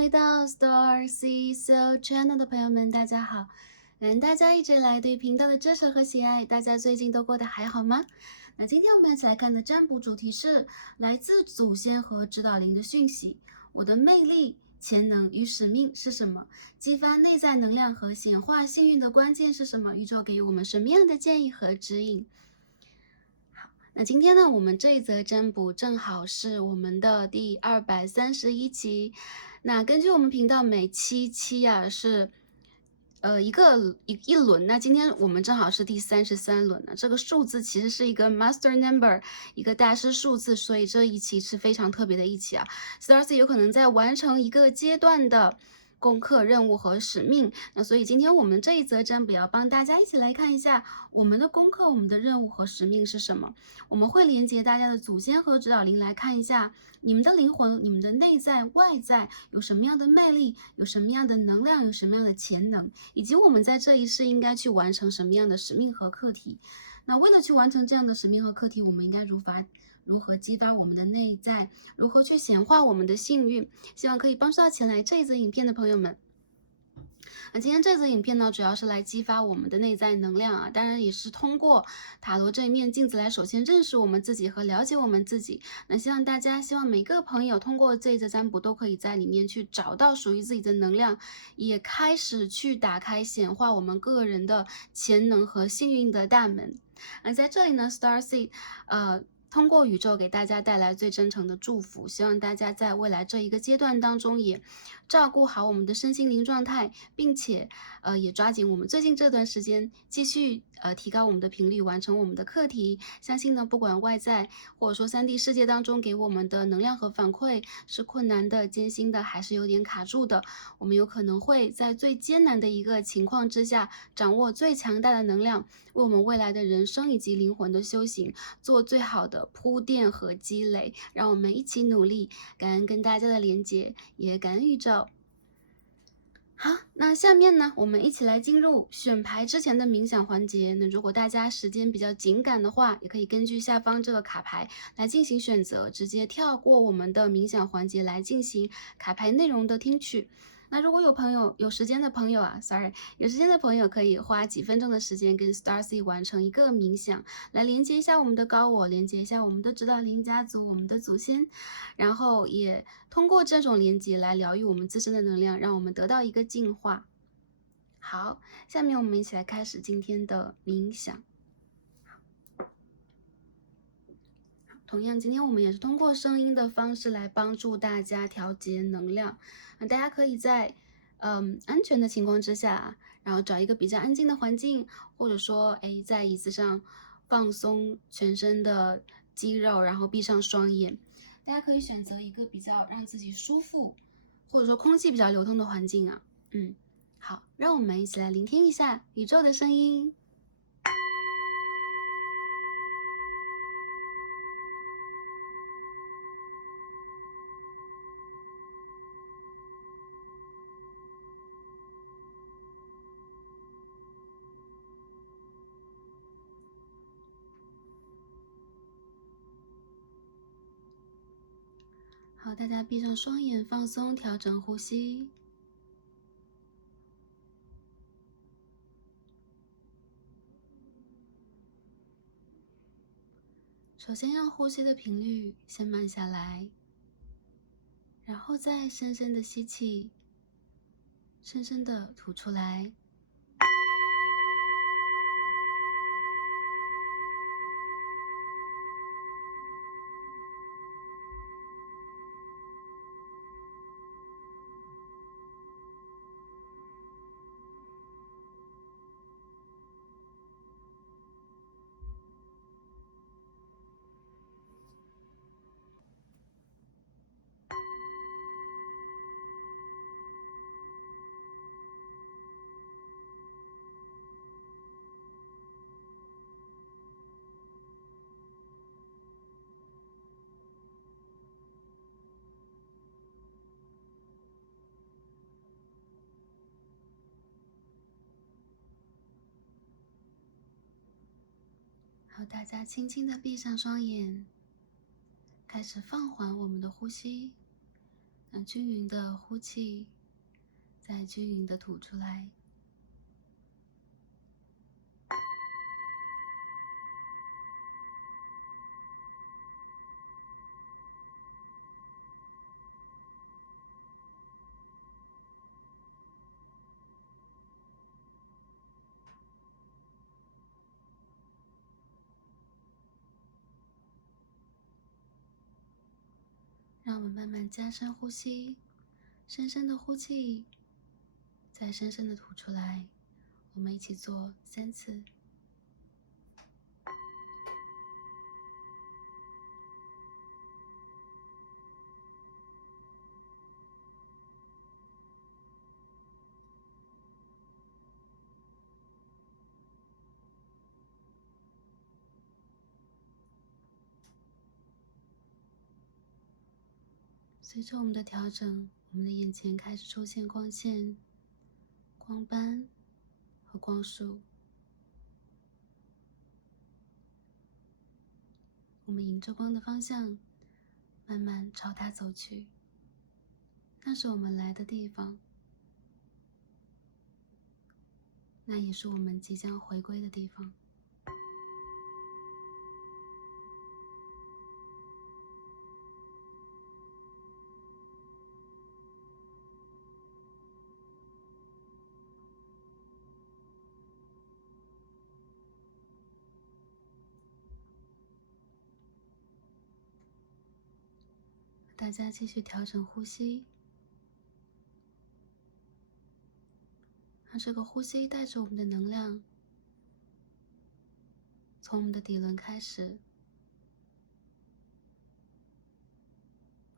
回到 Star C So Channel 的朋友们，大家好！感恩大家一直以来对频道的支持和喜爱，大家最近都过得还好吗？那今天我们一起来看的占卜主题是来自祖先和指导灵的讯息。我的魅力、潜能与使命是什么？激发内在能量和显化幸运的关键是什么？宇宙给予我们什么样的建议和指引？那今天呢，我们这一则占卜正好是我们的第231期。那根据我们频道每7期啊是一轮，那今天我们正好是第33轮呢。这个数字其实是一个 master number， 一个大师数字，所以这一期是非常特别的一期啊。Starcy 有可能在完成一个阶段的功课、任务和使命。那所以今天我们这一则占卜要帮大家一起来看一下我们的功课、我们的任务和使命是什么。我们会连接大家的祖先和指导灵来看一下你们的灵魂、你们的内在、外在有什么样的魅力，有什么样的能量，有什么样的潜能，以及我们在这一世应该去完成什么样的使命和课题。那为了去完成这样的使命和课题，我们应该如何激发我们的内在，如何去显化我们的幸运，希望可以帮助到前来这一则影片的朋友们。那今天这则影片呢，主要是来激发我们的内在能量啊，当然也是通过塔罗这一面镜子来首先认识我们自己和了解我们自己。那希望每个朋友通过这一则占卜都可以在里面去找到属于自己的能量，也开始去打开显化我们个人的潜能和幸运的大门。那在这里呢，Starseed，通过宇宙给大家带来最真诚的祝福，希望大家在未来这一个阶段当中也照顾好我们的身心灵状态，并且也抓紧我们最近这段时间继续提高我们的频率，完成我们的课题。相信呢，不管外在或者说3D 世界当中给我们的能量和反馈是困难的、艰辛的，还是有点卡住的，我们有可能会在最艰难的一个情况之下，掌握最强大的能量，为我们未来的人生以及灵魂的修行做最好的铺垫和积累。让我们一起努力，感恩跟大家的连接，也感恩宇宙。好，那下面呢，我们一起来进入选牌之前的冥想环节。那如果大家时间比较紧赶的话，也可以根据下方这个卡牌来进行选择，直接跳过我们的冥想环节来进行卡牌内容的听取。那如果有时间的朋友啊有时间的朋友可以花几分钟的时间跟 Starseed 完成一个冥想，来连接一下我们的高我，连接一下我们的指导灵家族、我们的祖先，然后也通过这种连接来疗愈我们自身的能量，让我们得到一个净化。好，下面我们一起来开始今天的冥想。同样，今天我们也是通过声音的方式来帮助大家调节能量。大家可以在安全的情况之下，然后找一个比较安静的环境，或者说在椅子上放松全身的肌肉，然后闭上双眼。大家可以选择一个比较让自己舒服，或者说空气比较流通的环境啊。好，让我们一起来聆听一下宇宙的声音。好，大家闭上双眼，放松，调整呼吸。首先让呼吸的频率先慢下来，然后再深深的吸气，深深的吐出来。好，大家轻轻的闭上双眼，开始放缓我们的呼吸，那均匀的呼气，再均匀的吐出来。让我们慢慢加深呼吸，深深的呼气，再深深的吐出来。我们一起做3次。随着我们的调整，我们的眼前开始出现光线、光斑和光束。我们迎着光的方向，慢慢朝它走去。那是我们来的地方，那也是我们即将回归的地方。大家继续调整呼吸，让这个呼吸带着我们的能量，从我们的底轮开始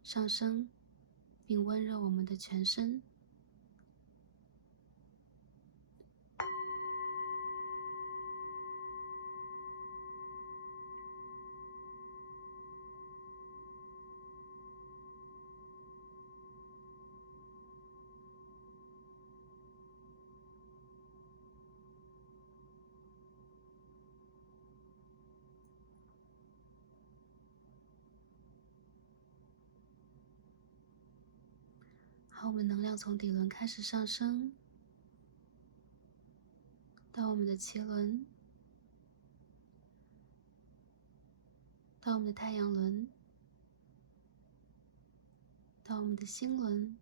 上升，并温热我们的全身。好，我们能量从底轮开始上升，到我们的脐轮，到我们的太阳轮，到我们的心轮，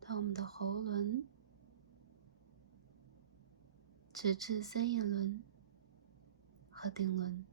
到我们的喉轮，直至3眼轮和顶轮。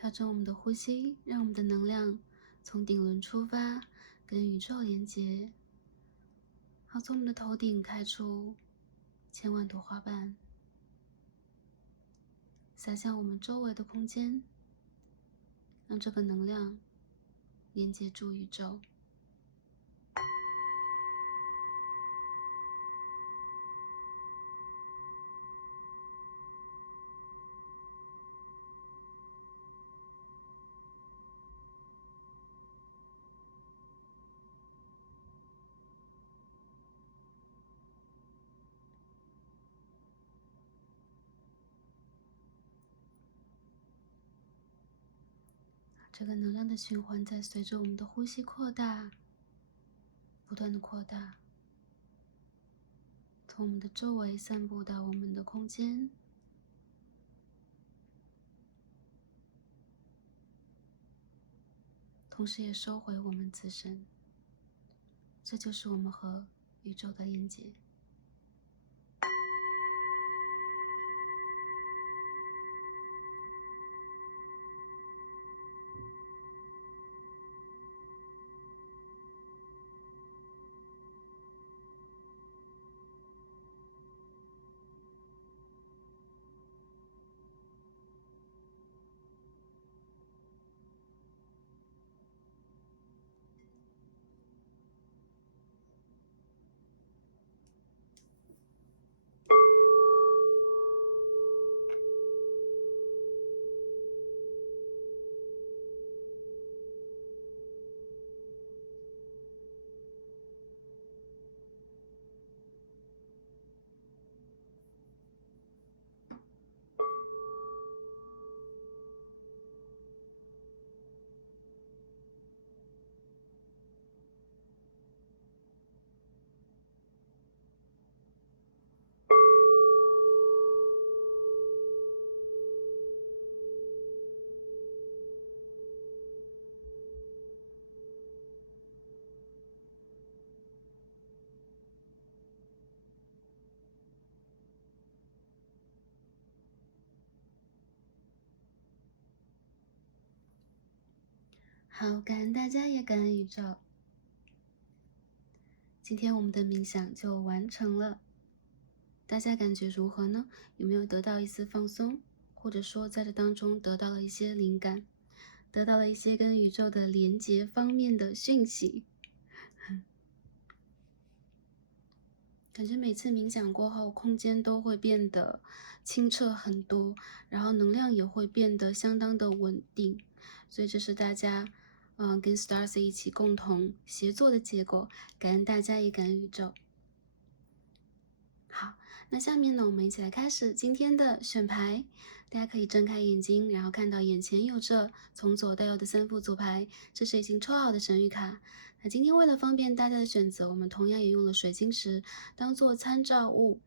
调整我们的呼吸，让我们的能量从顶轮出发，跟宇宙连接，好，从我们的头顶开出千万朵花瓣，洒向我们周围的空间，让这个能量连接住宇宙。这个能量的循环在随着我们的呼吸扩大，不断的扩大，从我们的周围散布到我们的空间，同时也收回我们自身。这就是我们和宇宙的连接。好，感恩大家，也感恩宇宙。今天我们的冥想就完成了，大家感觉如何呢？有没有得到一丝放松，或者说在这当中得到了一些灵感，得到了一些跟宇宙的连接方面的讯息？感觉每次冥想过后，空间都会变得清澈很多，然后能量也会变得相当的稳定，所以这是大家，跟 Stars 一起共同协作的结果。感恩大家，也感恩宇宙。好，那下面呢，我们一起来开始今天的选牌。大家可以睁开眼睛，然后看到眼前有着从左到右的3副组牌，这是已经抽好的神谕卡。那今天为了方便大家的选择，我们同样也用了水晶石当做参照物。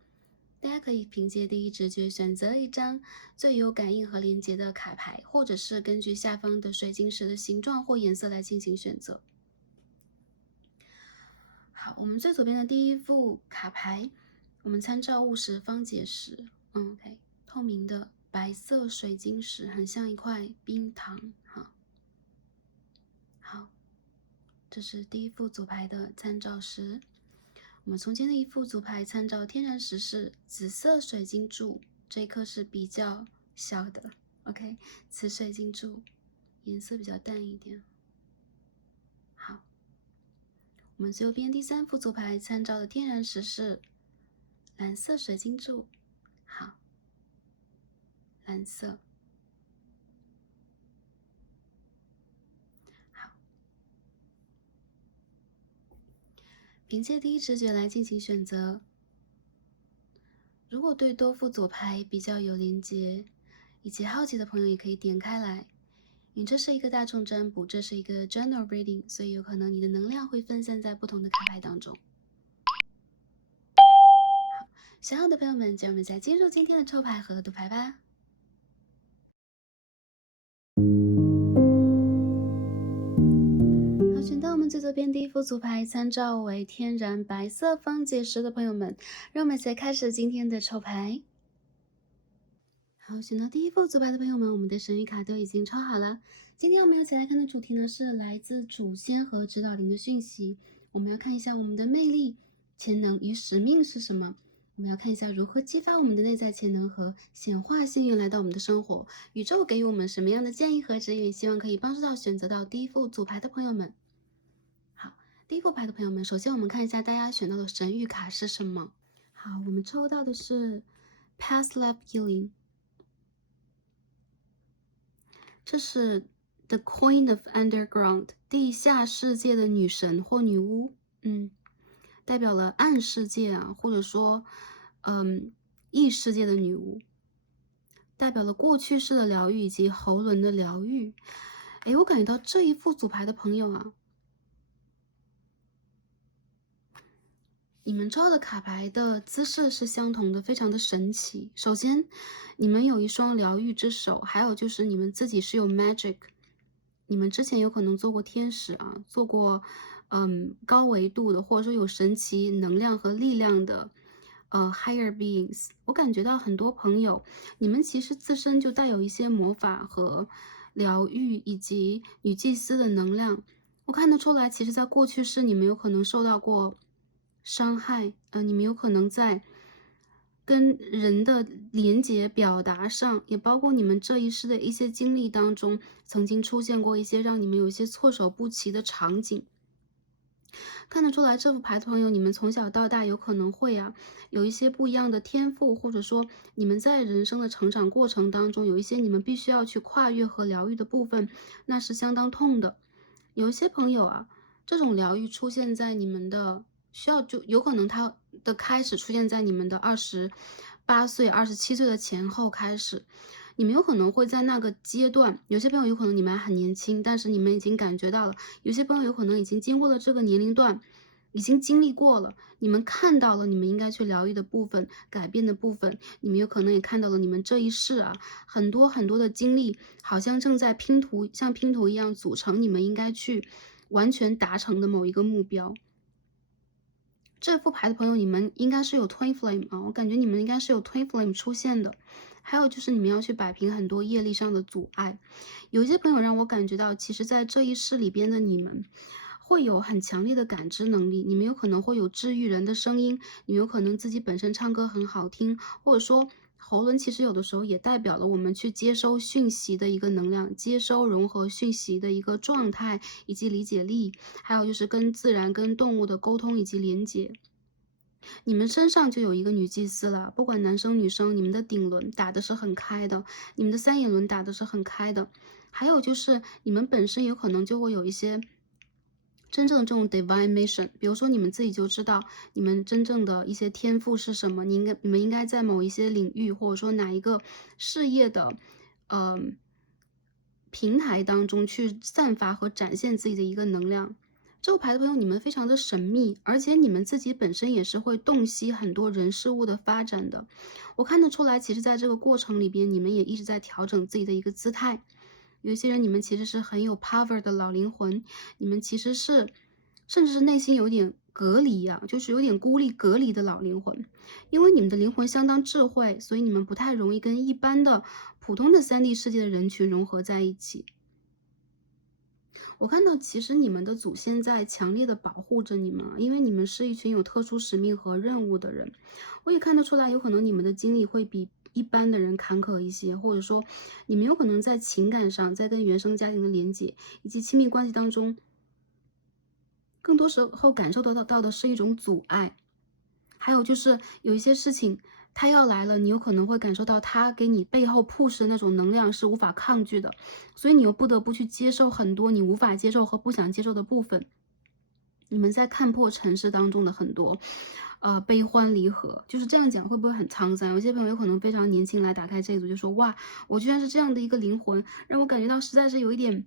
大家可以凭借第一直觉选择一张最有感应和连接的卡牌，或者是根据下方的水晶石的形状或颜色来进行选择。好，我们最左边的第一副卡牌，我们参照物是方解石，OK， 透明的白色水晶石，很像一块冰糖。好，这是第一副组牌的参照石。我们中间的一副组牌参照天然石是紫色水晶柱，这一颗是比较小的 ，OK， 此水晶柱颜色比较淡一点。好，我们最右边第3副组牌参照的天然石是蓝色水晶柱，好，蓝色，好，凭借第一直觉来进行选择。如果对多副组牌比较有连结，以及好奇的朋友也可以点开来。因为这是一个大众占卜，这是一个 general reading， 所以有可能你的能量会分散在不同的卡牌当中。好，想要的朋友们，就让我们再进入今天的抽牌和读牌吧。好，选到我们最左边第一副组牌，参照为天然白色方解石的朋友们，让我们再开始今天的抽牌。好，选到第一副组牌的朋友们，我们的神谕卡都已经抽好了。今天我们一起来看的主题呢，是来自祖先和指导灵的讯息。我们要看一下我们的魅力、潜能与使命是什么。我们要看一下如何激发我们的内在潜能和显化幸运来到我们的生活。宇宙给予我们什么样的建议和指引？希望可以帮助到选择到第一副组牌的朋友们。好，第一副牌的朋友们，首先我们看一下大家选到的神谕卡是什么。好，我们抽到的是 Past Life Healing。这是 The Queen of Underground， 地下世界的女神或女巫，代表了暗世界啊，或者说，异世界的女巫，代表了过去式的疗愈以及喉轮的疗愈。诶，我感觉到这一副组牌的朋友啊，你们抽的卡牌的姿势是相同的，非常的神奇。首先，你们有一双疗愈之手，还有就是你们自己是有 magic， 你们之前有可能做过天使啊，做过高维度的，或者说有神奇能量和力量的higher beings。我感觉到很多朋友，你们其实自身就带有一些魔法和疗愈以及女祭司的能量。我看得出来，其实在过去是你们有可能受到过伤害，你们有可能在跟人的连接表达上，也包括你们这一世的一些经历当中，曾经出现过一些让你们有一些措手不及的场景。看得出来，这副牌的朋友，你们从小到大有可能会有一些不一样的天赋，或者说你们在人生的成长过程当中，有一些你们必须要去跨越和疗愈的部分，那是相当痛的。有一些朋友这种疗愈出现在你们的就有可能它的开始出现在你们的28岁、27岁的前后开始。你们有可能会在那个阶段，有些朋友有可能你们还很年轻，但是你们已经感觉到了；有些朋友有可能已经经过了这个年龄段，已经经历过了，你们看到了你们应该去疗愈的部分、改变的部分，你们有可能也看到了你们这一世很多很多的经历，好像正在拼图，像拼图一样组成你们应该去完全达成的某一个目标。这副牌的朋友，你们应该是有 Twin Flame 啊，我感觉你们应该是有 Twin Flame 出现的。还有就是你们要去摆平很多业力上的阻碍。有一些朋友让我感觉到，其实在这一世里边的你们，会有很强烈的感知能力，你们有可能会有治愈人的声音，你们有可能自己本身唱歌很好听，或者说喉轮其实有的时候也代表了我们去接收讯息的一个能量，接收融合讯息的一个状态以及理解力，还有就是跟自然、跟动物的沟通以及连接。你们身上就有一个女祭司了，不管男生女生，你们的顶轮打的是很开的，你们的三眼轮打的是很开的。还有就是你们本身有可能就会有一些真正这种 divine mission，比如说你们自己就知道你们真正的一些天赋是什么，你们应该在某一些领域或者说哪一个事业的，呃，平台当中去散发和展现自己的一个能量。这个牌的朋友，你们非常的神秘，而且你们自己本身也是会洞悉很多人事物的发展的。我看得出来，其实在这个过程里边，你们也一直在调整自己的一个姿态。有些人，你们其实是很有 power 的老灵魂，你们其实是，甚至是内心有点隔离呀、就是有点孤立隔离的老灵魂。因为你们的灵魂相当智慧，所以你们不太容易跟一般的普通的3D 世界的人群融合在一起。我看到其实你们的祖先在强烈的保护着你们啊，因为你们是一群有特殊使命和任务的人。我也看得出来，有可能你们的经历会比一般的人坎坷一些，或者说你们有可能在情感上，在跟原生家庭的连接以及亲密关系当中，更多时候感受到的是一种阻碍。还有就是有一些事情它要来了，你有可能会感受到它给你背后 push 的那种能量是无法抗拒的，所以你又不得不去接受很多你无法接受和不想接受的部分。你们在看破尘世当中的很多，悲欢离合，就是这样讲会不会很沧桑？有些朋友有可能非常年轻来打开这一组，就说哇，我居然是这样的一个灵魂，让我感觉到实在是有一点，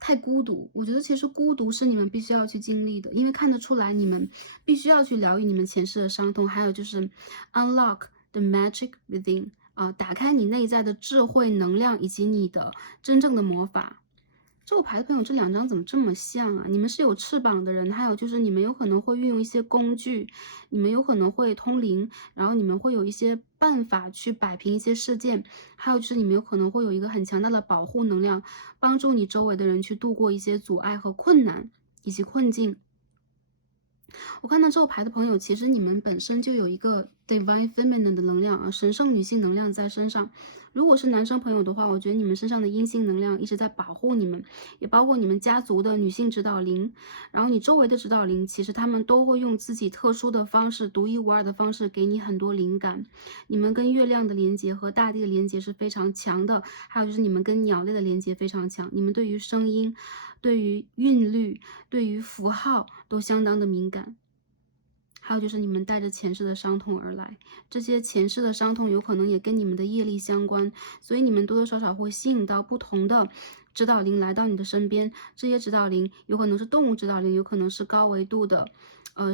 太孤独。我觉得其实孤独是你们必须要去经历的，因为看得出来你们必须要去疗愈你们前世的伤痛，还有就是 unlock the magic within 啊，打开你内在的智慧能量以及你的真正的魔法。这个牌的朋友，这2张怎么这么像啊？你们是有翅膀的人，还有就是你们有可能会运用一些工具，你们有可能会通灵，然后你们会有一些办法去摆平一些事件，还有就是你们有可能会有一个很强大的保护能量，帮助你周围的人去度过一些阻碍和困难以及困境。我看到这个牌的朋友，其实你们本身就有一个 divine feminine 的能量啊，神圣女性能量在身上。如果是男生朋友的话，我觉得你们身上的阴性能量一直在保护你们，也包括你们家族的女性指导灵，然后你周围的指导灵，其实他们都会用自己特殊的方式、独一无二的方式给你很多灵感。你们跟月亮的连接和大地的连接是非常强的，还有就是你们跟鸟类的连接非常强，你们对于声音、对于韵律、对于符号都相当的敏感。还有就是你们带着前世的伤痛而来，这些前世的伤痛有可能也跟你们的业力相关，所以你们多多少少会吸引到不同的指导灵来到你的身边。这些指导灵有可能是动物指导灵，有可能是高维度的，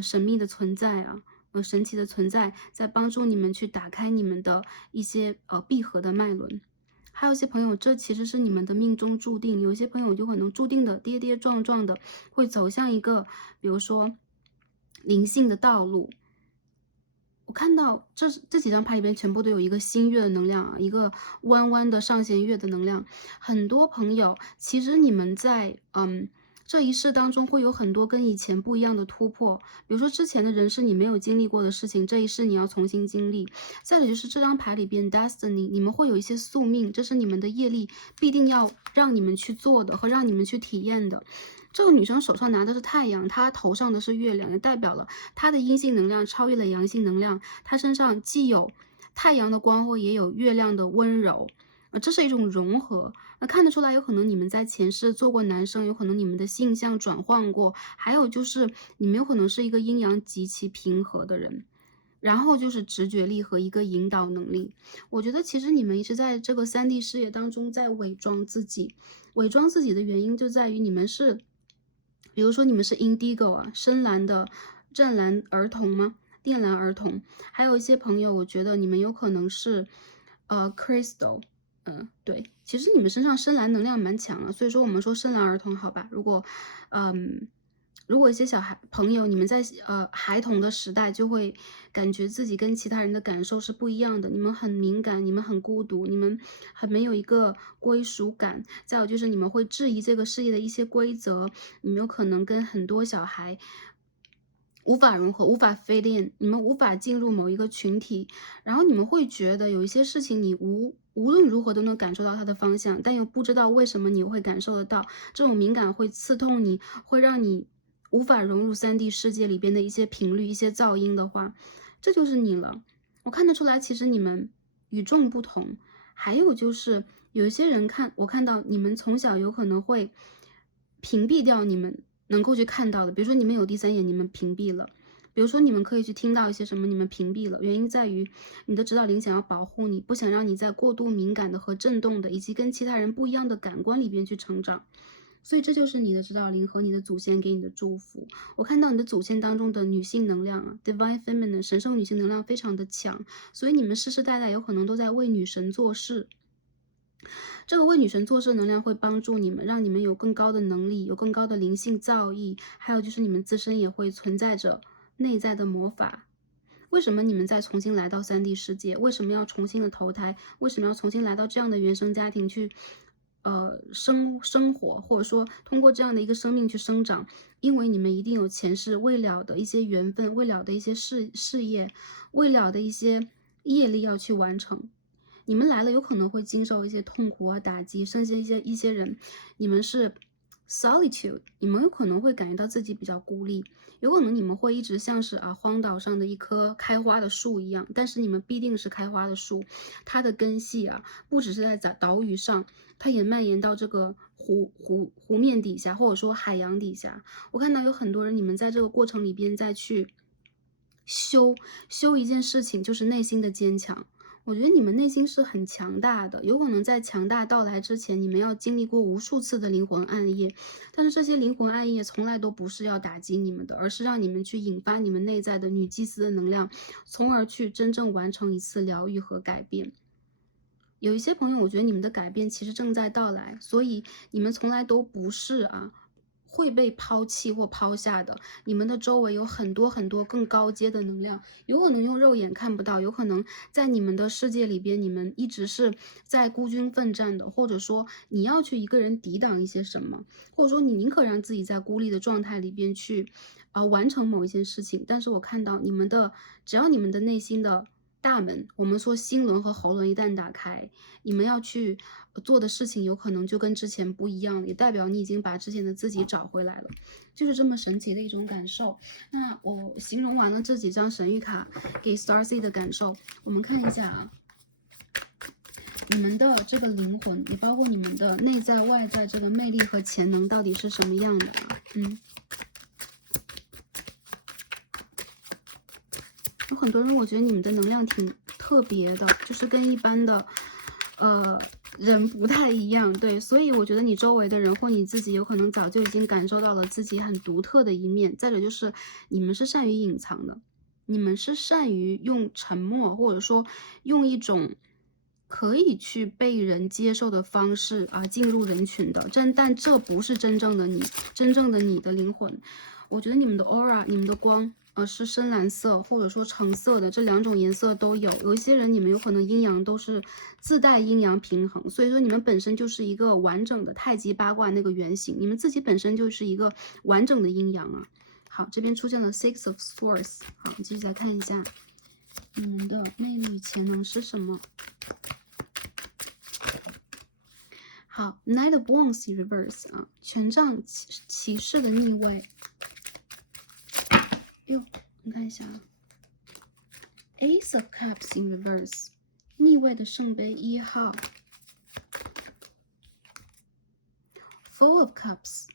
神秘的存在啊，神奇的存在，在帮助你们去打开你们的一些闭合的脉轮。还有一些朋友，这其实是你们的命中注定。有一些朋友就可能注定的跌跌撞撞的会走向一个，比如说灵性的道路。我看到这几张牌里边全部都有一个新月的能量啊，一个弯弯的上弦月的能量。很多朋友，其实你们在这一世当中会有很多跟以前不一样的突破，比如说之前的人是你没有经历过的事情，这一世你要重新经历。再者就是这张牌里边 Destiny，你们会有一些宿命，这是你们的业力必定要让你们去做的和让你们去体验的。这个女生手上拿的是太阳，她头上的是月亮，也代表了她的阴性能量超越了阳性能量，她身上既有太阳的光辉，也有月亮的温柔，这是一种融合。那看得出来，有可能你们在前世做过男生，有可能你们的性向转换过，还有就是你们有可能是一个阴阳极其平和的人。然后就是直觉力和一个引导能力。我觉得其实你们一直在这个3D 事业当中在伪装自己，伪装自己的原因就在于你们是，比如说你们是 indigo 啊，深蓝的湛蓝儿童吗？靛蓝儿童。还有一些朋友，我觉得你们有可能是crystal。对，其实你们身上深蓝能量蛮强的，所以说我们说深蓝儿童好吧。如果如果一些朋友，你们在孩童的时代，就会感觉自己跟其他人的感受是不一样的。你们很敏感，你们很孤独，你们很没有一个归属感。再有就是你们会质疑这个世界的一些规则，你们有可能跟很多小孩无法融合，无法 fit in，你们无法进入某一个群体，然后你们会觉得有一些事情你无论如何都能感受到它的方向，但又不知道为什么你会感受得到。这种敏感会刺痛你，会让你无法融入3D 世界里边的一些频率、一些噪音的话，这就是你了。我看得出来，其实你们与众不同。还有就是有一些人我看到你们从小有可能会屏蔽掉你们能够去看到的，比如说你们有第3眼，你们屏蔽了。比如说你们可以去听到一些什么，你们屏蔽了，原因在于你的指导灵想要保护你，不想让你在过度敏感的和震动的，以及跟其他人不一样的感官里边去成长。所以这就是你的指导灵和你的祖先给你的祝福。我看到你的祖先当中的女性能量啊 ，Divine Feminine 神圣女性能量非常的强，所以你们世世代代有可能都在为女神做事。这个为女神做事能量会帮助你们，让你们有更高的能力，有更高的灵性造诣，还有就是你们自身也会存在着内在的魔法。为什么你们再重新来到3D 世界？为什么要重新的投胎？为什么要重新来到这样的原生家庭去，生活，或者说通过这样的一个生命去生长？因为你们一定有前世未了的一些缘分，未了的一些事业，未了的一些业力要去完成。你们来了，有可能会经受一些痛苦啊、打击，甚至一些人，你们是 solitude，你们有可能会感觉到自己比较孤立，有可能你们会一直像是荒岛上的一棵开花的树一样，但是你们必定是开花的树，它的根系不只是在岛屿上，它也蔓延到这个湖面底下，或者说海洋底下。我看到有很多人，你们在这个过程里边再去修一件事情，就是内心的坚强。我觉得你们内心是很强大的，有可能在强大到来之前，你们要经历过无数次的灵魂暗夜，但是这些灵魂暗夜从来都不是要打击你们的，而是让你们去引发你们内在的女祭司的能量，从而去真正完成一次疗愈和改变。有一些朋友，我觉得你们的改变其实正在到来，所以你们从来都不是会被抛弃或抛下的。你们的周围有很多很多更高阶的能量，有可能用肉眼看不到，有可能在你们的世界里边，你们一直是在孤军奋战的，或者说你要去一个人抵挡一些什么，或者说你宁可让自己在孤立的状态里边去完成某一件事情。但是我看到只要你们的内心的大门，我们说心轮和喉轮一旦打开，你们要去做的事情有可能就跟之前不一样了，也代表你已经把之前的自己找回来了，就是这么神奇的一种感受。那我形容完了这几张神谕卡给 Starseed 的感受，我们看一下你们的这个灵魂，也包括你们的内在外在这个魅力和潜能到底是什么样的有很多人，我觉得你们的能量挺特别的，就是跟一般的人不太一样，对，所以我觉得你周围的人或你自己有可能早就已经感受到了自己很独特的一面。再者就是你们是善于隐藏的，你们是善于用沉默，或者说用一种可以去被人接受的方式进入人群的，但这不是真正的你，真正的你的灵魂。我觉得你们的 aura， 你们的光是深蓝色或者说橙色的，这2种颜色都有。有一些人你们有可能阴阳都是自带阴阳平衡，所以说你们本身就是一个完整的太极八卦那个原型，你们自己本身就是一个完整的阴阳好，这边出现了 Six of Swords， 好，继续再看一下你们的魅力潜能是什么。好 ，Knight of Wands reverse 权杖骑士的逆位。你看一下Ace of Cups in reverse， 逆位的圣杯1号 ，Four of Cups。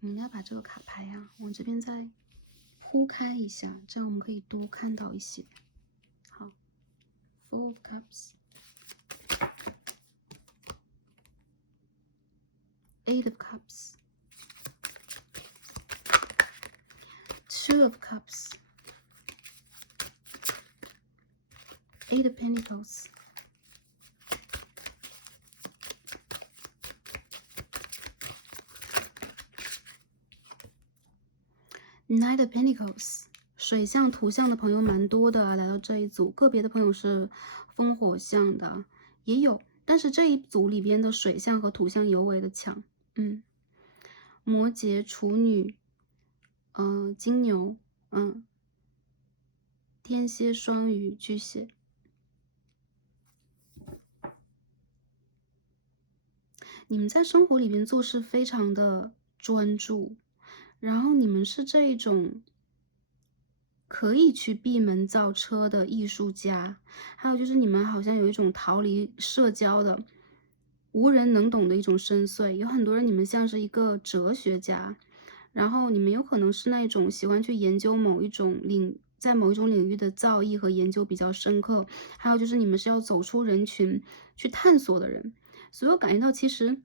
我们要把这个卡牌往这边再铺开一下，这样我们可以多看到一些。好 ，Four of Cups。Eight of Cups, Two of Cups, Eight of Pentacles, Knight of Pentacles，水象、土象的朋友蛮多的啊，来到这一组，个别的朋友是风火象的，也有，但是这一组里边的水象和土象尤为的强。摩羯、处女，金牛，天蝎、双鱼、巨蟹。你们在生活里边做事非常的专注，然后你们是这一种可以去闭门造车的艺术家，还有就是你们好像有一种逃离社交的、无人能懂的一种深邃。有很多人，你们像是一个哲学家，然后你们有可能是那种喜欢去研究在某一种领域的造诣和研究比较深刻，还有就是你们是要走出人群去探索的人。所以我感觉到，其实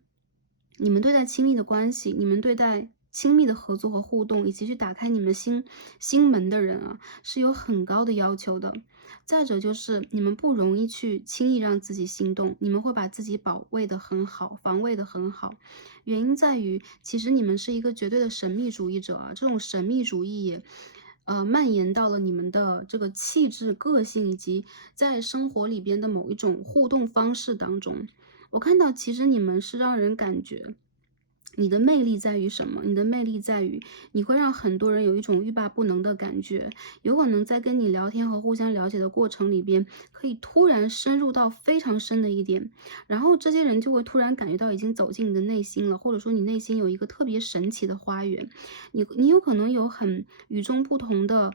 你们对待亲密的关系，你们对待亲密的合作和互动，以及去打开你们心门的人啊，是有很高的要求的。再者就是你们不容易去轻易让自己心动，你们会把自己保卫得很好，防卫得很好。原因在于，其实你们是一个绝对的神秘主义者啊，这种神秘主义也蔓延到了你们的这个气质、个性，以及在生活里边的某一种互动方式当中。我看到其实你们是让人感觉你的魅力在于什么？你的魅力在于你会让很多人有一种欲罢不能的感觉，有可能在跟你聊天和互相了解的过程里边，可以突然深入到非常深的一点，然后这些人就会突然感觉到已经走进你的内心了，或者说你内心有一个特别神奇的花园，你有可能有很与众不同的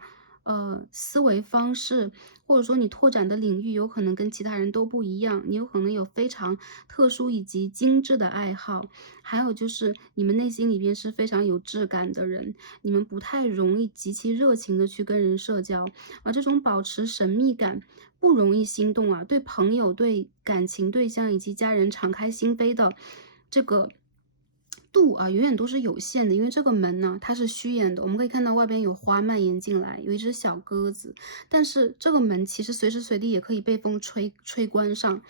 思维方式，或者说你拓展的领域有可能跟其他人都不一样，你有可能有非常特殊以及精致的爱好，还有就是你们内心里边是非常有质感的人，你们不太容易极其热情的去跟人社交，而这种保持神秘感不容易心动啊，对朋友、对感情对象以及家人敞开心扉的这个度啊，永远都是有限的，因为这个门呢，它是虚掩的。我们可以看到外边有花蔓延进来，有一只小鸽子，但是这个门其实随时随地也可以被风吹关上。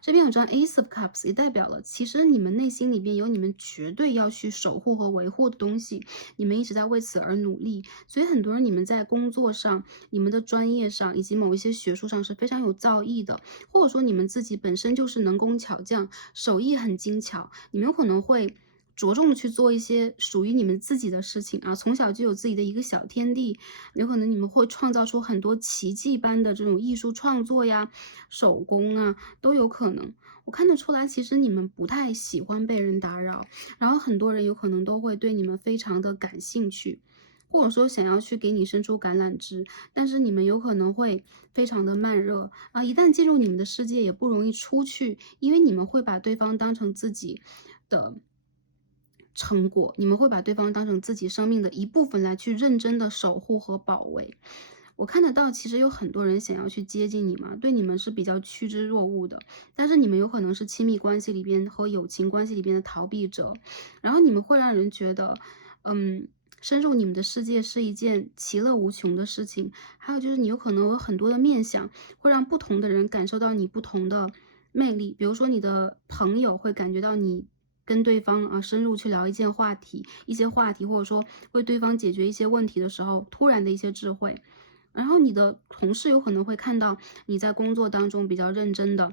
这边有张 Ace of Cups，也代表了其实你们内心里边有你们绝对要去守护和维护的东西，你们一直在为此而努力。所以很多人你们在工作上、你们的专业上以及某一些学术上是非常有造诣的，或者说你们自己本身就是能工巧匠，手艺很精巧，你们有可能会着重的去做一些属于你们自己的事情啊，从小就有自己的一个小天地，有可能你们会创造出很多奇迹般的这种艺术创作呀、手工啊，都有可能。我看得出来，其实你们不太喜欢被人打扰，然后很多人有可能都会对你们非常的感兴趣，或者说想要去给你伸出橄榄枝，但是你们有可能会非常的慢热啊，一旦进入你们的世界也不容易出去，因为你们会把对方当成自己的成果，你们会把对方当成自己生命的一部分来去认真的守护和保卫。我看得到，其实有很多人想要去接近你嘛，对你们是比较趋之若鹜的，但是你们有可能是亲密关系里边和友情关系里边的逃避者，然后你们会让人觉得，深入你们的世界是一件其乐无穷的事情。还有就是你有可能有很多的面相，会让不同的人感受到你不同的魅力。比如说你的朋友会感觉到你跟对方啊深入去聊一些话题，或者说为对方解决一些问题的时候，突然的一些智慧。然后你的同事有可能会看到你在工作当中比较认真的、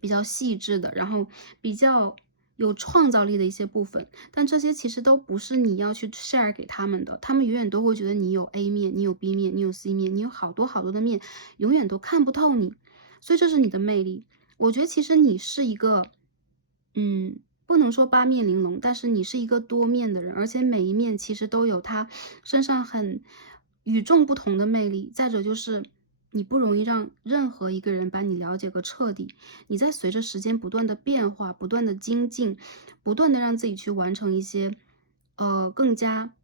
比较细致的，然后比较有创造力的一些部分，但这些其实都不是你要去 share 给他们的，他们永远都会觉得你有 A 面，你有 B 面，你有 C 面，你有好多好多的面，永远都看不透你，所以这是你的魅力。我觉得其实你是一个，不能说八面玲珑，但是你是一个多面的人，而且每一面其实都有他身上很与众不同的魅力。再者就是你不容易让任何一个人把你了解个彻底，你在随着时间不断的变化、不断的精进、不断的让自己去完成一些更加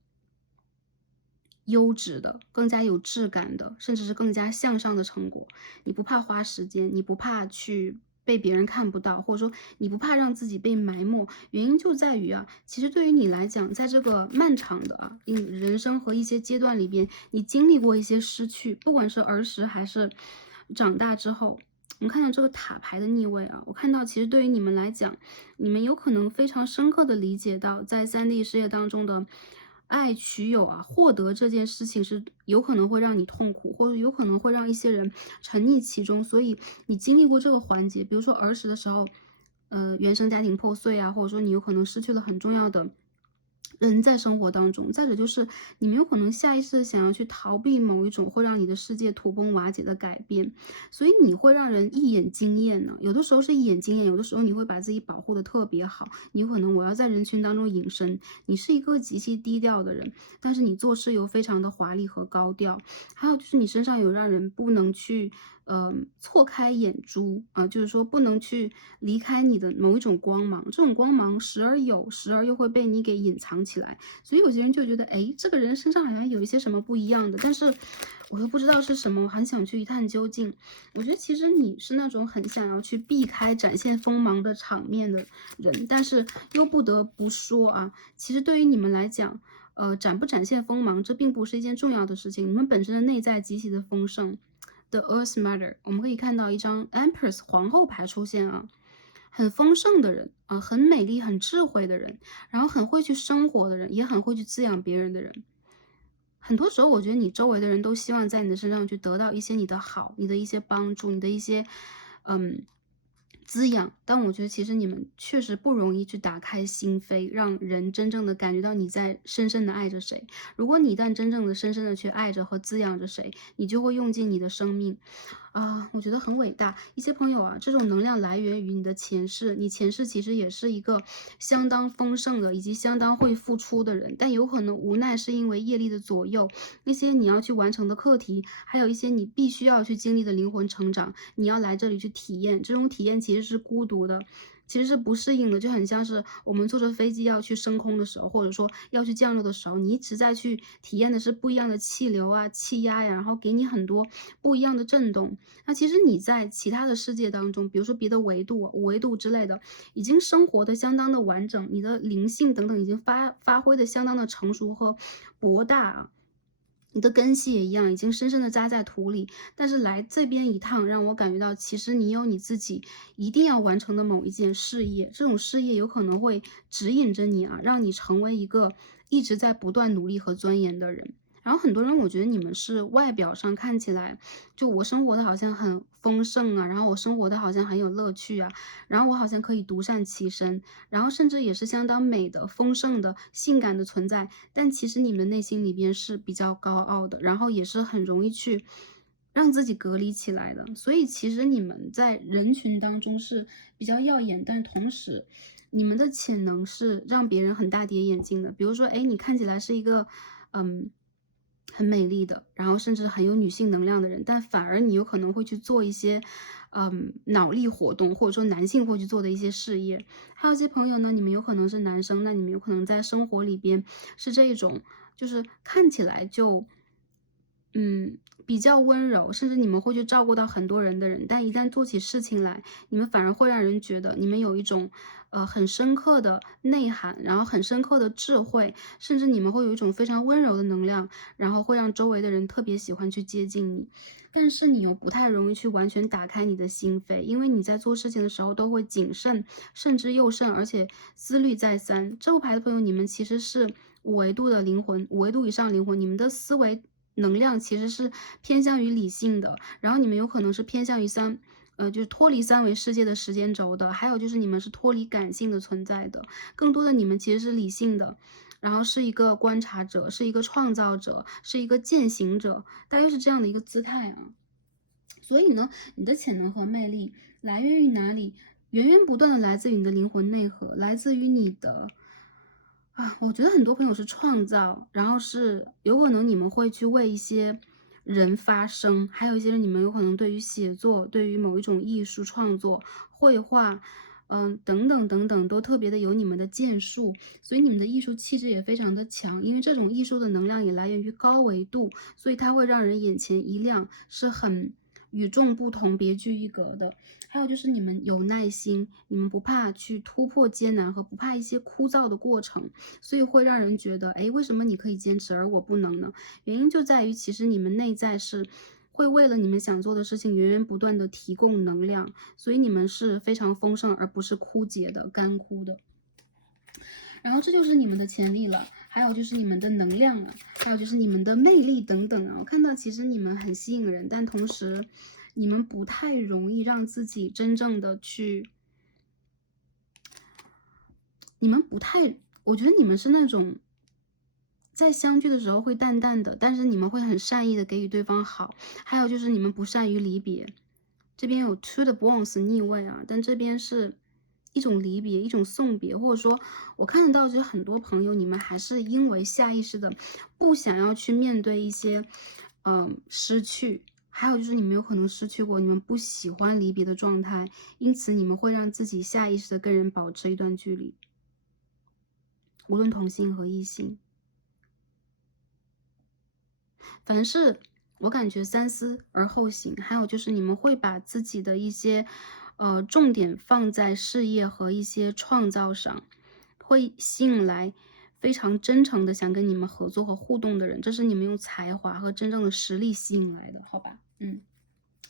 优质的、更加有质感的，甚至是更加向上的成果。你不怕花时间，你不怕去被别人看不到，或者说你不怕让自己被埋没。原因就在于啊，其实对于你来讲，在这个漫长的人生和一些阶段里边，你经历过一些失去，不管是儿时还是长大之后。我们看到这个塔牌的逆位啊，我看到其实对于你们来讲，你们有可能非常深刻的理解到，在3D 世界当中的爱、取有啊，获得这件事情是有可能会让你痛苦，或者有可能会让一些人沉溺其中。所以你经历过这个环节，比如说儿时的时候，原生家庭破碎啊，或者说你有可能失去了很重要的人在生活当中。再者就是你们有可能下意识的想要去逃避某一种会让你的世界土崩瓦解的改变，所以你会让人一眼惊艳呢。有的时候是一眼惊艳，有的时候你会把自己保护的特别好。你有可能我要在人群当中隐身，你是一个极其低调的人，但是你做事又非常的华丽和高调。还有就是你身上有让人不能去错开眼珠啊，就是说不能去离开你的某一种光芒，这种光芒时而有，时而又会被你给隐藏起来。所以有些人就觉得，哎，这个人身上好像有一些什么不一样的，但是我又不知道是什么，我很想去一探究竟。我觉得其实你是那种很想要去避开展现锋芒的场面的人，但是又不得不说啊，其实对于你们来讲，展不展现锋芒，这并不是一件重要的事情。你们本身的内在极其的丰盛。The Earth Mother，我们可以看到一张 Empress 皇后牌出现啊，很丰盛的人啊，很美丽、很智慧的人，然后很会去生活的人，也很会去滋养别人的人。很多时候，我觉得你周围的人都希望在你的身上去得到一些你的好，你的一些帮助，你的一些嗯滋养。但我觉得其实你们确实不容易去打开心扉，让人真正的感觉到你在深深的爱着谁。如果你一旦真正的深深的去爱着和滋养着谁，你就会用尽你的生命。啊，我觉得很伟大。一些朋友啊，这种能量来源于你的前世，你前世其实也是一个相当丰盛的，以及相当会付出的人，但有可能无奈是因为业力的左右，那些你要去完成的课题，还有一些你必须要去经历的灵魂成长，你要来这里去体验，这种体验其实是孤独的。其实是不适应的，就很像是我们坐着飞机要去升空的时候，或者说要去降落的时候，你一直在去体验的是不一样的气流啊、气压呀，然后给你很多不一样的震动。那其实你在其他的世界当中，比如说别的维度、五维度之类的，已经生活的相当的完整，你的灵性等等已经发挥的相当的成熟和博大啊。你的根系也一样，已经深深的扎在土里。但是来这边一趟，让我感觉到，其实你有你自己一定要完成的某一件事业，这种事业有可能会指引着你啊，让你成为一个一直在不断努力和钻研的人。然后很多人，我觉得你们是外表上看起来，就我生活的好像很丰盛啊，然后我生活的好像很有乐趣啊，然后我好像可以独善其身，然后甚至也是相当美的、丰盛的、性感的存在。但其实你们内心里边是比较高傲的，然后也是很容易去让自己隔离起来的。所以其实你们在人群当中是比较耀眼，但同时你们的潜能是让别人很大跌眼镜的。比如说，哎，你看起来是一个嗯很美丽的，然后甚至很有女性能量的人，但反而你有可能会去做一些脑力活动，或者说男性会去做的一些事业。还有一些朋友呢，你们有可能是男生，那你们有可能在生活里边是这种，就是看起来就比较温柔，甚至你们会去照顾到很多人的人，但一旦做起事情来，你们反而会让人觉得你们有一种很深刻的内涵，然后很深刻的智慧，甚至你们会有一种非常温柔的能量，然后会让周围的人特别喜欢去接近你。但是你又不太容易去完全打开你的心扉，因为你在做事情的时候都会谨慎，慎之又慎，而且思虑再三。这副牌的朋友，你们其实是五维度的灵魂，五维度以上灵魂，你们的思维能量其实是偏向于理性的，然后你们有可能是偏向于就是脱离三维世界的时间轴的，还有就是你们是脱离感性的存在的，更多的你们其实是理性的，然后是一个观察者，是一个创造者，是一个践行者，大约是这样的一个姿态啊。所以呢，你的潜能和魅力来源于哪里？源源不断的来自于你的灵魂内核，来自于你的我觉得很多朋友是创造，然后是有可能你们会去为一些人发声，还有一些人你们有可能对于写作，对于某一种艺术创作、绘画，等等等等，都特别的有你们的建树，所以你们的艺术气质也非常的强，因为这种艺术的能量也来源于高维度，所以它会让人眼前一亮，是很与众不同、别具一格的。还有就是你们有耐心，你们不怕去突破艰难和不怕一些枯燥的过程，所以会让人觉得，哎，为什么你可以坚持而我不能呢？原因就在于其实你们内在是会为了你们想做的事情源源不断的提供能量，所以你们是非常丰盛而不是枯竭的、干枯的。然后这就是你们的潜力了。还有就是你们的能量啊，还有就是你们的魅力等等啊。我看到其实你们很吸引人，但同时你们不太容易让自己真正的去，你们不太，我觉得你们是那种在相聚的时候会淡淡的，但是你们会很善意的给予对方好。还有就是你们不善于离别，这边有 to the bones 逆位啊，但这边是一种离别，一种送别，或者说我看得到，就是很多朋友你们还是因为下意识的不想要去面对一些失去。还有就是你们有可能失去过，你们不喜欢离别的状态，因此你们会让自己下意识的跟人保持一段距离，无论同性和异性。反正是我感觉三思而后行，还有就是你们会把自己的一些重点放在事业和一些创造上，会吸引来非常真诚的想跟你们合作和互动的人，这是你们用才华和真正的实力吸引来的，好吧？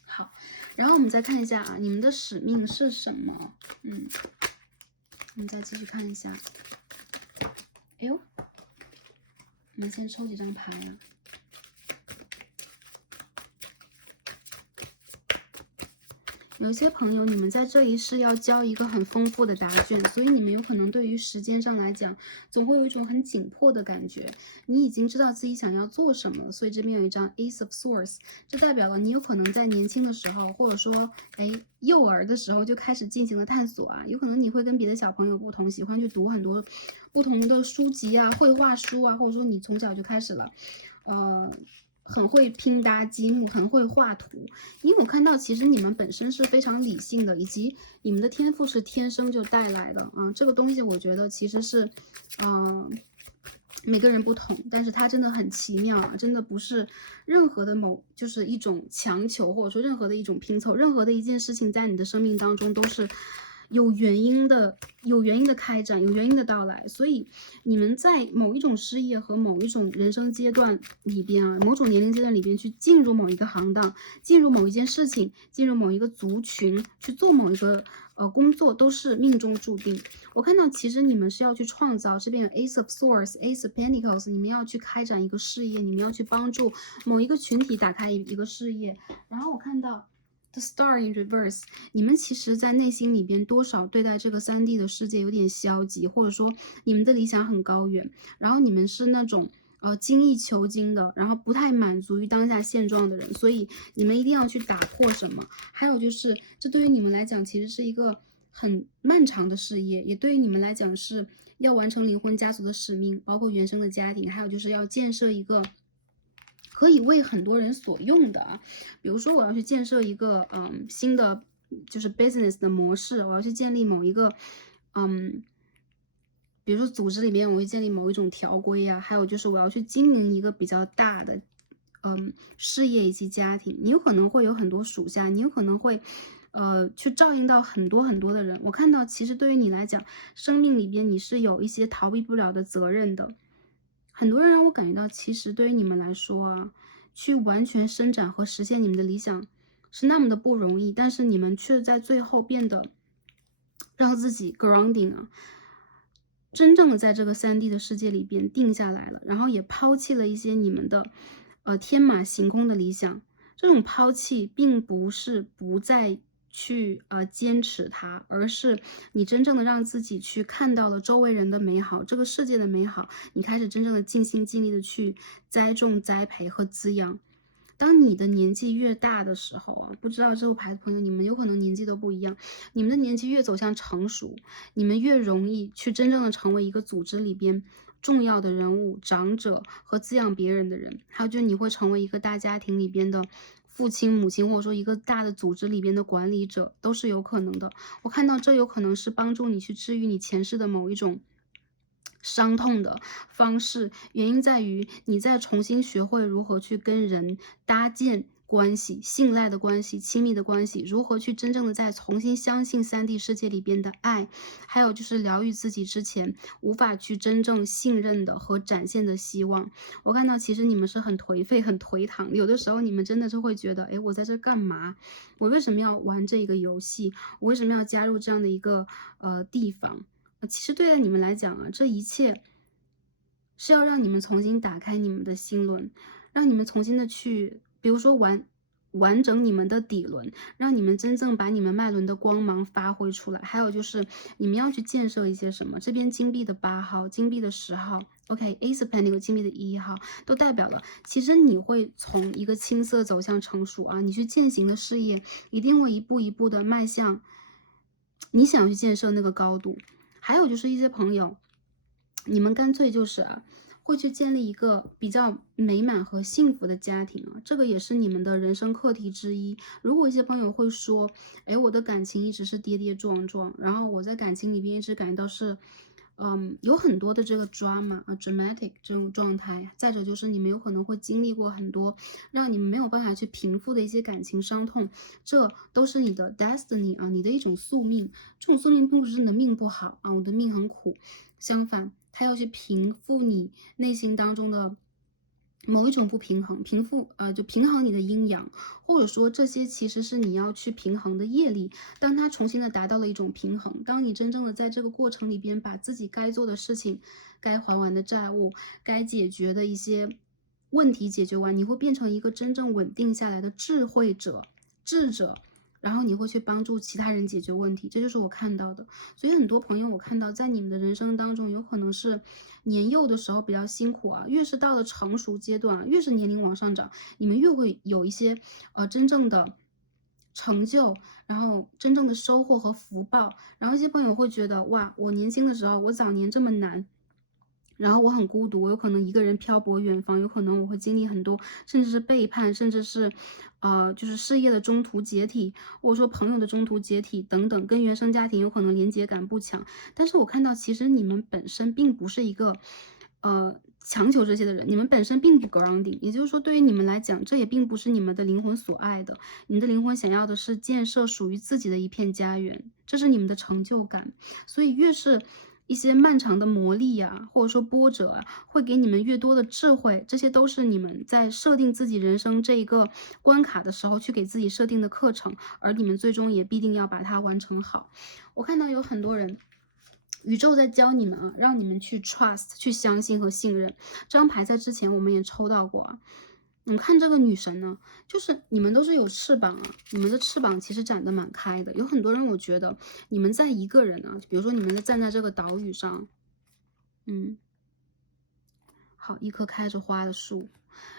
好，然后我们再看一下啊，你们的使命是什么？我们再继续看一下。哎呦，我们先抽几张牌啊。有些朋友，你们在这一世要交一个很丰富的答卷，所以你们有可能对于时间上来讲，总会有一种很紧迫的感觉。你已经知道自己想要做什么了，所以这边有一张 Ace of Swords，这代表了你有可能在年轻的时候，或者说幼儿的时候就开始进行了探索啊。有可能你会跟别的小朋友不同，喜欢去读很多不同的书籍啊、绘画书啊，或者说你从小就开始了，很会拼搭积木，很会画图。因为我看到其实你们本身是非常理性的，以及你们的天赋是天生就带来的啊。这个东西我觉得其实是，每个人不同，但是它真的很奇妙啊，真的不是任何的就是一种强求，或者说任何的一种拼凑，任何的一件事情在你的生命当中都是有原因的，有原因的开展，有原因的到来。所以你们在某一种事业和某一种人生阶段里边啊，某种年龄阶段里边去进入某一个行当，进入某一件事情，进入某一个族群，去做某一个工作，都是命中注定。我看到其实你们是要去创造，这边有 Ace of Swords、Ace of Pentacles，你们要去开展一个事业，你们要去帮助某一个群体打开一个事业。然后我看到The Star in Reverse， 你们其实在内心里边多少对待这个3D 的世界有点消极，或者说你们的理想很高远，然后你们是那种精益求精的，然后不太满足于当下现状的人，所以你们一定要去打破什么。还有就是这对于你们来讲其实是一个很漫长的事业，也对于你们来讲是要完成灵魂家族的使命，包括原生的家庭，还有就是要建设一个可以为很多人所用的啊。比如说我要去建设一个新的就是 business 的模式，我要去建立某一个比如说组织里面我会建立某一种条规啊，还有就是我要去经营一个比较大的事业以及家庭。你有可能会有很多属下，你有可能会去照应到很多很多的人。我看到其实对于你来讲，生命里边你是有一些逃避不了的责任的。很多人让我感觉到，其实对于你们来说啊，去完全伸展和实现你们的理想是那么的不容易，但是你们却在最后变得让自己 grounding 啊，真正的在这个3D 的世界里边定下来了，然后也抛弃了一些你们的天马行空的理想。这种抛弃并不是不再去坚持它，而是你真正的让自己去看到了周围人的美好，这个世界的美好，你开始真正的尽心尽力的去栽种、栽培和滋养。当你的年纪越大的时候啊，不知道这副牌的朋友，你们有可能年纪都不一样，你们的年纪越走向成熟，你们越容易去真正的成为一个组织里边重要的人物、长者和滋养别人的人。还有就是你会成为一个大家庭里边的父亲、母亲，或者说一个大的组织里边的管理者，都是有可能的。我看到这有可能是帮助你去治愈你前世的某一种伤痛的方式，原因在于你在重新学会如何去跟人搭建关系、信赖的关系、亲密的关系，如何去真正的再重新相信3D 世界里边的爱，还有就是疗愈自己之前无法去真正信任的和展现的希望。我看到其实你们是很颓废、很颓唐，有的时候你们真的是会觉得，哎，我在这干嘛？我为什么要玩这个游戏？我为什么要加入这样的一个地方？其实对待你们来讲啊，这一切是要让你们重新打开你们的心轮，让你们重新的去，比如说完整你们的底轮，让你们真正把你们脉轮的光芒发挥出来。还有就是你们要去建设一些什么，这边金币的8号，金币的10号，OK，Ace of Pentacles 金币的1号，都代表了其实你会从一个青涩走向成熟啊，你去践行的事业一定会一步一步的迈向你想要去建设那个高度。还有就是一些朋友，你们干脆就是会去建立一个比较美满和幸福的家庭啊，这个也是你们的人生课题之一。如果一些朋友会说，哎，我的感情一直是跌跌撞撞，然后我在感情里边一直感觉到是，有很多的这个 dramatic 这种状态。再者就是你们有可能会经历过很多让你们没有办法去平复的一些感情伤痛，这都是你的 destiny 啊，你的一种宿命。这种宿命并不是你的命不好啊，我的命很苦，相反，它要去平复你内心当中的某一种不平衡，就平衡你的阴阳，或者说这些其实是你要去平衡的业力。当它重新的达到了一种平衡，当你真正的在这个过程里边把自己该做的事情、该还完的债务、该解决的一些问题解决完，你会变成一个真正稳定下来的智慧者、智者。然后你会去帮助其他人解决问题，这就是我看到的。所以很多朋友我看到在你们的人生当中，有可能是年幼的时候比较辛苦啊，越是到了成熟阶段啊，越是年龄往上涨，你们越会有一些真正的成就，然后真正的收获和福报。然后一些朋友会觉得，哇，我年轻的时候，我早年这么难，然后我很孤独，我有可能一个人漂泊远方，有可能我会经历很多，甚至是背叛，甚至是，就是事业的中途解体，或者说朋友的中途解体等等，跟原生家庭有可能连接感不强。但是我看到其实你们本身并不是一个，强求这些的人，你们本身并不 grounding，也就是说对于你们来讲，这也并不是你们的灵魂所爱的，你们的灵魂想要的是建设属于自己的一片家园，这是你们的成就感。所以越是一些漫长的磨砺啊，或者说波折啊，会给你们越多的智慧，这些都是你们在设定自己人生这一个关卡的时候去给自己设定的课程，而你们最终也必定要把它完成好。我看到有很多人，宇宙在教你们啊，让你们去 trust， 去相信和信任。这张牌在之前我们也抽到过啊。你看这个女神呢，就是你们都是有翅膀啊，你们的翅膀其实展得蛮开的。有很多人我觉得你们在一个人啊，比如说你们站在这个岛屿上，好，一棵开着花的树，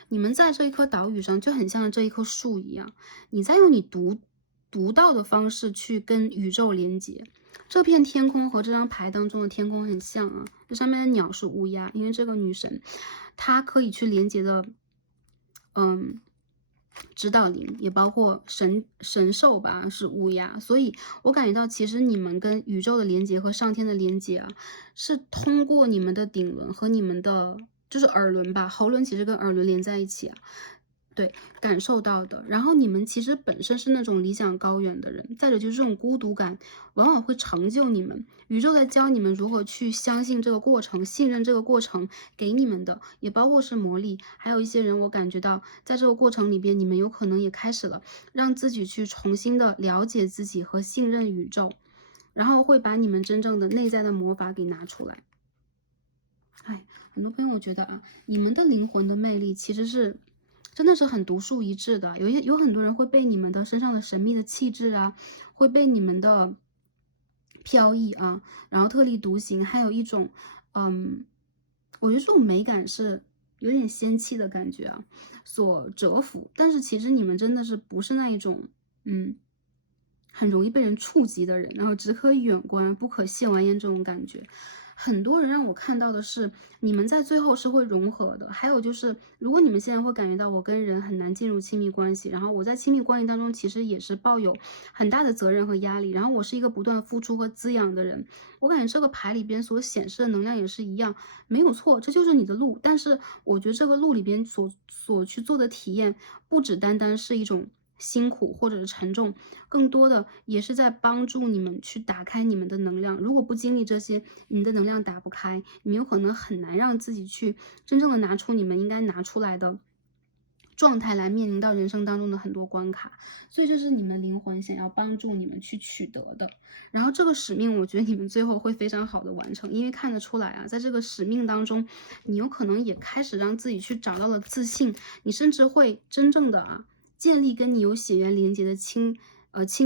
你们在这一棵岛屿上就很像这一棵树一样，你在用你独到的方式去跟宇宙连接。这片天空和这张牌当中的天空很像啊，这上面的鸟是乌鸦，因为这个女神她可以去连接的，指导灵也包括神兽吧，是乌鸦，所以我感觉到其实你们跟宇宙的连接和上天的连接啊，是通过你们的顶轮和你们的就是耳轮吧，喉轮其实跟耳轮连在一起啊。对，感受到的。然后你们其实本身是那种理想高远的人，再者就是这种孤独感，往往会成就你们。宇宙在教你们如何去相信这个过程，信任这个过程给你们的，也包括是魔力。还有一些人，我感觉到在这个过程里边，你们有可能也开始了让自己去重新的了解自己和信任宇宙，然后会把你们真正的内在的魔法给拿出来。哎，很多朋友我觉得啊，你们的灵魂的魅力其实是真的是很独树一帜的。有很多人会被你们的身上的神秘的气质啊，会被你们的飘逸啊，然后特立独行，还有一种，我觉得这种美感是有点仙气的感觉啊，所折服。但是其实你们真的是不是那一种，很容易被人触及的人，然后只可远观不可亵玩焉这种感觉。很多人让我看到的是，你们在最后是会融合的。还有就是，如果你们现在会感觉到我跟人很难进入亲密关系，然后我在亲密关系当中其实也是抱有很大的责任和压力，然后我是一个不断付出和滋养的人，我感觉这个牌里边所显示的能量也是一样，没有错，这就是你的路。但是我觉得这个路里边所去做的体验，不只单单是一种辛苦或者是沉重，更多的也是在帮助你们去打开你们的能量。如果不经历这些，你们的能量打不开，你们有可能很难让自己去真正的拿出你们应该拿出来的状态来面临到人生当中的很多关卡，所以这是你们的灵魂想要帮助你们去取得的。然后这个使命，我觉得你们最后会非常好的完成，因为看得出来啊，在这个使命当中，你有可能也开始让自己去找到了自信，你甚至会真正的建立跟你有血缘连接的亲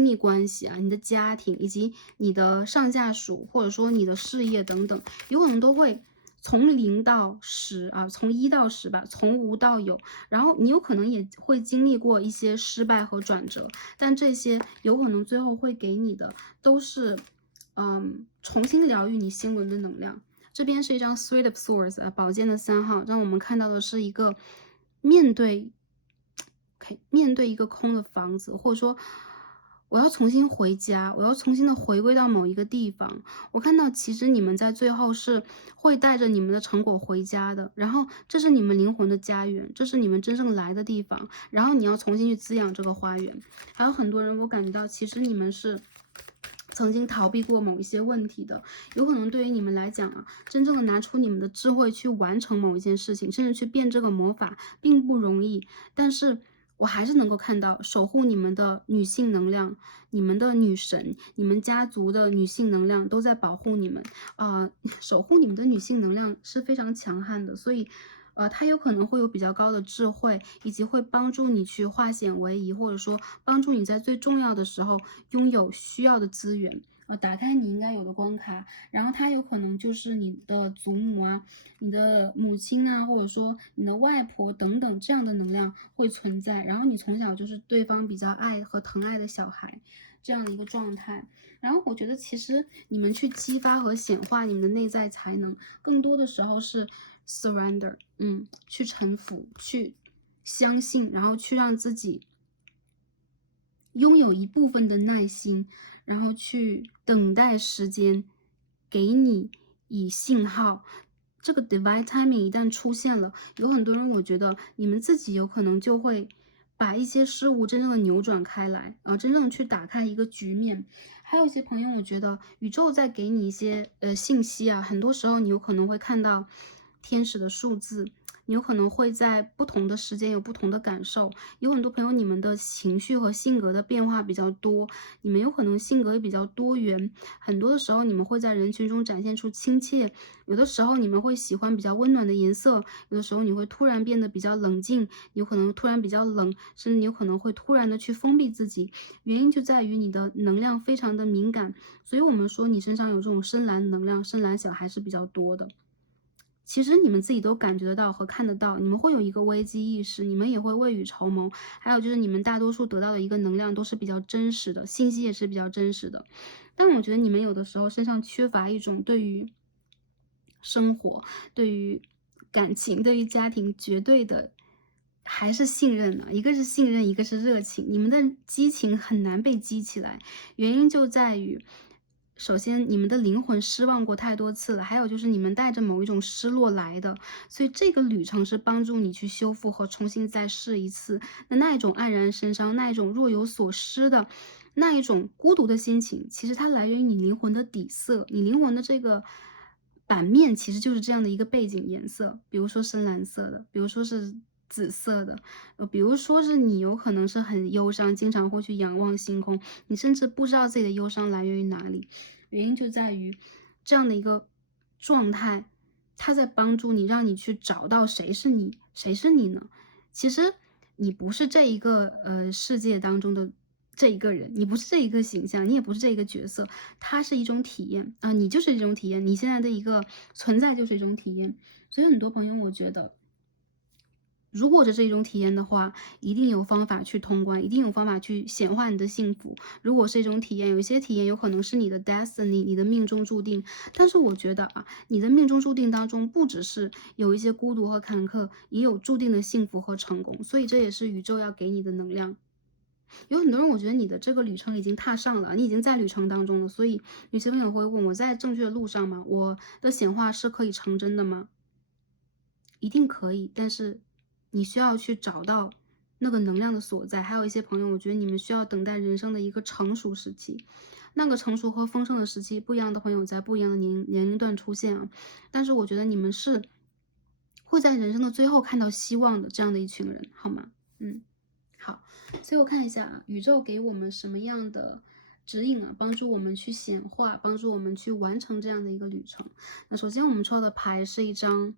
密关系啊，你的家庭以及你的上下属，或者说你的事业等等，有可能都会从零到十啊，从一到十吧，从无到有。然后你有可能也会经历过一些失败和转折，但这些有可能最后会给你的都是，重新疗愈你心轮的能量。这边是一张 Three of Swords 宝剑的3号，让我们看到的是一个面对一个空的房子，或者说我要重新回家，我要重新的回归到某一个地方。我看到其实你们在最后是会带着你们的成果回家的，然后这是你们灵魂的家园，这是你们真正来的地方，然后你要重新去滋养这个花园。还有很多人，我感觉到其实你们是曾经逃避过某一些问题的，有可能对于你们来讲真正的拿出你们的智慧去完成某一件事情，甚至去变这个魔法，并不容易。但是我还是能够看到守护你们的女性能量，你们的女神，你们家族的女性能量都在保护你们守护你们的女性能量是非常强悍的，所以它有可能会有比较高的智慧，以及会帮助你去化险为夷，或者说帮助你在最重要的时候拥有需要的资源。打开你应该有的关卡，然后它有可能就是你的祖母你的母亲或者说你的外婆等等这样的能量会存在，然后你从小就是对方比较爱和疼爱的小孩，这样的一个状态。然后我觉得其实你们去激发和显化你们的内在才能，更多的时候是 surrender，去臣服，去相信，然后去让自己拥有一部分的耐心，然后去等待时间给你以信号。这个 divine timing 一旦出现了，有很多人我觉得你们自己有可能就会把一些事物真正的扭转开来，真正去打开一个局面。还有一些朋友，我觉得宇宙在给你一些信息很多时候你有可能会看到天使的数字，你有可能会在不同的时间有不同的感受。有很多朋友，你们的情绪和性格的变化比较多，你们有可能性格也比较多元。很多的时候，你们会在人群中展现出亲切，有的时候你们会喜欢比较温暖的颜色，有的时候你会突然变得比较冷静，有可能突然比较冷，甚至你有可能会突然的去封闭自己。原因就在于你的能量非常的敏感，所以我们说你身上有这种深蓝能量，深蓝小孩是比较多的。其实你们自己都感觉得到和看得到，你们会有一个危机意识，你们也会未雨绸缪，还有就是你们大多数得到的一个能量都是比较真实的，信息也是比较真实的。但我觉得你们有的时候身上缺乏一种对于生活、对于感情、对于家庭绝对的还是信任一个是信任，一个是热情，你们的激情很难被激起来，原因就在于首先你们的灵魂失望过太多次了，还有就是你们带着某一种失落来的，所以这个旅程是帮助你去修复和重新再试一次。那一种黯然神伤，那一种若有所失的，那一种孤独的心情，其实它来源于你灵魂的底色，你灵魂的这个版面其实就是这样的一个背景颜色，比如说深蓝色的，比如说是紫色的，比如说是你有可能是很忧伤，经常会去仰望星空，你甚至不知道自己的忧伤来源于哪里，原因就在于这样的一个状态，它在帮助你，让你去找到谁是你，谁是你呢？其实你不是这一个世界当中的这一个人，你不是这一个形象，你也不是这一个角色，它是一种体验你就是一种体验，你现在的一个存在就是一种体验。所以很多朋友，我觉得如果这是一种体验的话，一定有方法去通关，一定有方法去显化你的幸福。如果是一种体验，有一些体验有可能是你的 destiny， 你的命中注定。但是我觉得你的命中注定当中不只是有一些孤独和坎坷，也有注定的幸福和成功。所以这也是宇宙要给你的能量。有很多人，我觉得你的这个旅程已经踏上了，你已经在旅程当中了。所以有些朋友会问我在正确的路上吗？我的显化是可以成真的吗？一定可以，但是你需要去找到那个能量的所在。还有一些朋友，我觉得你们需要等待人生的一个成熟时期。那个成熟和丰盛的时期，不一样的朋友在不一样的年龄段出现但是我觉得你们是会在人生的最后看到希望的这样的一群人，好吗？好，最后看一下啊，宇宙给我们什么样的指引啊，帮助我们去显化，帮助我们去完成这样的一个旅程。那首先我们抽的牌是一张，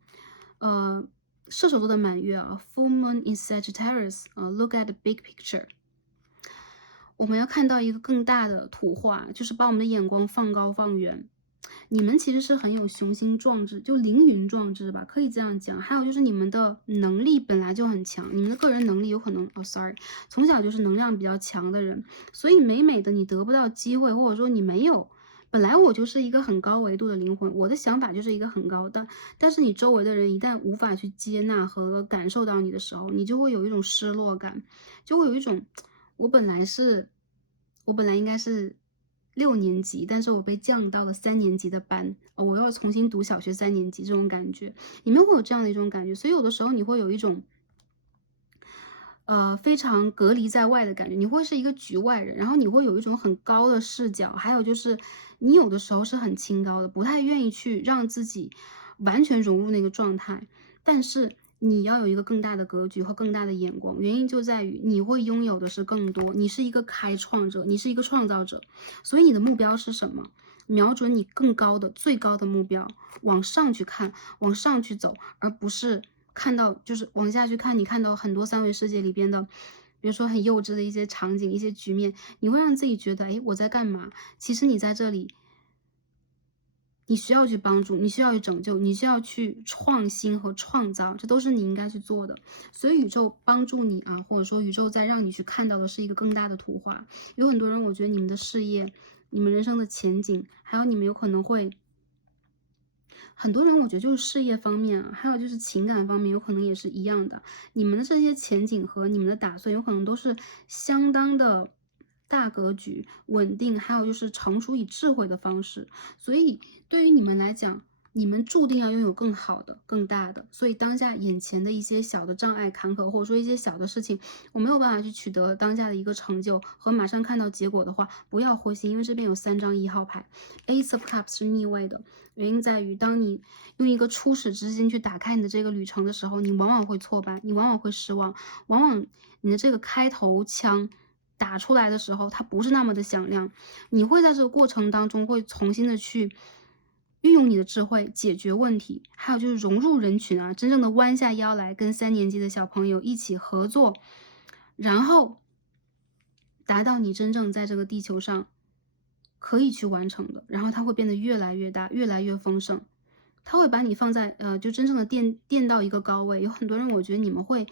射手座的满月啊，Full Moon in Sagittarius 啊，Look at the big picture。我们要看到一个更大的图画，就是把我们的眼光放高放远。你们其实是很有雄心壮志，就凌云壮志吧，可以这样讲。还有就是你们的能力本来就很强，你们的个人能力有可能从小就是能量比较强的人，所以每每的你得不到机会，或者说你没有。本来我就是一个很高维度的灵魂，我的想法就是一个很高的，但是你周围的人一旦无法去接纳和感受到你的时候，你就会有一种失落感，就会有一种我本来应该是6年级，但是我被降到了3年级的班，我要重新读小学3年级这种感觉，你们会有这样的一种感觉，所以有的时候你会有一种非常隔离在外的感觉，你会是一个局外人，然后你会有一种很高的视角，还有就是你有的时候是很清高的，不太愿意去让自己完全融入那个状态，但是你要有一个更大的格局和更大的眼光，原因就在于你会拥有的是更多，你是一个开创者，你是一个创造者，所以你的目标是什么？瞄准你更高的、最高的目标，往上去看，往上去走，而不是看到就是往下去看，你看到很多三维世界里边的，比如说很幼稚的一些场景、一些局面，你会让自己觉得，哎，我在干嘛？其实你在这里，你需要去帮助，你需要去拯救，你需要去创新和创造，这都是你应该去做的。所以宇宙帮助你啊，或者说宇宙在让你去看到的是一个更大的图画。有很多人，我觉得你们的事业、你们人生的前景，还有你们有可能会。很多人我觉得就是事业方面啊，还有就是情感方面，有可能也是一样的。你们的这些前景和你们的打算，有可能都是相当的大格局、稳定，还有就是成熟以智慧的方式。所以对于你们来讲，你们注定要拥有更好的、更大的。所以当下眼前的一些小的障碍、坎坷，或者说一些小的事情，我没有办法去取得当下的一个成就和马上看到结果的话，不要灰心，因为这边有3张1号牌，Ace of Cups 是逆位的。原因在于，当你用一个初始之心去打开你的这个旅程的时候，你往往会挫败，你往往会失望，往往你的这个开头枪打出来的时候，它不是那么的响亮。你会在这个过程当中会重新的去运用你的智慧解决问题，还有就是融入人群啊，真正的弯下腰来跟3年级的小朋友一起合作，然后达到你真正在这个地球上可以去完成的，然后它会变得越来越大，越来越丰盛。它会把你放在就真正的垫到一个高位。有很多人，我觉得你们会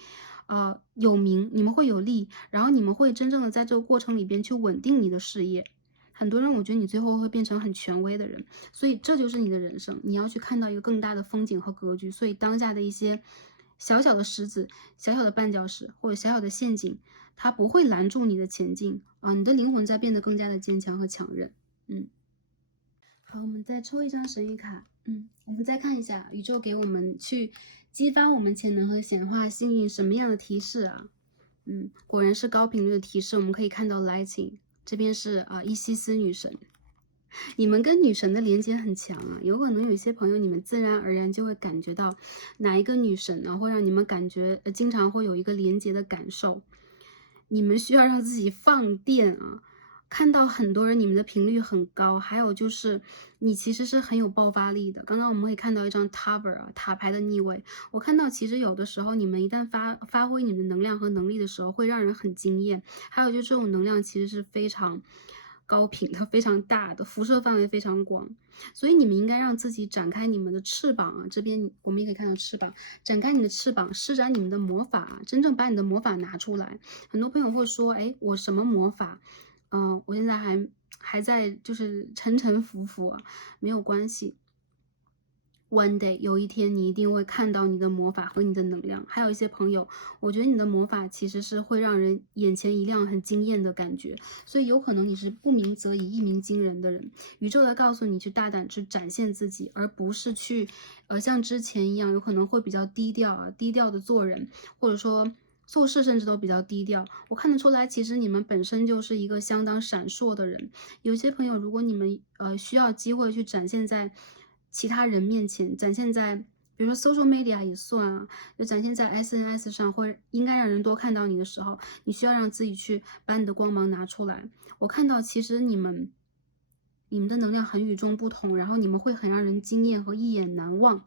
有名，你们会有利，然后你们会真正的在这个过程里边去稳定你的事业。很多人，我觉得你最后会变成很权威的人，所以这就是你的人生。你要去看到一个更大的风景和格局。所以当下的一些小小的石子、小小的绊脚石或者小小的陷阱，它不会拦住你的前进啊！你的灵魂在变得更加的坚强和强韧。好，我们再抽一张神谕卡。我们再看一下宇宙给我们去激发我们潜能和显化幸运什么样的提示啊？果然是高频率的提示。我们可以看到 lighting 这边是伊西斯女神，你们跟女神的连接很强啊，有可能有一些朋友你们自然而然就会感觉到哪一个女神呢，会让你们感觉经常会有一个连接的感受。你们需要让自己放电啊。看到很多人，你们的频率很高，还有就是你其实是很有爆发力的。刚刚我们可以看到一张 Tower 啊，塔牌的逆位。我看到其实有的时候你们一旦发挥你们的能量和能力的时候，会让人很惊艳。还有就这种能量其实是非常高频的，非常大的，辐射范围非常广。所以你们应该让自己展开你们的翅膀啊，这边我们也可以看到翅膀，展开你的翅膀，施展你们的魔法啊，真正把你的魔法拿出来。很多朋友会说，哎，我什么魔法？我现在还在就是沉沉浮浮啊，没有关系。One day 有一天你一定会看到你的魔法和你的能量。还有一些朋友，我觉得你的魔法其实是会让人眼前一亮、很惊艳的感觉，所以有可能你是不鸣则已、一鸣惊人的人。宇宙来告诉你去大胆去展现自己，而不是去像之前一样，有可能会比较低调啊，低调的做人，或者说做事甚至都比较低调。我看得出来，其实你们本身就是一个相当闪烁的人。有些朋友，如果你们需要机会去展现在其他人面前，展现在比如说 social media 也算啊，就展现在 SNS 上，会应该让人多看到你的时候，你需要让自己去把你的光芒拿出来。我看到其实你们的能量很与众不同，然后你们会很让人惊艳和一眼难忘。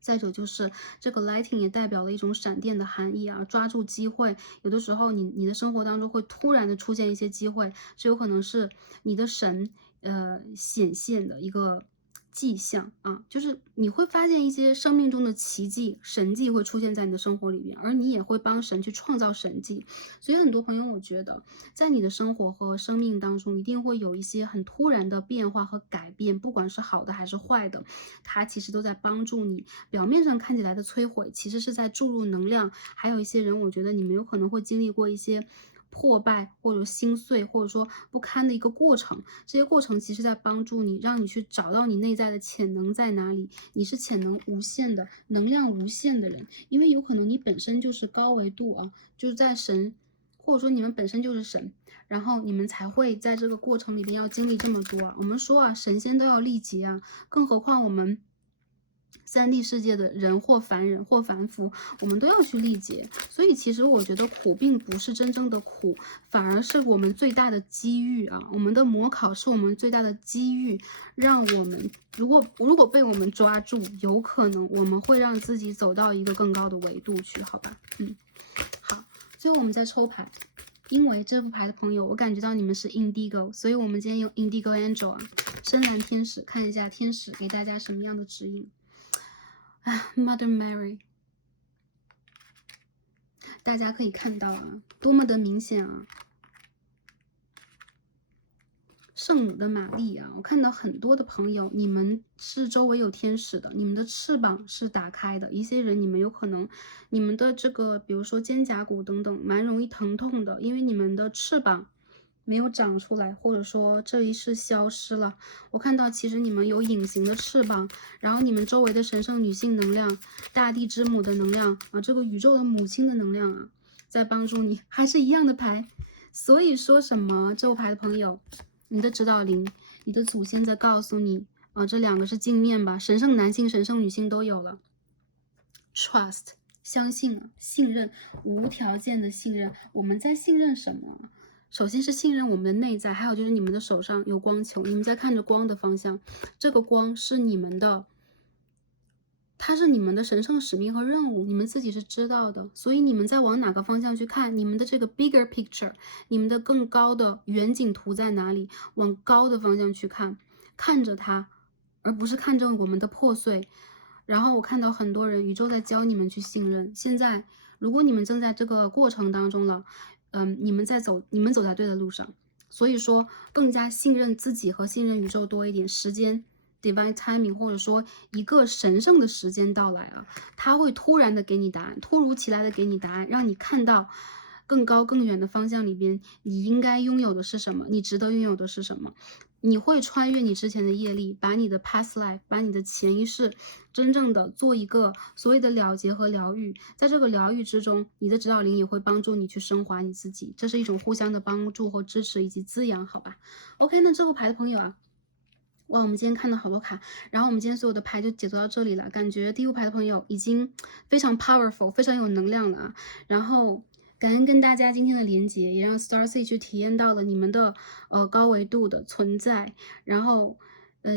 再者就是这个 lighting 也代表了一种闪电的含义啊，抓住机会。有的时候你的生活当中会突然的出现一些机会，这有可能是你的神显现的一个迹象啊，就是你会发现一些生命中的奇迹、神迹会出现在你的生活里边，而你也会帮神去创造神迹。所以很多朋友，我觉得在你的生活和生命当中，一定会有一些很突然的变化和改变，不管是好的还是坏的，它其实都在帮助你。表面上看起来的摧毁，其实是在注入能量。还有一些人，我觉得你们有可能会经历过一些破败或者心碎，或者说不堪的一个过程。这些过程其实在帮助你，让你去找到你内在的潜能在哪里。你是潜能无限的、能量无限的人，因为有可能你本身就是高维度啊，就是在神，或者说你们本身就是神。然后你们才会在这个过程里边要经历这么多啊。我们说啊，神仙都要历劫啊，更何况我们3D 世界的人或凡人或凡夫，我们都要去历劫。所以其实我觉得苦并不是真正的苦，反而是我们最大的机遇啊！我们的模考是我们最大的机遇，让我们如果被我们抓住，有可能我们会让自己走到一个更高的维度去，好吧？好，最后我们再抽牌。因为这副牌的朋友，我感觉到你们是 Indigo， 所以我们今天用 Indigo Angel 啊，深蓝天使，看一下天使给大家什么样的指引。Mother Mary， 大家可以看到啊，多么的明显啊！圣母的玛丽啊，我看到很多的朋友，你们是周围有天使的，你们的翅膀是打开的。一些人你们有可能，你们的这个，比如说肩胛骨等等，蛮容易疼痛的，因为你们的翅膀没有长出来，或者说这一世消失了。我看到其实你们有隐形的翅膀，然后你们周围的神圣女性能量、大地之母的能量啊，这个宇宙的母亲的能量啊，在帮助你，还是一样的牌。所以说什么这副牌的朋友，你的指导灵、你的祖先在告诉你啊，这两个是镜面吧，神圣男性、神圣女性都有了。Trust， 相信啊，信任，无条件的信任。我们在信任什么？首先是信任我们的内在，还有就是你们的手上有光球，你们在看着光的方向，这个光是你们的，它是你们的神圣使命和任务，你们自己是知道的。所以你们在往哪个方向去看，你们的这个 bigger picture， 你们的更高的远景图在哪里？往高的方向去看，看着它，而不是看着我们的破碎。然后我看到很多人，宇宙在教你们去信任。现在，如果你们正在这个过程当中了，你们走在对的路上。所以说，更加信任自己和信任宇宙多一点。时间 divine timing， 或者说一个神圣的时间到来啊，它会突然的给你答案，突如其来的给你答案，让你看到更高更远的方向里边，你应该拥有的是什么，你值得拥有的是什么。你会穿越你之前的业力，把你的 past life， 把你的潜意识真正的做一个所谓的了结和疗愈。在这个疗愈之中，你的指导灵也会帮助你去升华你自己，这是一种互相的帮助和支持以及滋养，好吧 ？OK， 那这副牌的朋友啊，哇，我们今天看到好多卡，然后我们今天所有的牌就解读到这里了。感觉第一副牌的朋友已经非常 powerful， 非常有能量了啊。然后感恩跟大家今天的连接，也让 Starseed 去体验到了你们的高维度的存在。然后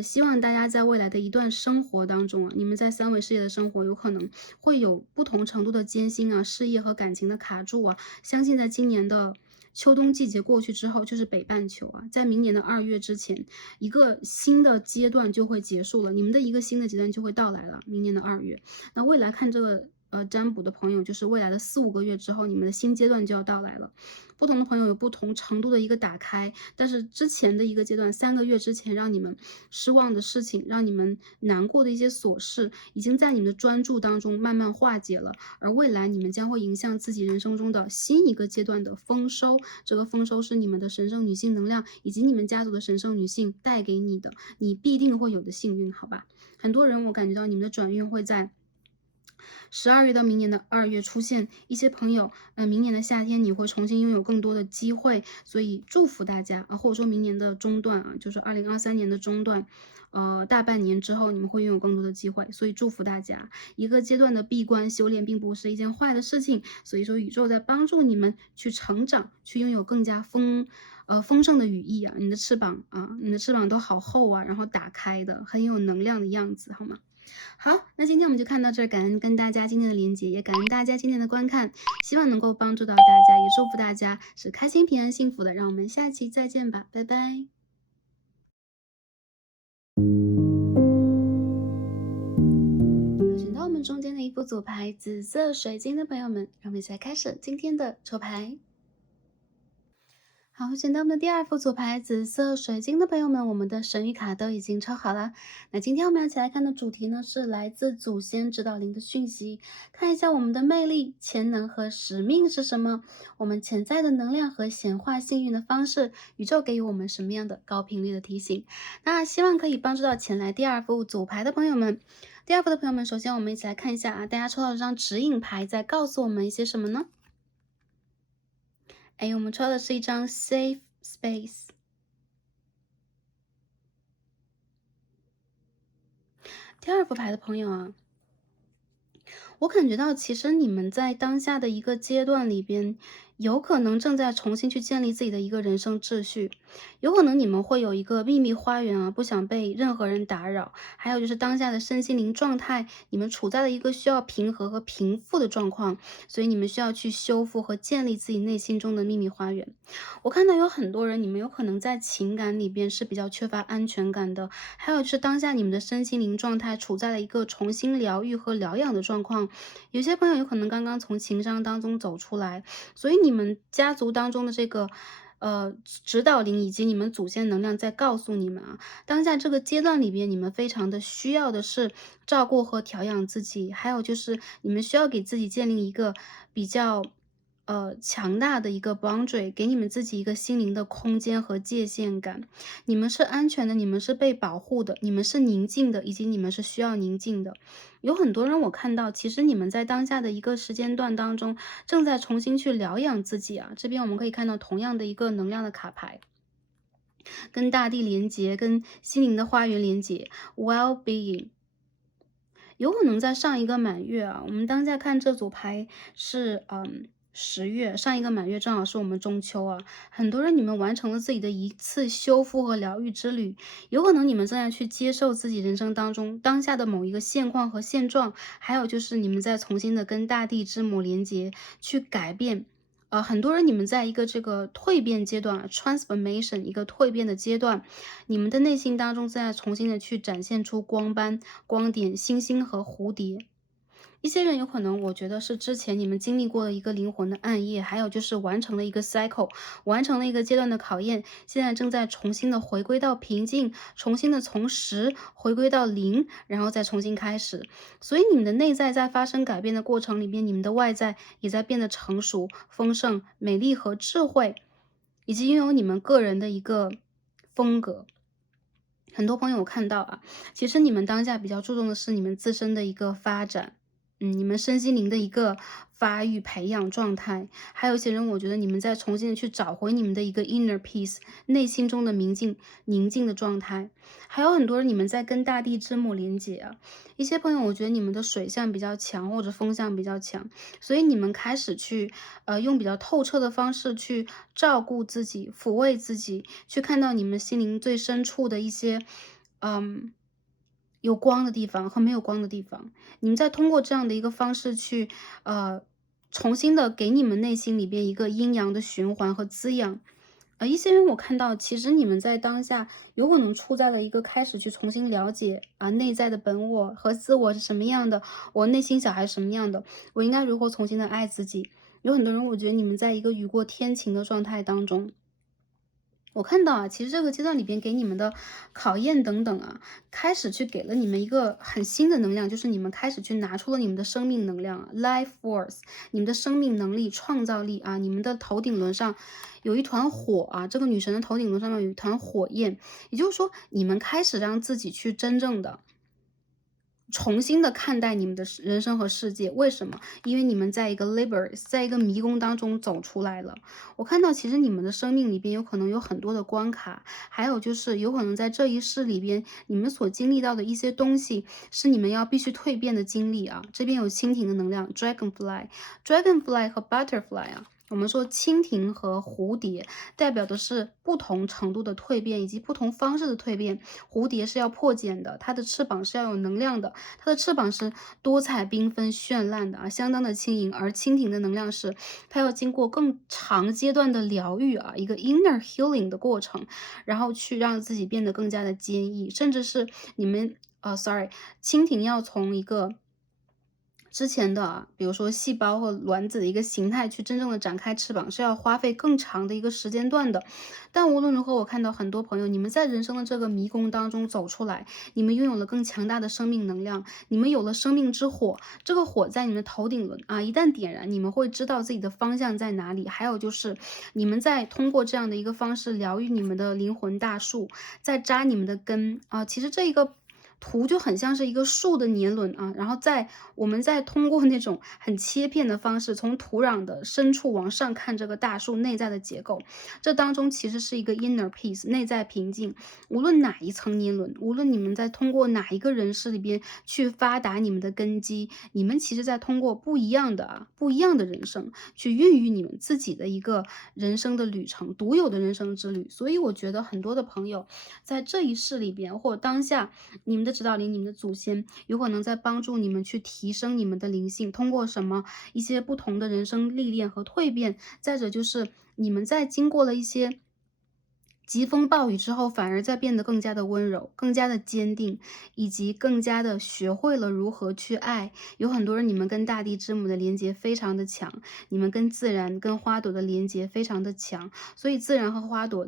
希望大家在未来的一段生活当中啊，你们在3维世界的生活有可能会有不同程度的艰辛啊，事业和感情的卡住啊。相信在今年的秋冬季节过去之后，就是北半球啊，在明年的2月之前，一个新的阶段就会结束了，你们的一个新的阶段就会到来了。明年的2月，那未来看这个占卜的朋友，就是未来的4、5个月之后，你们的新阶段就要到来了。不同的朋友有不同程度的一个打开，但是之前的一个阶段，3个月之前让你们失望的事情，让你们难过的一些琐事，已经在你们的专注当中慢慢化解了。而未来你们将会迎向自己人生中的新一个阶段的丰收，这个丰收是你们的神圣女性能量以及你们家族的神圣女性带给你的，你必定会有的幸运，好吧？很多人我感觉到你们的转运会在12月到明年的2月出现一些朋友，明年的夏天你会重新拥有更多的机会，所以祝福大家啊，或者说明年的中段啊，就是2023年的中段，大半年之后你们会拥有更多的机会，所以祝福大家。一个阶段的闭关修炼并不是一件坏的事情，所以说宇宙在帮助你们去成长，去拥有更加丰盛的羽翼啊，你的翅膀都好厚啊，然后打开的，很有能量的样子，好吗？好，那今天我们就看到这儿，感恩跟大家今天的连接，也感恩大家今天的观看，希望能够帮助到大家，也祝福大家是开心、平安、幸福的。让我们下期再见吧，拜拜。好，选到我们中间的一副组牌，紫色水晶的朋友们，让我们一起来开始今天的抽牌。好，选到我们的第2副组牌，紫色水晶的朋友们，我们的神谕卡都已经抽好了。那今天我们要一起来看的主题呢，是来自祖先指导灵的讯息，看一下我们的魅力、潜能和使命是什么，我们潜在的能量和显化幸运的方式，宇宙给予我们什么样的高频率的提醒？那希望可以帮助到前来第2副组牌的朋友们。第2副的朋友们，首先我们一起来看一下啊，大家抽到这张指引牌在告诉我们一些什么呢？我们抽的是一张 Safe Space。第2副牌的朋友啊，我感觉到其实你们在当下的一个阶段里边，有可能正在重新去建立自己的一个人生秩序，有可能你们会有一个秘密花园啊，不想被任何人打扰，还有就是当下的身心灵状态，你们处在了一个需要平和和平复的状况，所以你们需要去修复和建立自己内心中的秘密花园。我看到有很多人，你们有可能在情感里边是比较缺乏安全感的，还有就是当下你们的身心灵状态处在了一个重新疗愈和疗养的状况。有些朋友有可能刚刚从情伤当中走出来，所以你们家族当中的这个指导灵以及你们祖先能量在告诉你们啊，当下这个阶段里边，你们非常的需要的是照顾和调养自己，还有就是你们需要给自己建立一个比较强大的一个 boundary， 给你们自己一个心灵的空间和界限感。你们是安全的，你们是被保护的，你们是宁静的，以及你们是需要宁静的。有很多人我看到，其实你们在当下的一个时间段当中，正在重新去疗养自己啊。这边我们可以看到同样的一个能量的卡牌，跟大地连接，跟心灵的花园连接 ，well-being。有可能在上一个满月啊，我们当下看这组牌是10月，上一个满月正好是我们中秋啊，很多人你们完成了自己的一次修复和疗愈之旅，有可能你们正在去接受自己人生当中当下的某一个现况和现状，还有就是你们在重新的跟大地之母连接，去改变。很多人你们在一个这个蜕变阶段 transformation 一个蜕变的阶段，你们的内心当中正在重新的去展现出光斑、光点、星星和蝴蝶。一些人有可能，我觉得是之前你们经历过的一个灵魂的暗夜，还有就是完成了一个 cycle，完成了一个阶段的考验，现在正在重新的回归到平静，重新的从10回归到0，然后再重新开始。所以你们的内在在发生改变的过程里面，你们的外在也在变得成熟、丰盛、美丽和智慧，以及拥有你们个人的一个风格。很多朋友我看到啊，其实你们当下比较注重的是你们自身的一个发展。你们身心灵的一个发育培养状态，还有一些人，我觉得你们在重新的去找回你们的一个 inner peace， 内心中的宁静的状态。还有很多人，你们在跟大地之母连接啊。一些朋友，我觉得你们的水象比较强，或者风象比较强，所以你们开始去用比较透彻的方式去照顾自己，抚慰自己，去看到你们心灵最深处的一些有光的地方和没有光的地方。你们在通过这样的一个方式去，重新的给你们内心里边一个阴阳的循环和滋养。一些人我看到，其实你们在当下有可能处在了一个开始去重新了解内在的本我和自我是什么样的，我内心小孩是什么样的，我应该如何重新的爱自己。有很多人，我觉得你们在一个雨过天晴的状态当中。我看到啊，其实这个阶段里边给你们的考验等等啊，开始去给了你们一个很新的能量，就是你们开始去拿出了你们的生命能量啊 ，life force，你们的生命能力、创造力啊，你们的头顶轮上有一团火啊，这个女神的头顶轮上面有一团火焰，也就是说，你们开始让自己去真正的重新的看待你们的人生和世界。为什么？因为你们在一个 labyrinth， 在一个迷宫当中走出来了。我看到其实你们的生命里边有可能有很多的关卡，还有就是有可能在这一世里边，你们所经历到的一些东西，是你们要必须蜕变的经历啊。这边有蜻蜓的能量 dragonfly 和 butterfly 啊。我们说蜻蜓和蝴蝶代表的是不同程度的蜕变以及不同方式的蜕变。蝴蝶是要破茧的，它的翅膀是要有能量的，它的翅膀是多彩缤纷绚烂的啊，相当的轻盈。而蜻蜓的能量是它要经过更长阶段的疗愈啊，一个 inner healing 的过程，然后去让自己变得更加的坚毅，甚至是你们蜻蜓要从一个之前的比如说细胞或卵子的一个形态去真正的展开翅膀，是要花费更长的一个时间段的。但无论如何，我看到很多朋友，你们在人生的这个迷宫当中走出来，你们拥有了更强大的生命能量，你们有了生命之火，这个火在你们头顶轮啊，一旦点燃，你们会知道自己的方向在哪里。还有就是你们在通过这样的一个方式疗愈你们的灵魂大树，在扎你们的根啊。其实这一个图就很像是一个树的年轮啊，然后我们再通过那种很切片的方式，从土壤的深处往上看这个大树内在的结构，这当中其实是一个 inner peace 内在平静。无论哪一层年轮，无论你们在通过哪一个人世里边去发达你们的根基，你们其实在通过不一样的人生去孕育你们自己的一个人生的旅程，独有的人生之旅。所以我觉得很多的朋友在这一世里边或当下，你们的指导灵、你们的祖先有可能在帮助你们去提升你们的灵性，通过什么一些不同的人生历练和蜕变。再者就是你们在经过了一些疾风暴雨之后，反而在变得更加的温柔，更加的坚定，以及更加的学会了如何去爱。有很多人，你们跟大地之母的连接非常的强，你们跟自然、跟花朵的连接非常的强，所以自然和花朵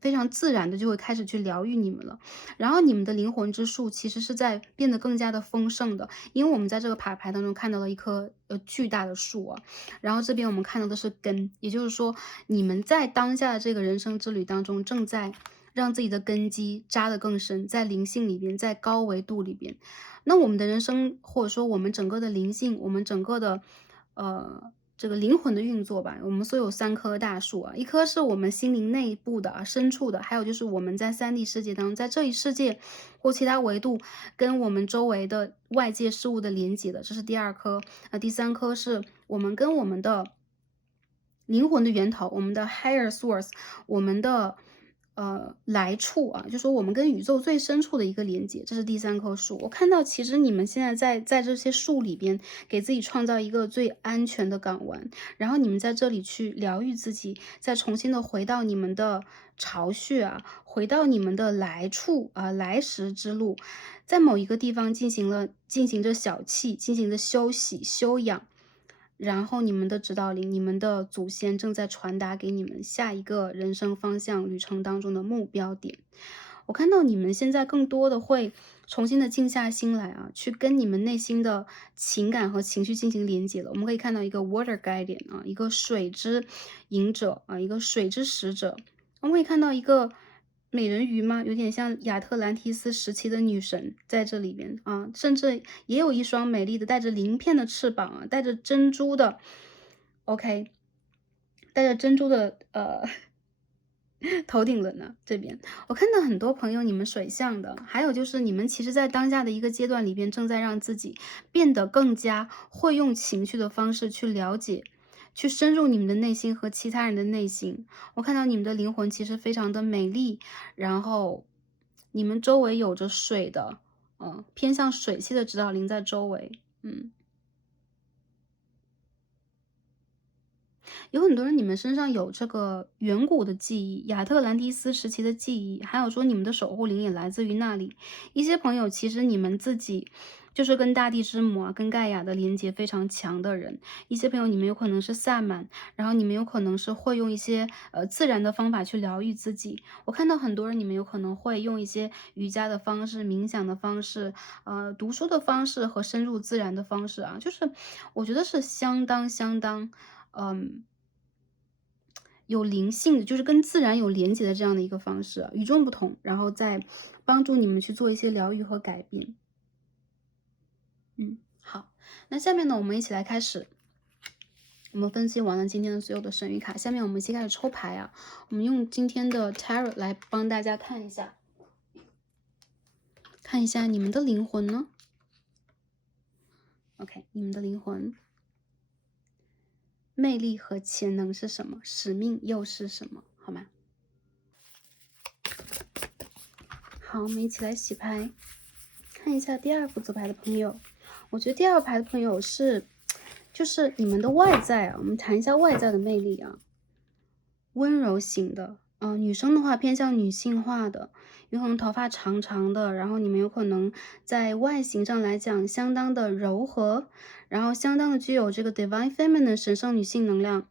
非常自然的就会开始去疗愈你们了。然后你们的灵魂之树其实是在变得更加的丰盛的，因为我们在这个牌当中看到了一棵巨大的树啊，然后这边我们看到的是根，也就是说你们在当下的这个人生之旅当中，正在让自己的根基扎得更深，在灵性里边，在高维度里边。那我们的人生，或者说我们整个的灵性，我们整个的这个灵魂的运作吧，我们所有3棵大树啊，一棵是我们心灵内部的深处的，还有就是我们在3D 世界当中，在这一世界或其他维度跟我们周围的外界事物的连接的，这是第2棵。第3棵是我们跟我们的灵魂的源头，我们的 higher source，我们的来处啊，就说我们跟宇宙最深处的一个连接，这是第3棵树。我看到其实你们现在在这些树里边，给自己创造一个最安全的港湾，然后你们在这里去疗愈自己，再重新的回到你们的巢穴啊，回到你们的来处啊，来时之路，在某一个地方进行着小憩，进行着休息休养。然后你们的指导灵、你们的祖先正在传达给你们下一个人生方向旅程当中的目标点。我看到你们现在更多的会重新的静下心来啊，去跟你们内心的情感和情绪进行连接了。我们可以看到一个 water guardian 啊，一个水之引者啊，一个水之使者。我们可以看到一个美人鱼吗？有点像亚特兰蒂斯时期的女神在这里边啊，甚至也有一双美丽的带着鳞片的翅膀啊，带着珍珠的，OK，带着珍珠的头顶轮呢，这边我看到很多朋友，你们水象的，还有就是你们其实在当下的一个阶段里边，正在让自己变得更加会用情绪的方式去了解，去深入你们的内心和其他人的内心。我看到你们的灵魂其实非常的美丽，然后你们周围有着水的，偏向水系的指导灵在周围，嗯。有很多人你们身上有这个远古的记忆，亚特兰蒂斯时期的记忆，还有说你们的守护灵也来自于那里。一些朋友其实你们自己就是跟大地之母啊、跟盖亚的连接非常强的人。一些朋友你们有可能是萨满，然后你们有可能是会用一些自然的方法去疗愈自己。我看到很多人你们有可能会用一些瑜伽的方式、冥想的方式、读书的方式和深入自然的方式啊，就是我觉得是相当。嗯，有灵性的，就是跟自然有连接的这样的一个方式啊，与众不同，然后再帮助你们去做一些疗愈和改变。好，那下面呢，我们一起来开始。我们分析完了今天的所有的神谕卡，下面我们一起开始抽牌啊。我们用今天的 Tarot 来帮大家看一下，你们的灵魂呢 ？OK， 你们的灵魂魅力和潜能是什么？使命又是什么？好吗？好，我们一起来洗牌，看一下第二副组牌的朋友。我觉得第二排的朋友就是你们的外在啊，我们谈一下外在的魅力啊，温柔型的，女生的话偏向女性化的，有可能头发长长的，然后你们有可能在外形上来讲相当的柔和，然后相当的具有这个 divine feminine 神圣女性能量。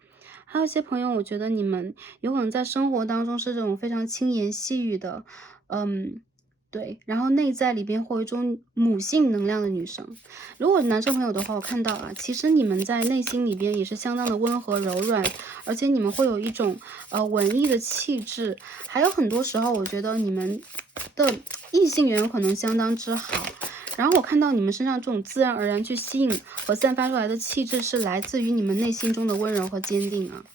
还有一些朋友，我觉得你们有可能在生活当中是这种非常轻言细语的，对，然后内在里边会有一种母性能量的女生。如果男生朋友的话，我看到啊，其实你们在内心里边也是相当的温和柔软，而且你们会有一种文艺的气质。还有很多时候，我觉得你们的异性缘有可能相当之好。然后我看到你们身上这种自然而然去吸引和散发出来的气质，是来自于你们内心中的温柔和坚定啊。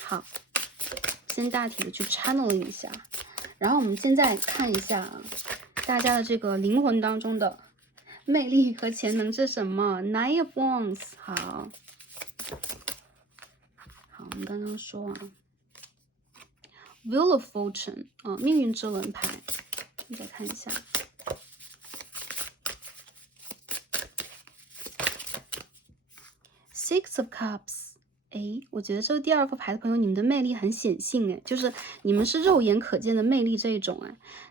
好，先大体的去 channeling 一下。然后我们现在看一下大家的这个灵魂当中的魅力和潜能是什么 ？Nine of Wands， 好，我们刚刚说啊 ，Wheel of Fortune 啊，命运之轮牌，你再看一下 ，Six of Cups。我觉得这个第二副牌的朋友，你们的魅力很显性就是你们是肉眼可见的魅力这一种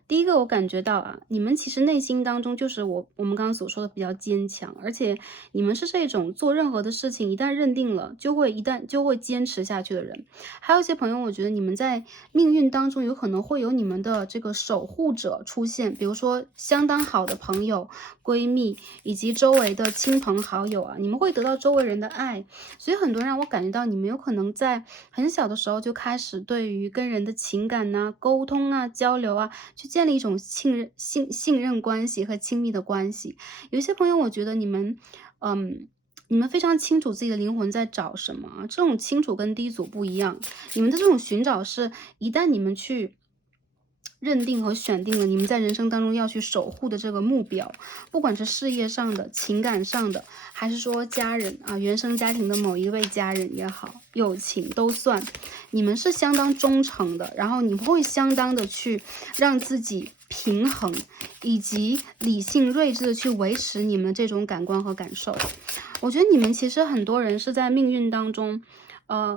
第一个我感觉到啊，你们其实内心当中就是我们刚刚所说的比较坚强，而且你们是这种做任何的事情一旦认定了就会坚持下去的人。还有一些朋友，我觉得你们在命运当中有可能会有你们的这个守护者出现，比如说相当好的朋友、闺蜜以及周围的亲朋好友啊，你们会得到周围人的爱，所以很多人让我感觉到你们有可能在很小的时候就开始对于跟人的情感沟通交流去建立一种信任关系和亲密的关系。有些朋友我觉得你们非常清楚自己的灵魂在找什么这种清楚跟第一组不一样，你们的这种寻找是一旦你们去认定和选定了你们在人生当中要去守护的这个目标，不管是事业上的、情感上的，还是说家人原生家庭的某一位家人也好，友情都算，你们是相当忠诚的，然后你们会相当的去让自己平衡，以及理性睿智的去维持你们这种感官和感受。我觉得你们其实很多人是在命运当中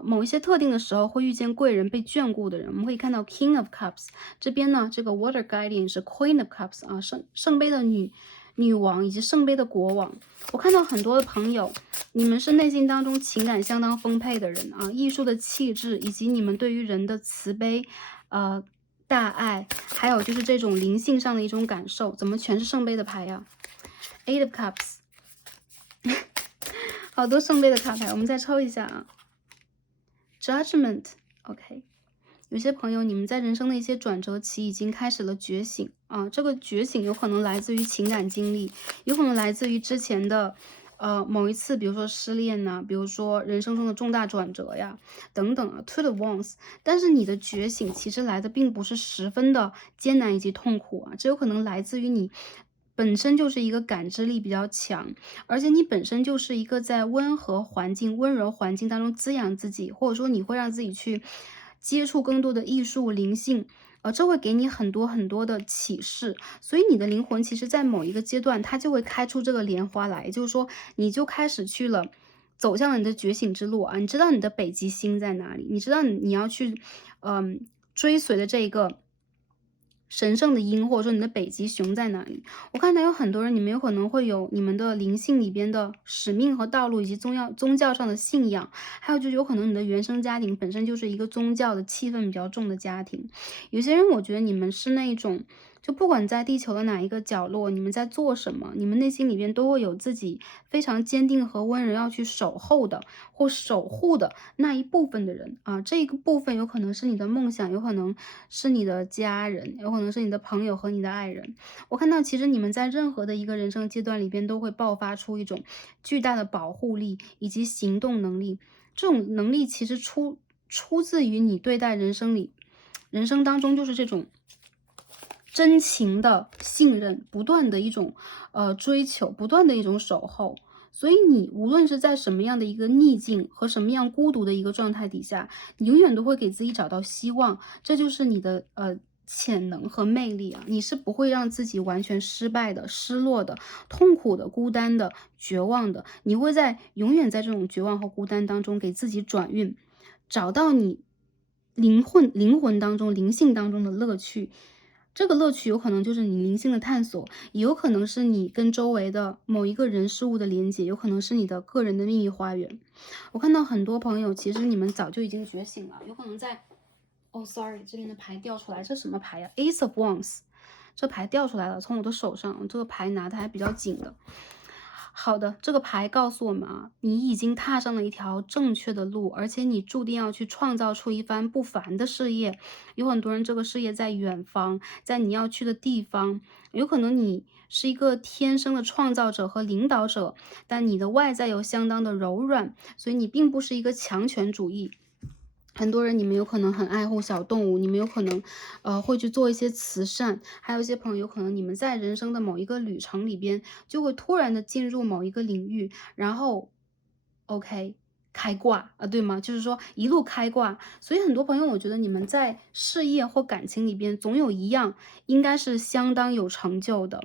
某一些特定的时候会遇见贵人，被眷顾的人。我们可以看到 King of Cups 这边呢，这个 Water Guardian 是 Queen of Cups 圣杯的女王以及圣杯的国王。我看到很多的朋友，你们是内心当中情感相当丰沛的人艺术的气质以及你们对于人的慈悲大爱，还有就是这种灵性上的一种感受。怎么全是圣杯的牌呀？8 of Cups 好多圣杯的卡牌，我们再抽一下Judgment OK， 有些朋友你们在人生的一些转折期已经开始了觉醒这个觉醒有可能来自于情感经历，有可能来自于之前的某一次，比如说失恋比如说人生中的重大转折呀等等Two of Wands。 但是你的觉醒其实来的并不是十分的艰难以及痛苦这有可能来自于你本身就是一个感知力比较强，而且你本身就是一个在温柔环境当中滋养自己，或者说你会让自己去接触更多的艺术灵性这会给你很多很多的启示。所以你的灵魂其实在某一个阶段它就会开出这个莲花来，也就是说你就开始去了走向了你的觉醒之路你知道你的北极星在哪里，你知道你要去追随的这个神圣的鹰，或者说你的北极熊在哪里。我看到有很多人，你们有可能会有你们的灵性里边的使命和道路，以及宗教上的信仰，还有就是有可能你的原生家庭本身就是一个宗教的气氛比较重的家庭。有些人我觉得你们是那种就不管在地球的哪一个角落，你们在做什么，你们内心里边都会有自己非常坚定和温柔要去守候的或守护的那一部分的人啊。这一个部分有可能是你的梦想，有可能是你的家人，有可能是你的朋友和你的爱人。我看到其实你们在任何的一个人生阶段里边都会爆发出一种巨大的保护力以及行动能力。这种能力其实出自于你对待人生当中就是这种真情的信任，不断的一种追求，不断的一种守候。所以你无论是在什么样的一个逆境和什么样孤独的一个状态底下，你永远都会给自己找到希望，这就是你的潜能和魅力啊！你是不会让自己完全失败的、失落的、痛苦的、孤单的、绝望的，你会永远在这种绝望和孤单当中给自己转运，找到你灵魂当中、灵性当中的乐趣。这个乐趣有可能就是你灵性的探索，也有可能是你跟周围的某一个人事物的连接，有可能是你的个人的秘密花园。我看到很多朋友，其实你们早就已经觉醒了，有可能在sorry，这边的牌掉出来，这什么牌呀？Ace of Wands，这牌掉出来了，从我的手上，这个牌拿的还比较紧的。好的，这个牌告诉我们啊，你已经踏上了一条正确的路，而且你注定要去创造出一番不凡的事业。有很多人这个事业在远方，在你要去的地方，有可能你是一个天生的创造者和领导者，但你的外在又相当的柔软，所以你并不是一个强权主义。很多人你们有可能很爱护小动物，你们有可能会去做一些慈善，还有一些朋友有可能你们在人生的某一个旅程里边就会突然的进入某一个领域，然后 OK 开挂啊，对吗？就是说一路开挂。所以很多朋友我觉得你们在事业或感情里边总有一样应该是相当有成就的。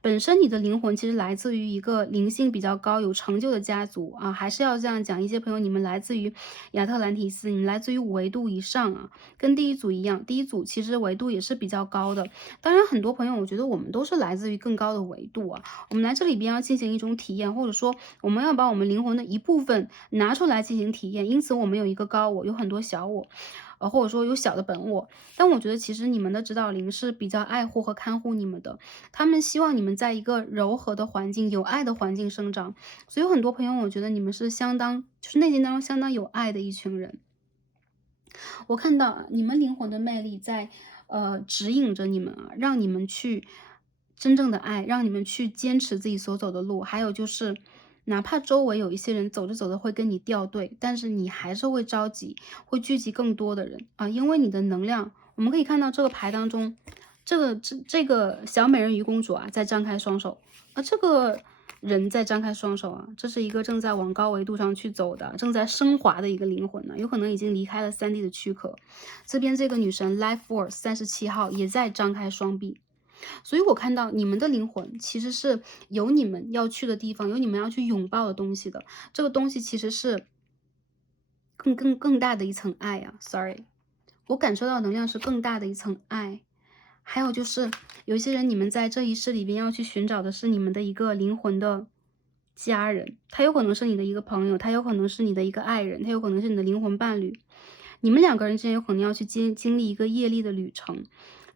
本身你的灵魂其实来自于一个灵性比较高、有成就的家族啊，还是要这样讲。一些朋友你们来自于亚特兰提斯，你们来自于5维度以上啊，跟第一组一样，第一组其实维度也是比较高的。当然，很多朋友我觉得我们都是来自于更高的维度啊，我们来这里边要进行一种体验，或者说我们要把我们灵魂的一部分拿出来进行体验。因此，我们有一个高我，有很多小我。或者说有小的本我，但我觉得其实你们的指导灵是比较爱护和看护你们的，他们希望你们在一个柔和的环境、有爱的环境生长。所以有很多朋友，我觉得你们是就是内心当中相当有爱的一群人。我看到你们灵魂的魅力在指引着你们啊，让你们去真正的爱，让你们去坚持自己所走的路。还有就是，哪怕周围有一些人走着走着会跟你掉队，但是你还是会着急，会聚集更多的人啊，因为你的能量，我们可以看到这个牌当中，这个小美人鱼公主啊，在张开双手，这个人在张开双手啊，这是一个正在往高维度上去走的，正在升华的一个灵魂呢，有可能已经离开了3D 的躯壳。这边这个女神 Life Force 37号也在张开双臂。所以我看到你们的灵魂其实是有你们要去的地方，有你们要去拥抱的东西的。这个东西其实是更大的一层爱啊 ，sorry，我感受到能量是更大的一层爱。还有就是有一些人，你们在这一世里边要去寻找的是你们的一个灵魂的家人，他有可能是你的一个朋友，他有可能是你的一个爱人，他有可能是你的灵魂伴侣。你们2个人之间有可能要去经历一个业力的旅程。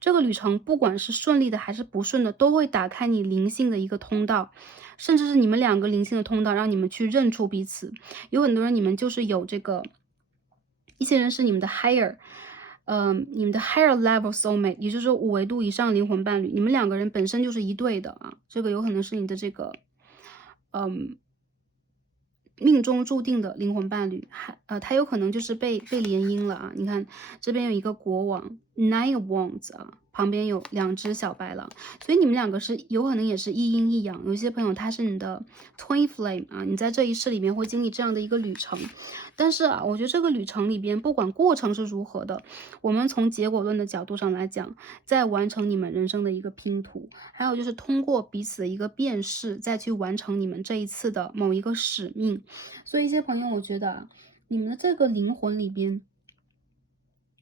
这个旅程不管是顺利的还是不顺的，都会打开你灵性的一个通道，甚至是你们2个灵性的通道，让你们去认出彼此。有很多人你们就是有这个，一些人是你们的 你们的 higher level soulmate， 也就是说5维度以上灵魂伴侣，你们2个人本身就是一对的啊，这个有可能是你的这个命中注定的灵魂伴侣，他有可能就是被联姻了啊！你看这边有一个国王 Nine of Wands 啊，旁边有2只小白狼，所以你们2个是有可能也是一阴一阳。有些朋友他是你的 Twin Flame 啊，你在这一世里面会经历这样的一个旅程。但是啊，我觉得这个旅程里边，不管过程是如何的，我们从结果论的角度上来讲，在完成你们人生的一个拼图，还有就是通过彼此的一个辨识，再去完成你们这一次的某一个使命。所以一些朋友，我觉得你们的这个灵魂里边，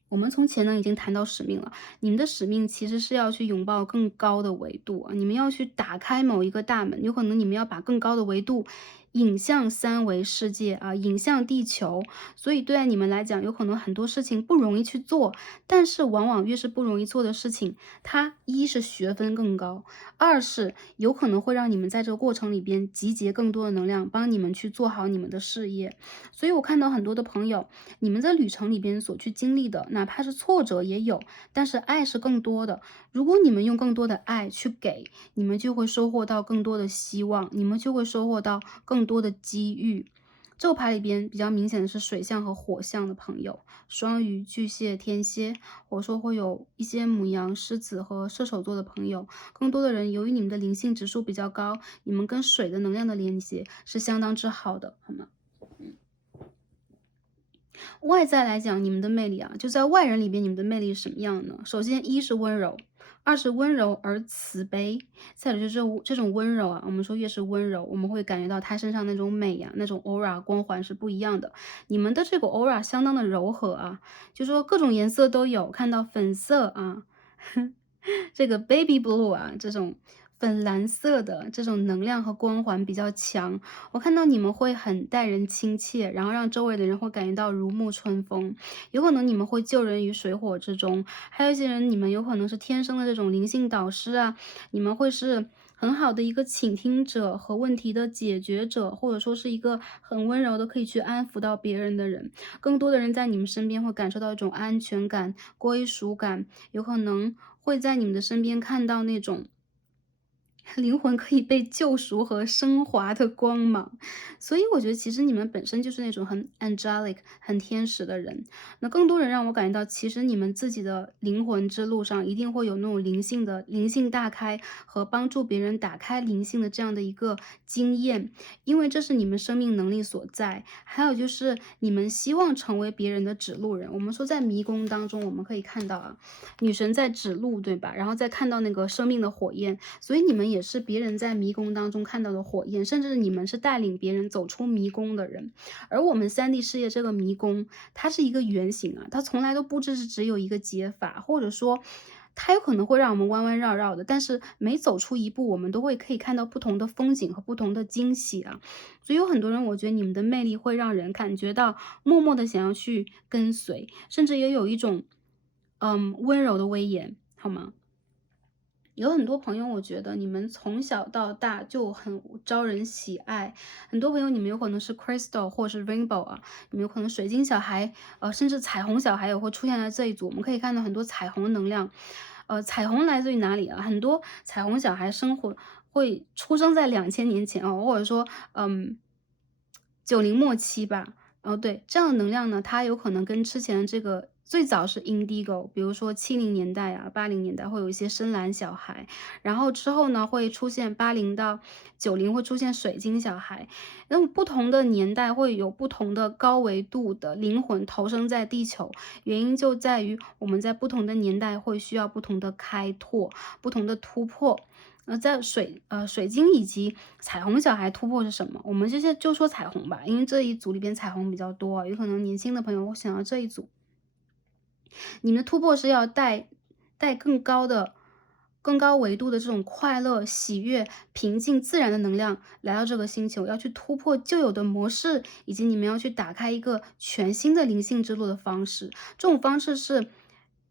我们从潜能已经谈到使命了，你们的使命其实是要去拥抱更高的维度啊，你们要去打开某一个大门，有可能你们要把更高的维度引向三维世界啊，引向地球。所以对你们来讲，有可能很多事情不容易去做，但是往往越是不容易做的事情，它一是学分更高，二是有可能会让你们在这个过程里边集结更多的能量，帮你们去做好你们的事业。所以我看到很多的朋友，你们在旅程里边所去经历的，哪怕是挫折也有，但是爱是更多的。如果你们用更多的爱去给，你们就会收获到更多的希望，你们就会收获到更多的机遇。这个牌里边比较明显的是水象和火象的朋友，双鱼、巨蟹、天蝎，或者说会有一些母羊、狮子和射手座的朋友。更多的人由于你们的灵性指数比较高，你们跟水的能量的连接是相当之好的，好吗？外在来讲，你们的魅力啊，就在外人里边，你们的魅力是什么样呢？首先，一是温柔，二是温柔而慈悲，再有就是这种温柔啊，我们说越是温柔，我们会感觉到他身上那种美呀、那种 aura 光环是不一样的。你们的这个 aura 相当的柔和啊，就说各种颜色都有，看到粉色啊，这个 baby blue 啊，这种粉蓝色的这种能量和光环比较强。我看到你们会很待人亲切，然后让周围的人会感觉到如沐春风。有可能你们会救人于水火之中，还有一些人，你们有可能是天生的这种灵性导师啊，你们会是很好的一个倾听者和问题的解决者，或者说是一个很温柔的可以去安抚到别人的人。更多的人在你们身边会感受到一种安全感、归属感，有可能会在你们的身边看到那种灵魂可以被救赎和升华的光芒。所以我觉得其实你们本身就是那种很 angelic 很天使的人。那更多人让我感觉到，其实你们自己的灵魂之路上一定会有那种灵性大开和帮助别人打开灵性的这样的一个经验，因为这是你们生命能力所在。还有就是你们希望成为别人的指路人。我们说在迷宫当中，我们可以看到啊，女神在指路，对吧？然后再看到那个生命的火焰，所以你们也是别人在迷宫当中看到的火焰，甚至你们是带领别人走出迷宫的人。而我们3D 世界这个迷宫，它是一个圆形啊，它从来都不只有一个解法，或者说它有可能会让我们弯弯绕绕的，但是每走出一步，我们都会可以看到不同的风景和不同的惊喜啊。所以有很多人，我觉得你们的魅力会让人感觉到默默的想要去跟随，甚至也有一种温柔的威严，好吗？有很多朋友，我觉得你们从小到大就很招人喜爱。很多朋友，你们有可能是 crystal 或是 rainbow 啊，你们有可能水晶小孩，甚至彩虹小孩也会出现在这一组。我们可以看到很多彩虹能量。彩虹来自于哪里啊？很多彩虹小孩会出生在2000年前哦，或者说，90末期吧。哦，对，这样的能量呢，它有可能跟之前的这个最早是 indigo，比如说70年代啊、80年代会有一些深蓝小孩，然后之后呢会出现80到90会出现水晶小孩，那么不同的年代会有不同的高维度的灵魂投生在地球，原因就在于我们在不同的年代会需要不同的开拓、不同的突破。在水晶以及彩虹小孩突破是什么？我们这些就说彩虹吧，因为这一组里边彩虹比较多啊，有可能年轻的朋友会想要这一组。你们的突破是要带更高维度的这种快乐、喜悦、平静、自然的能量来到这个星球，要去突破旧有的模式，以及你们要去打开一个全新的灵性之路的方式。这种方式是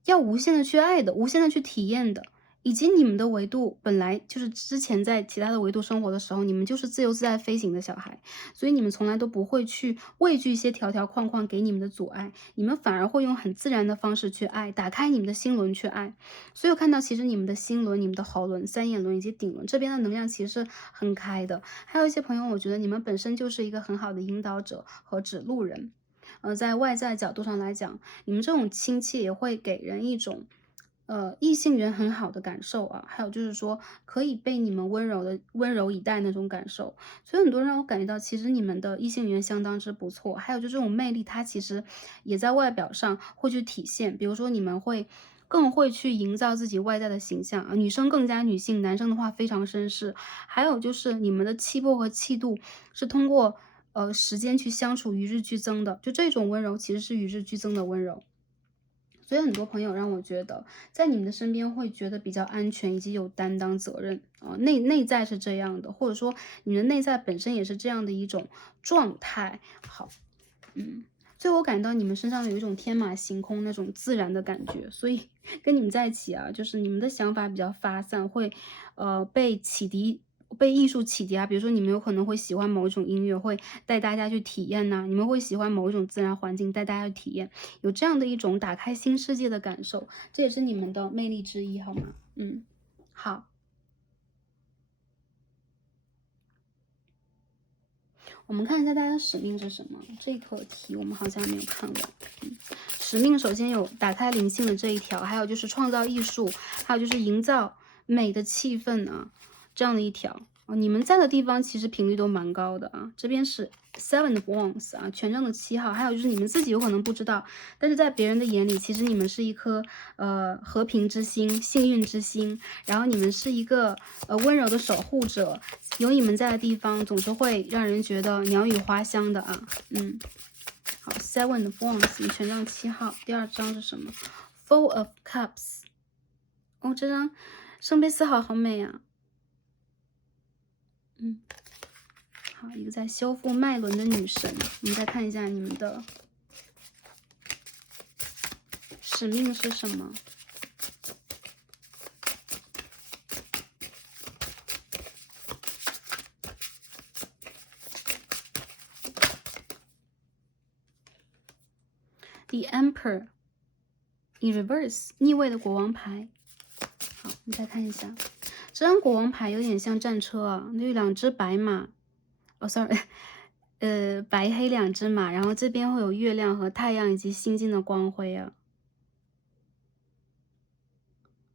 要无限的去爱的，无限的去体验的。以及你们的维度本来就是之前在其他的维度生活的时候，你们就是自由自在飞行的小孩，所以你们从来都不会去畏惧一些条条框框给你们的阻碍，你们反而会用很自然的方式去爱，打开你们的心轮去爱。所以我看到其实你们的心轮、你们的喉轮、三眼轮以及顶轮这边的能量其实是很开的。还有一些朋友，我觉得你们本身就是一个很好的引导者和指路人。在外在角度上来讲，你们这种亲切也会给人一种异性缘很好的感受啊，还有就是说可以被你们温柔以待那种感受，所以很多人让我感觉到，其实你们的异性缘相当之不错。还有就这种魅力，它其实也在外表上会去体现，比如说你们会更会去营造自己外在的形象啊，女生更加女性，男生的话非常绅士。还有就是你们的气魄和气度是通过时间去相处与日俱增的，就这种温柔其实是与日俱增的温柔。所以很多朋友让我觉得，在你们的身边会觉得比较安全，以及有担当责任啊，内在是这样的，或者说你的内在本身也是这样的一种状态。好，所以我感到你们身上有一种天马行空那种自然的感觉，所以跟你们在一起啊，就是你们的想法比较发散，会被启迪。被艺术启迪啊，比如说你们有可能会喜欢某一种音乐，会带大家去体验呐、你们会喜欢某一种自然环境，带大家去体验，有这样的一种打开新世界的感受，这也是你们的魅力之一，好吗？好。我们看一下大家的使命是什么？这课题我们好像没有看完。使命首先有打开灵性的这一条，还有就是创造艺术，还有就是营造美的气氛啊，这样的一条。你们在的地方其实频率都蛮高的啊。这边是 Seven of Wands 啊，权杖的7号，还有就是你们自己有可能不知道，但是在别人的眼里，其实你们是一颗和平之心、幸运之心，然后你们是一个温柔的守护者，有你们在的地方，总是会让人觉得鸟语花香的啊。好 ，Seven of Wands， 权杖7号，第2张是什么 ？Four of Cups。哦，这张圣杯4号好美啊。好，一个在修复脉轮的女神。我们再看一下你们的使命是什么？The Emperor in reverse， 逆位的国王牌。好，我们再看一下，这张国王牌有点像战车啊，有2只白马。哦，sorry，白黑2只马，然后这边会有月亮和太阳以及星星的光辉啊，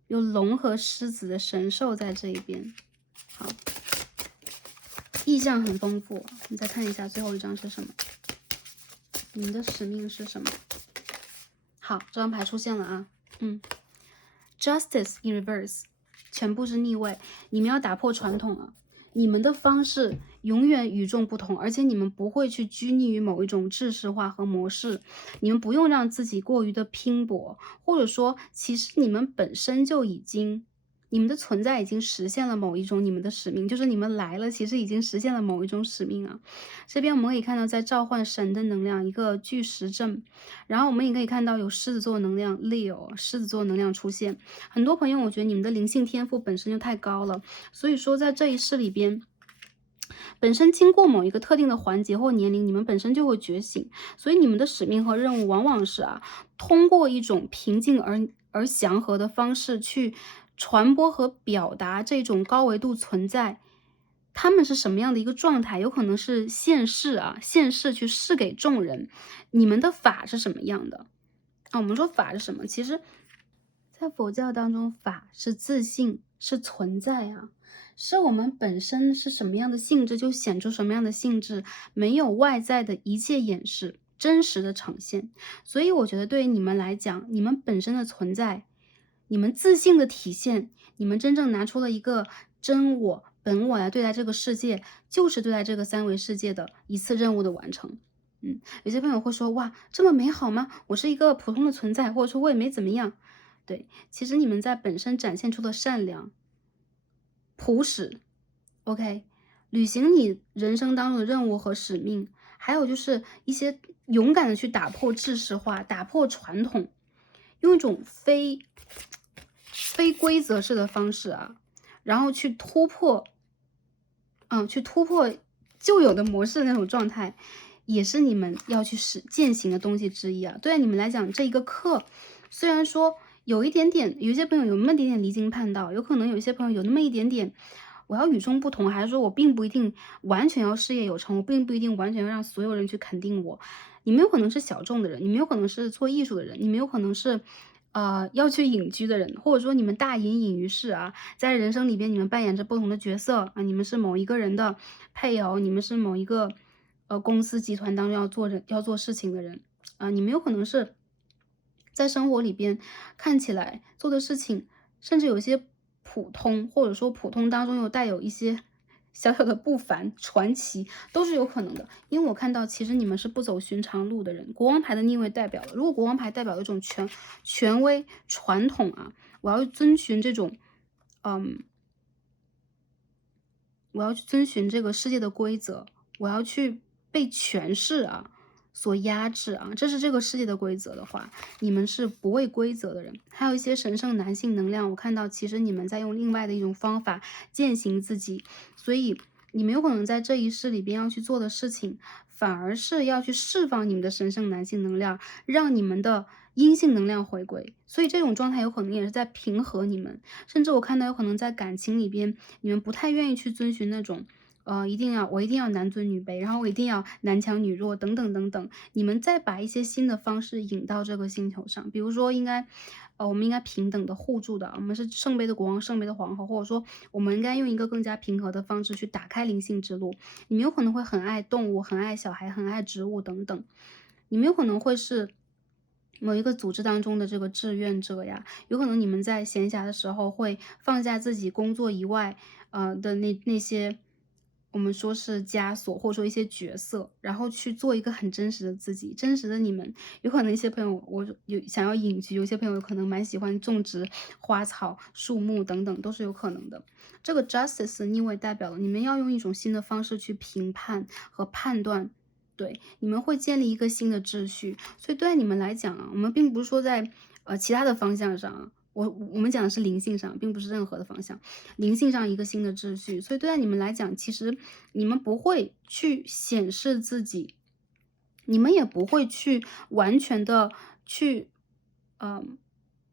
有龙和狮子的神兽在这一边。好，意象很丰富。你再看一下最后一张是什么？你们的使命是什么？好，这张牌出现了啊。Justice in reverse， 全部是逆位。你们要打破传统啊！你们的方式永远与众不同，而且你们不会去拘泥于某一种制式化和模式。你们不用让自己过于的拼搏，或者说，其实你们本身就已经。你们的存在已经实现了某一种你们的使命，就是你们来了，其实已经实现了某一种使命啊。这边我们可以看到，在召唤神的能量，一个巨石阵，然后我们也可以看到有狮子座能量 Leo， 狮子座能量出现。很多朋友，我觉得你们的灵性天赋本身就太高了，所以说在这一世里边。本身经过某一个特定的环节或年龄，你们本身就会觉醒，所以你们的使命和任务往往是通过一种平静而祥和的方式去传播和表达这种高维度存在，他们是什么样的一个状态？有可能是现世现世去示给众人，你们的法是什么样的我们说法是什么？其实，在佛教当中，法是自信，是存在是我们本身是什么样的性质，就显出什么样的性质，没有外在的一切掩饰，真实的呈现。所以我觉得对于你们来讲，你们本身的存在，你们自信的体现，你们真正拿出了一个真我、本我来对待这个世界，就是对待这个3维世界的一次任务的完成。有些朋友会说，哇，这么美好吗？我是一个普通的存在，或者说我也没怎么样。对，其实你们在本身展现出的善良、朴实 ，OK，履行你人生当中的任务和使命，还有就是一些勇敢的去打破制式化、打破传统，用一种非规则式的方式然后去突破，去突破旧有的模式的那种状态，也是你们要去践行的东西之一对你们来讲，这一个课虽然说有一些朋友有那么一点点离经叛道，有可能有一些朋友有那么一点点，我要与众不同，还是说我并不一定完全要事业有成，我并不一定完全要让所有人去肯定我。你们有可能是小众的人，你们有可能是做艺术的人，你们有可能是要去隐居的人，或者说你们大隐隐于市在人生里边你们扮演着不同的角色你们是某一个人的配偶，你们是某一个公司集团当中要做事情的人你们有可能是在生活里边看起来做的事情，甚至有些普通，或者说普通当中又带有一些小小的不凡、传奇都是有可能的。因为我看到其实你们是不走寻常路的人。国王牌的逆位代表了，如果国王牌代表一种权威、传统啊，我要遵循这种，我要去遵循这个世界的规则，我要去被权势啊所压制啊，这是这个世界的规则的话，你们是不畏规则的人。还有一些神圣男性能量，我看到其实你们在用另外的一种方法践行自己，所以你们有可能在这一世里边要去做的事情，反而是要去释放你们的神圣男性能量，让你们的阴性能量回归。所以这种状态有可能也是在平和你们，甚至我看到有可能在感情里边，你们不太愿意去遵循那种我一定要男尊女卑，然后我一定要男强女弱等等等等。你们再把一些新的方式引到这个星球上，比如说我们应该平等的互助的，我们是圣杯的国王、圣杯的皇后，或者说我们应该用一个更加平和的方式去打开灵性之路。你们有可能会很爱动物、很爱小孩、很爱植物等等，你们有可能会是某一个组织当中的这个志愿者呀，有可能你们在闲暇的时候会放下自己工作以外的那些我们说是枷锁，或者说一些角色，然后去做一个很真实的自己，真实的你们。有可能一些朋友我想要隐居，有些朋友可能蛮喜欢种植花草、树木等等，都是有可能的。这个 justice 逆位代表了你们要用一种新的方式去评判和判断。对，你们会建立一个新的秩序，所以对你们来讲啊，我们并不是说在其他的方向上啊，我们讲的是灵性上，并不是任何的方向，灵性上一个新的秩序。所以对待你们来讲，其实你们不会去显示自己，你们也不会去完全的去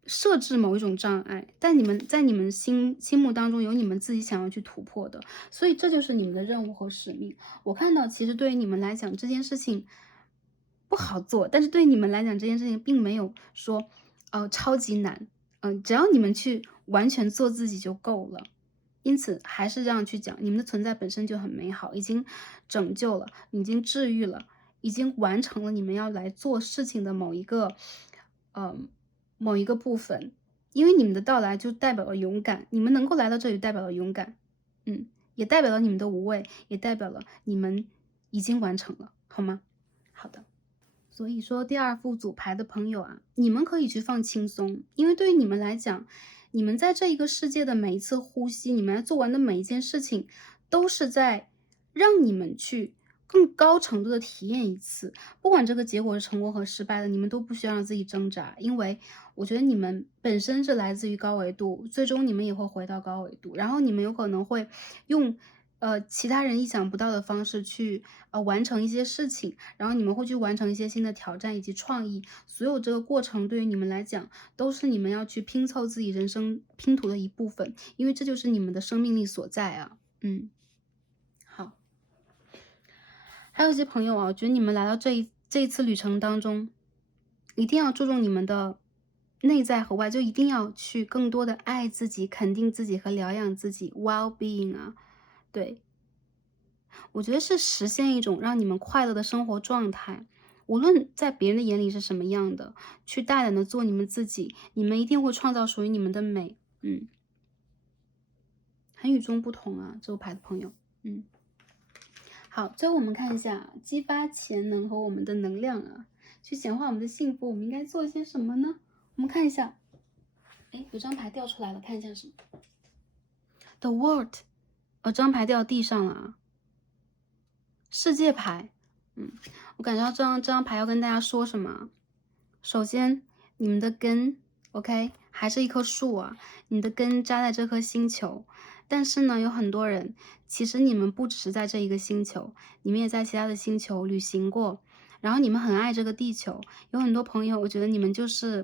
设置某一种障碍，但你们在你们心目当中有你们自己想要去突破的，所以这就是你们的任务和使命。我看到其实对于你们来讲这件事情不好做，但是对于你们来讲这件事情并没有说超级难，只要你们去完全做自己就够了。因此还是这样去讲，你们的存在本身就很美好，已经拯救了，已经治愈了，已经完成了你们要来做事情的某一个部分。因为你们的到来就代表了勇敢，你们能够来到这里代表了勇敢，也代表了你们的无畏，也代表了你们已经完成了，好吗？好的。所以说第二副组牌的朋友啊，你们可以去放轻松，因为对于你们来讲，你们在这一个世界的每一次呼吸，你们做完的每一件事情，都是在让你们去更高程度的体验一次。不管这个结果是成功和失败的，你们都不需要让自己挣扎，因为我觉得你们本身是来自于高维度，最终你们也会回到高维度，然后你们有可能会用其他人意想不到的方式去完成一些事情，然后你们会去完成一些新的挑战以及创意。所有这个过程对于你们来讲，都是你们要去拼凑自己人生拼图的一部分，因为这就是你们的生命力所在啊。好。还有一些朋友啊，我觉得你们来到这一次旅程当中，一定要注重你们的内在和外，就一定要去更多的爱自己、肯定自己和疗养自己 ，well-being 啊，对，我觉得是实现一种让你们快乐的生活状态。无论在别人的眼里是什么样的，去大胆的做你们自己，你们一定会创造属于你们的美。很与众不同啊，这个牌的朋友。好，最后我们看一下激发潜能和我们的能量啊，去显化我们的幸福，我们应该做些什么呢？我们看一下，有张牌掉出来了，看一下什么 ？The World， 这张牌掉到地上了啊。世界牌，我感觉到这张牌要跟大家说什么？首先，你们的根 ，OK， 还是一棵树啊，你的根扎在这颗星球。但是呢，有很多人，其实你们不只是在这一个星球，你们也在其他的星球旅行过，然后你们很爱这个地球。有很多朋友，我觉得你们就是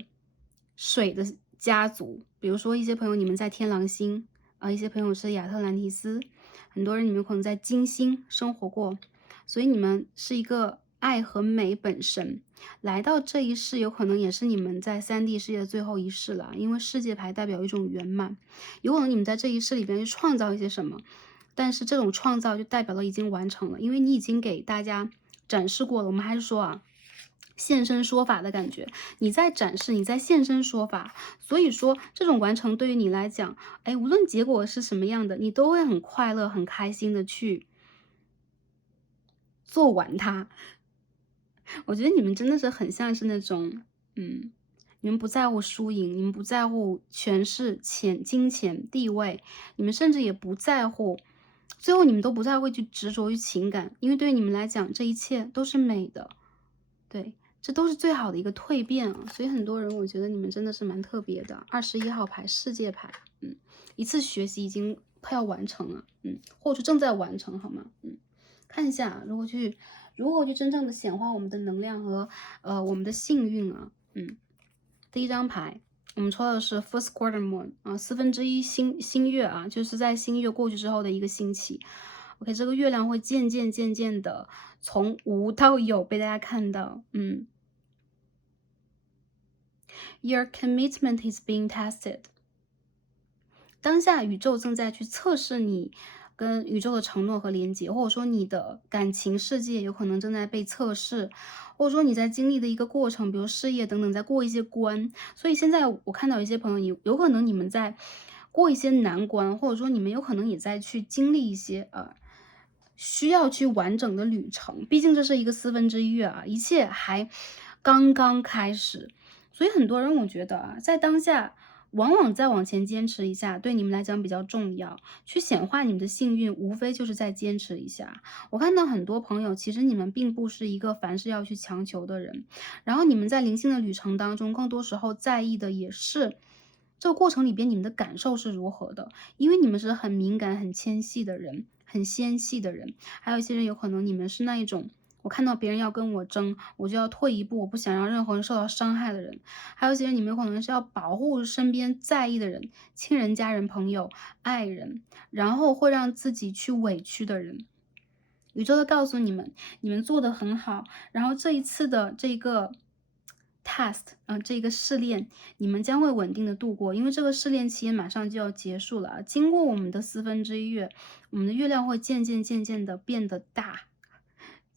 水的家族，比如说一些朋友你们在天狼星一些朋友是亚特兰蒂斯，很多人你们可能在金星生活过。所以你们是一个爱和美本身，来到这一世有可能也是你们在3D 世界的最后一世了，因为世界牌代表一种圆满，有可能你们在这一世里边去创造一些什么，但是这种创造就代表了已经完成了，因为你已经给大家展示过了。我们还是说啊，现身说法的感觉，你在展示，你在现身说法。所以说这种完成对于你来讲，哎，无论结果是什么样的，你都会很快乐、很开心的去做完它。我觉得你们真的是很像是那种，嗯，你们不在乎输赢，你们不在乎权势、金钱、地位，你们甚至也不在乎，最后你们都不再会去执着于情感，因为对于你们来讲，这一切都是美的。对，这都是最好的一个蜕变啊，所以很多人我觉得你们真的是蛮特别的。21号牌，世界牌，一次学习已经快要完成了，或者说正在完成，好吗？看一下啊，如何去真正的显化我们的能量和我们的幸运啊，第一张牌。我们抽到的是 First Quarter Moon 啊，1/4新月啊，就是在新月过去之后的一个星期。OK，这个月亮会渐渐的从无到有被大家看到。Your commitment is being tested。当下宇宙正在去测试你跟宇宙的承诺和连接，或者说你的感情世界有可能正在被测试，或者说你在经历的一个过程，比如事业等等，在过一些关。所以现在我看到一些朋友，有可能你们在过一些难关，或者说你们有可能也在去经历一些需要去完整的旅程。毕竟这是一个1/4月啊，一切还刚刚开始。所以很多人我觉得啊，在当下往往再往前坚持一下，对你们来讲比较重要。去显化你们的幸运，无非就是再坚持一下。我看到很多朋友，其实你们并不是一个凡事要去强求的人，然后你们在灵性的旅程当中，更多时候在意的也是这个过程里边你们的感受是如何的，因为你们是很敏感、很纤细的人，很纤细的人。还有一些人有可能你们是那一种，我看到别人要跟我争，我就要退一步，我不想让任何人受到伤害的人。还有一些人，你们有可能是要保护身边在意的人，亲人、家人、朋友、爱人，然后会让自己去委屈的人。宇宙的告诉你们，你们做得很好，然后这一次的这个 test 这个试炼，你们将会稳定的度过，因为这个试炼期马上就要结束了啊。经过我们的1/4月，我们的月亮会渐渐的变得大。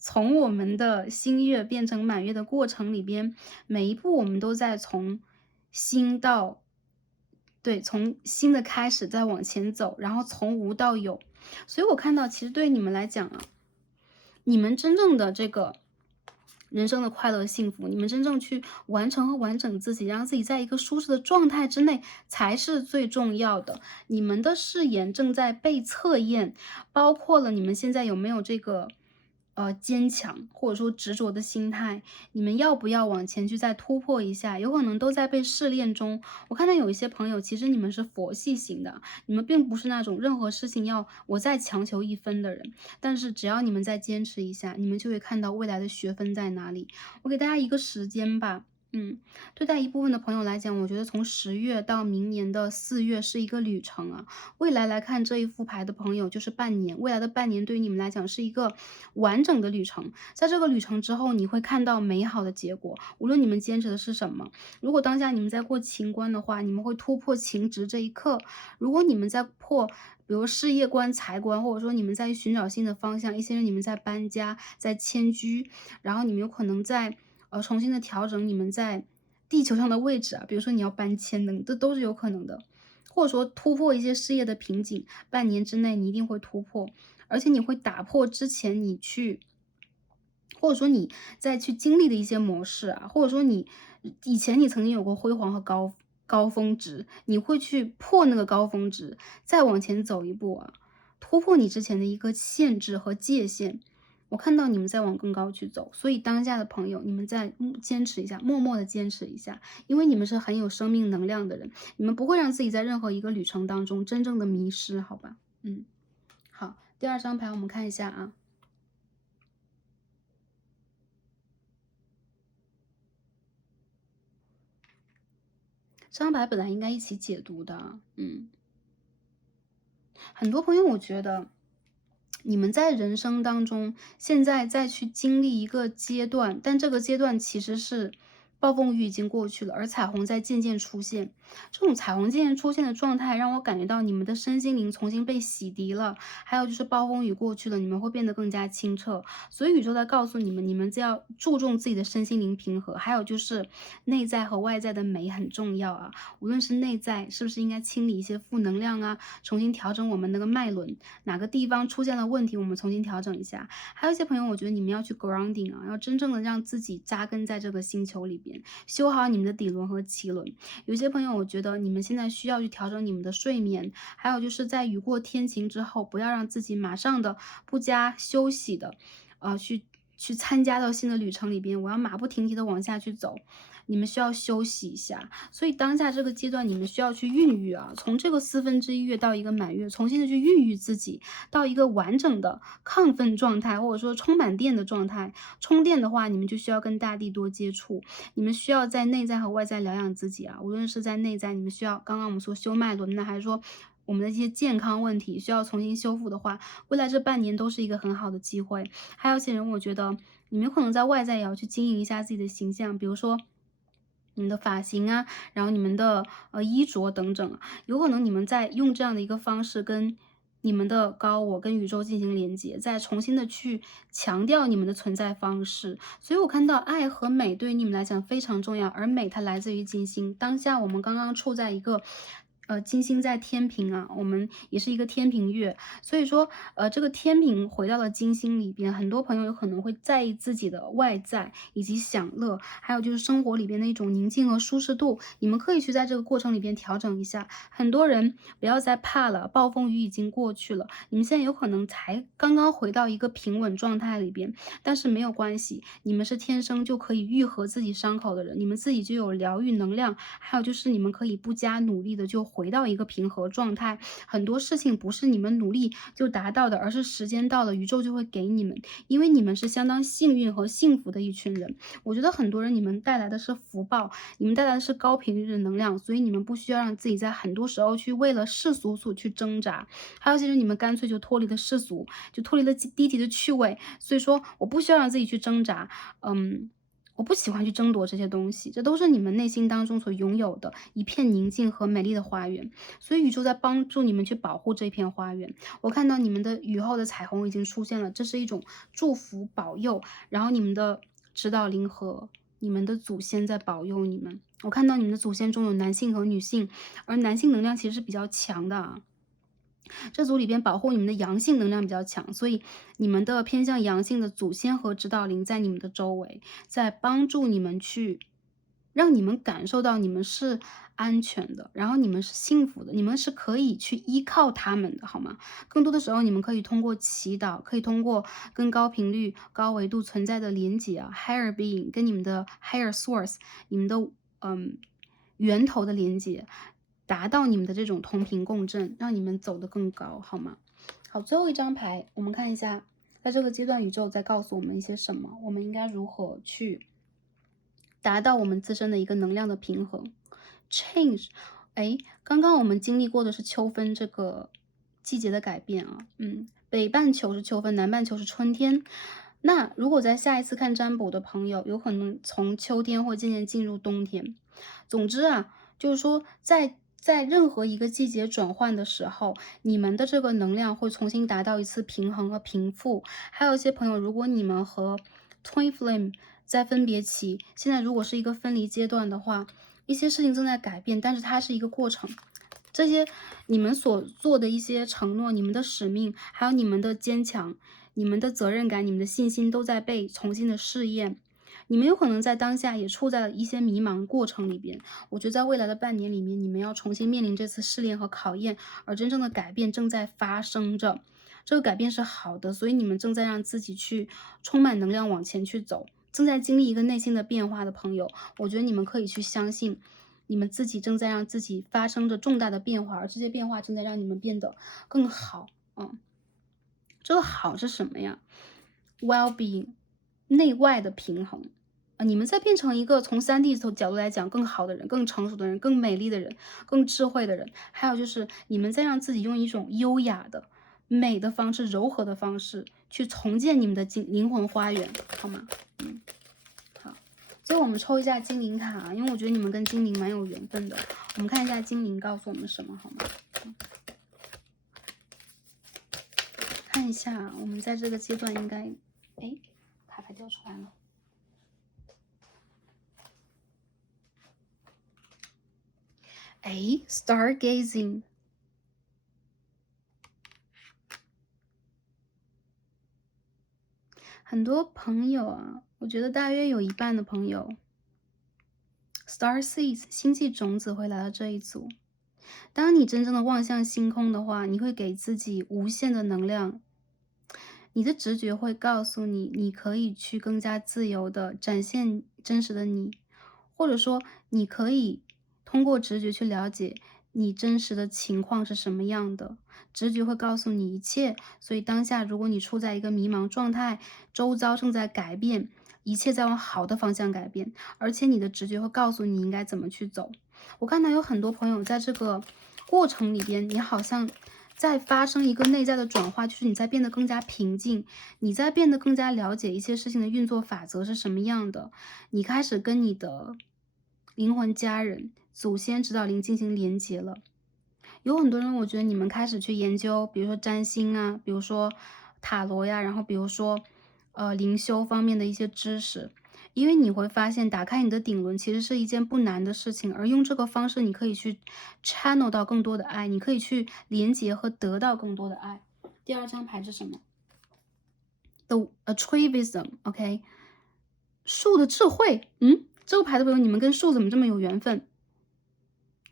从我们的新月变成满月的过程里边，每一步我们都在从新到对，从新的开始再往前走，然后从无到有。所以我看到其实对于你们来讲啊，你们真正的这个人生的快乐幸福，你们真正去完成和完整自己，让自己在一个舒适的状态之内，才是最重要的。你们的誓言正在被测验，包括了你们现在有没有这个坚强或者说执着的心态，你们要不要往前去再突破一下？有可能都在被试炼中。我看到有一些朋友，其实你们是佛系型的，你们并不是那种任何事情要我再强求一分的人。但是只要你们再坚持一下，你们就会看到未来的学分在哪里。我给大家一个时间吧。对待一部分的朋友来讲，我觉得从10月到明年的4月是一个旅程啊。未来来看这一副牌的朋友就是半年，未来的半年对于你们来讲是一个完整的旅程。在这个旅程之后，你会看到美好的结果，无论你们坚持的是什么。如果当下你们在过情关的话，你们会突破情职这一刻；如果你们在破比如事业观、财观，或者说你们在寻找新的方向，一些人你们在搬家、在迁居，然后你们有可能在重新的调整你们在地球上的位置啊，比如说你要搬迁等，这都是有可能的。或者说突破一些事业的瓶颈，半年之内你一定会突破，而且你会打破之前你去或者说你在去经历的一些模式啊，或者说你以前你曾经有过辉煌和高峰值，你会去破那个高峰值，再往前走一步啊，突破你之前的一个限制和界限。我看到你们在往更高去走，所以当下的朋友，你们再坚持一下，默默的坚持一下，因为你们是很有生命能量的人，你们不会让自己在任何一个旅程当中真正的迷失，好吧？好，第二张牌我们看一下啊。这张牌本来应该一起解读的，很多朋友我觉得你们在人生当中现在再去经历一个阶段，但这个阶段其实是暴风雨已经过去了，而彩虹在渐渐出现。这种彩虹渐渐出现的状态，让我感觉到你们的身心灵重新被洗涤了。还有就是暴风雨过去了，你们会变得更加清澈。所以宇宙在告诉你们，你们要注重自己的身心灵平和。还有就是内在和外在的美很重要啊。无论是内在，是不是应该清理一些负能量啊，重新调整我们那个脉轮，哪个地方出现了问题，我们重新调整一下。还有一些朋友，我觉得你们要去 grounding 啊，要真正的让自己扎根在这个星球里边，修好你们的底轮和脐轮。有些朋友，我觉得你们现在需要去调整你们的睡眠，还有就是在雨过天晴之后，不要让自己马上的不加休息的，去参加到新的旅程里边，我要马不停蹄的往下去走。你们需要休息一下，所以当下这个阶段，你们需要去孕育啊，从这个1/4月到一个满月，重新的去孕育自己，到一个完整的亢奋状态，或者说充满电的状态。充电的话，你们就需要跟大地多接触，你们需要在内在和外在疗养自己啊。无论是在内在，你们需要刚刚我们说修脉轮呢，还是说我们的一些健康问题需要重新修复的话，未来这半年都是一个很好的机会。还有些人，我觉得你们可能在外在也要去经营一下自己的形象，比如说你们的发型啊，然后你们的衣着等等，有可能你们在用这样的一个方式跟你们的高我跟宇宙进行连接，再重新的去强调你们的存在方式。所以我看到爱和美对于你们来讲非常重要，而美它来自于金星。当下我们刚刚处在一个金星在天平啊，我们也是一个天平月，所以说这个天平回到了金星里边，很多朋友有可能会在意自己的外在以及享乐，还有就是生活里边的一种宁静和舒适度，你们可以去在这个过程里边调整一下。很多人不要再怕了，暴风雨已经过去了，你们现在有可能才刚刚回到一个平稳状态里边，但是没有关系，你们是天生就可以愈合自己伤口的人，你们自己就有疗愈能量，还有就是你们可以不加努力的就回到一个平和状态。很多事情不是你们努力就达到的，而是时间到了，宇宙就会给你们，因为你们是相当幸运和幸福的一群人。我觉得很多人你们带来的是福报，你们带来的是高频率的能量，所以你们不需要让自己在很多时候去为了世俗所去挣扎。还有些人你们干脆就脱离了世俗，就脱离了低级的趣味，所以说我不需要让自己去挣扎，我不喜欢去争夺这些东西，这都是你们内心当中所拥有的一片宁静和美丽的花园。所以宇宙在帮助你们去保护这片花园。我看到你们的雨后的彩虹已经出现了，这是一种祝福保佑，然后你们的指导灵和你们的祖先在保佑你们。我看到你们的祖先中有男性和女性，而男性能量其实是比较强的啊。这组里边保护你们的阳性能量比较强，所以你们的偏向阳性的祖先和指导灵在你们的周围，在帮助你们去让你们感受到你们是安全的，然后你们是幸福的，你们是可以去依靠他们的，好吗？更多的时候，你们可以通过祈祷，可以通过跟高频率、高维度存在的连接啊，higher being 跟你们的 higher source，你们的源头的连接，达到你们的这种同频共振，让你们走得更高，好吗？好，最后一张牌，我们看一下，在这个阶段，宇宙在告诉我们一些什么？我们应该如何去达到我们自身的一个能量的平衡 ？Change，刚刚我们经历过的是秋分这个季节的改变啊，北半球是秋分，南半球是春天。那如果在下一次看占卜的朋友，有可能从秋天会渐渐进入冬天。总之啊，就是说在任何一个季节转换的时候，你们的这个能量会重新达到一次平衡和平复。还有一些朋友，如果你们和 Twin Flame 在分别期，现在如果是一个分离阶段的话，一些事情正在改变，但是它是一个过程。这些你们所做的一些承诺，你们的使命，还有你们的坚强，你们的责任感，你们的信心都在被重新的试验。你们有可能在当下也处在了一些迷茫过程里边。我觉得在未来的半年里面，你们要重新面临这次试炼和考验，而真正的改变正在发生着。这个改变是好的，所以你们正在让自己去充满能量往前去走，正在经历一个内心的变化的朋友，我觉得你们可以去相信，你们自己正在让自己发生着重大的变化，而这些变化正在让你们变得更好。这个好是什么呀？ well-being， 内外的平衡。你们在变成一个从3D 角度来讲更好的人，更成熟的人，更美丽的人，更智慧的人。还有就是你们在让自己用一种优雅的、美的方式、柔和的方式去重建你们的灵魂花园，好吗？好。所以我们抽一下精灵卡，因为我觉得你们跟精灵蛮有缘分的。我们看一下精灵告诉我们什么好吗？看一下，我们在这个阶段应该，哎，卡牌掉出来了。哎 ，stargazing。很多朋友啊，我觉得大约有一半的朋友 ，star seeds 星际种子会来到这一组。当你真正的望向星空的话，你会给自己无限的能量。你的直觉会告诉你，你可以去更加自由的展现真实的你，或者说你可以通过直觉去了解你真实的情况是什么样的。直觉会告诉你一切，所以当下如果你处在一个迷茫状态，周遭正在改变，一切在往好的方向改变，而且你的直觉会告诉你应该怎么去走。我看到有很多朋友在这个过程里边，你好像在发生一个内在的转化，就是你在变得更加平静，你在变得更加了解一切事情的运作法则是什么样的，你开始跟你的灵魂家人、祖先指导灵进行连接了。有很多人，我觉得你们开始去研究，比如说占星啊，比如说塔罗呀，然后比如说灵修方面的一些知识，因为你会发现，打开你的顶轮其实是一件不难的事情，而用这个方式，你可以去 channel 到更多的爱，你可以去连接和得到更多的爱。第二张牌是什么？The a tree wisdom，OK，树的智慧。这个牌的朋友，你们跟树怎么这么有缘分？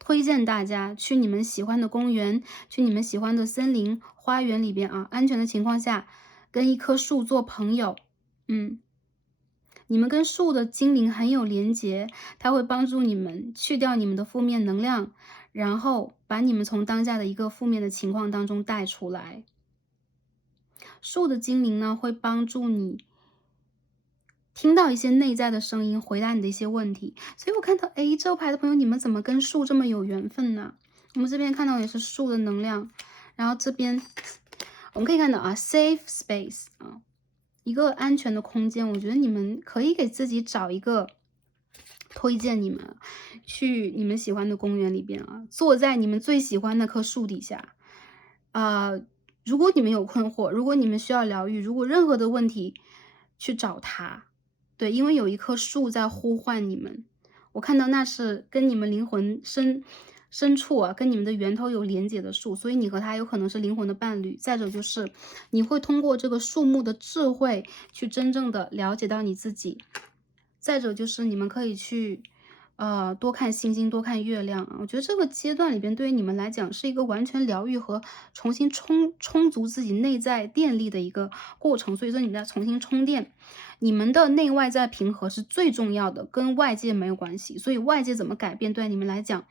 推荐大家去你们喜欢的公园，去你们喜欢的森林、花园里边啊，安全的情况下，跟一棵树做朋友。你们跟树的精灵很有连结，它会帮助你们去掉你们的负面能量，然后把你们从当下的一个负面的情况当中带出来。树的精灵呢，会帮助你听到一些内在的声音，回答你的一些问题。所以我看到，哎，这牌的朋友，你们怎么跟树这么有缘分呢？我们这边看到也是树的能量，然后这边我们可以看到啊，safe space 啊，一个安全的空间。我觉得你们可以给自己找一个，推荐你们去你们喜欢的公园里边啊，坐在你们最喜欢那棵树底下啊。如果你们有困惑，如果你们需要疗愈，如果任何的问题，去找他。对，因为有一棵树在呼唤你们，我看到那是跟你们灵魂深处啊，跟你们的源头有连接的树，所以你和它有可能是灵魂的伴侣。再者就是你会通过这个树木的智慧去真正的了解到你自己。再者就是你们可以去多看星星，多看月亮啊。我觉得这个阶段里边对于你们来讲是一个完全疗愈和重新充足自己内在电力的一个过程，所以说你们在重新充电。你们的内外在平和是最重要的，跟外界没有关系。所以外界怎么改变，对你们来讲，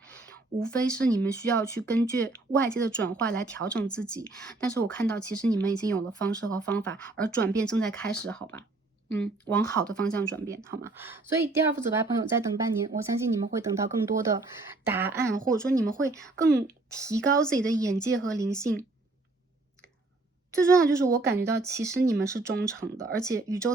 无非是你们需要去根据外界的转化来调整自己。但是我看到，其实你们已经有了方式和方法，而转变正在开始，好吧？往好的方向转变，好吗？所以第二副组牌朋友再等半年，我相信你们会等到更多的答案，或者说你们会更提高自己的眼界和灵性。最重要的就是我感觉到，其实你们是忠诚的，而且宇宙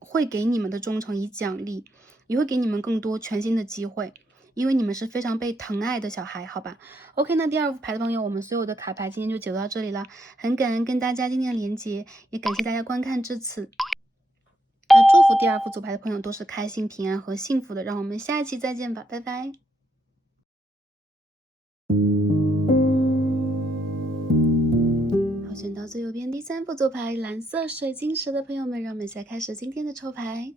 会给你们的忠诚以奖励，也会给你们更多全新的机会，因为你们是非常被疼爱的小孩，好吧 ？OK，那第二副牌的朋友，我们所有的卡牌今天就解读到这里了，很感恩跟大家今天的连接，也感谢大家观看至此。那祝福第二副组牌的朋友都是开心、平安和幸福的，让我们下一期再见吧，拜拜。好，选到最右边第三副组牌蓝色水晶石的朋友们，让我们一起来开始今天的抽牌。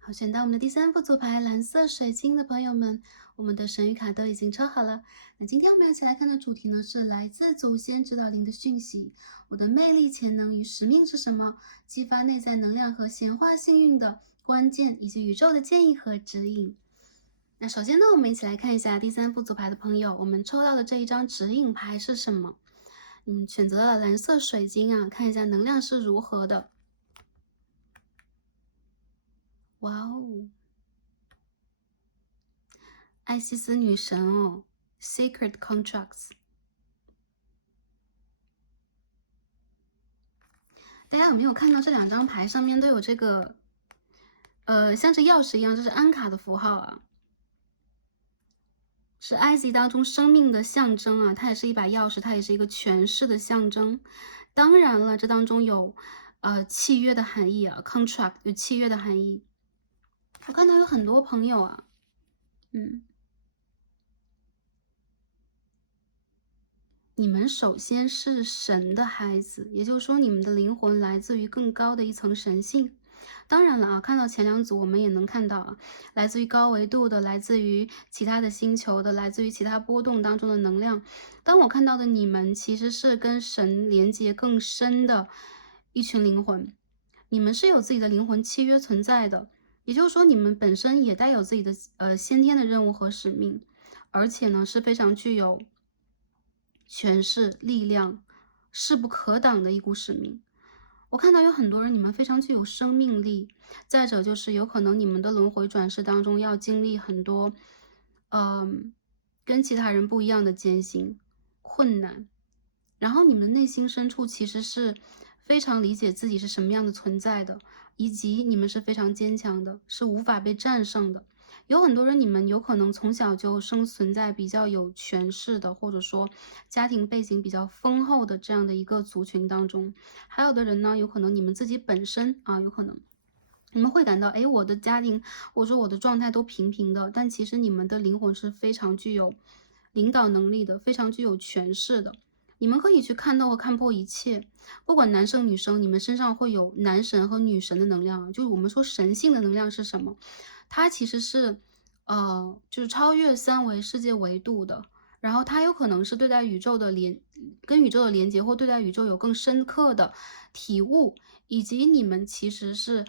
好，选到我们的第三副组牌蓝色水晶的朋友们，我们的神谕卡都已经抽好了。那今天我们一起来看的主题呢，是来自祖先指导灵的讯息。我的魅力、潜能与使命是什么？激发内在能量和显化幸运的关键，以及宇宙的建议和指引。那首先呢，我们一起来看一下第三副组牌的朋友，我们抽到的这一张指引牌是什么？选择了蓝色水晶啊，看一下能量是如何的。哇哦，艾西斯女神哦 ，Sacred Contracts。大家有没有看到这两张牌上面都有这个像是钥匙一样，这是安卡的符号啊，是埃及当中生命的象征啊，它也是一把钥匙，它也是一个权势的象征。当然了，这当中有契约的含义啊，contract 有契约的含义。我看到有很多朋友啊，你们首先是神的孩子，也就是说你们的灵魂来自于更高的一层神性。当然了啊，看到前两组我们也能看到啊，来自于高维度的，来自于其他的星球的，来自于其他波动当中的能量。当我看到的你们其实是跟神连接更深的一群灵魂，你们是有自己的灵魂契约存在的，也就是说你们本身也带有自己的先天的任务和使命，而且呢是非常具有权势、力量、势不可挡的一股使命。我看到有很多人，你们非常具有生命力。再者就是有可能你们的轮回转世当中要经历很多，跟其他人不一样的艰辛、困难。然后你们内心深处其实是非常理解自己是什么样的存在的，以及你们是非常坚强的，是无法被战胜的。有很多人，你们有可能从小就生存在比较有权势的，或者说家庭背景比较丰厚的这样的一个族群当中。还有的人呢，有可能你们自己本身啊，有可能你们会感到，哎，我的家庭或者说我的状态都平平的，但其实你们的灵魂是非常具有领导能力的，非常具有权势的。你们可以去看透和看破一切，不管男生女生，你们身上会有男神和女神的能量啊。就是我们说神性的能量是什么？它其实是，就是超越三维世界维度的。然后它有可能是对待宇宙的跟宇宙的连接，或对待宇宙有更深刻的体悟，以及你们其实是，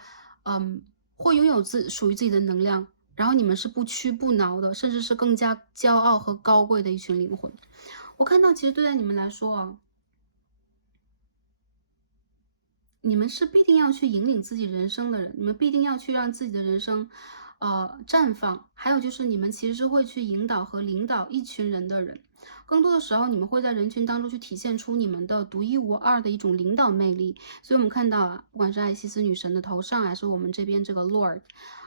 会拥有属于自己的能量，然后你们是不屈不挠的，甚至是更加骄傲和高贵的一群灵魂。我看到其实对待你们来说啊，你们是必定要去引领自己人生的人，你们必定要去让自己的人生，绽放。还有就是你们其实是会去引导和领导一群人的人，更多的时候你们会在人群当中去体现出你们的独一无二的一种领导魅力。所以我们看到啊，不管是艾西斯女神的头上，还是我们这边这个 Lord，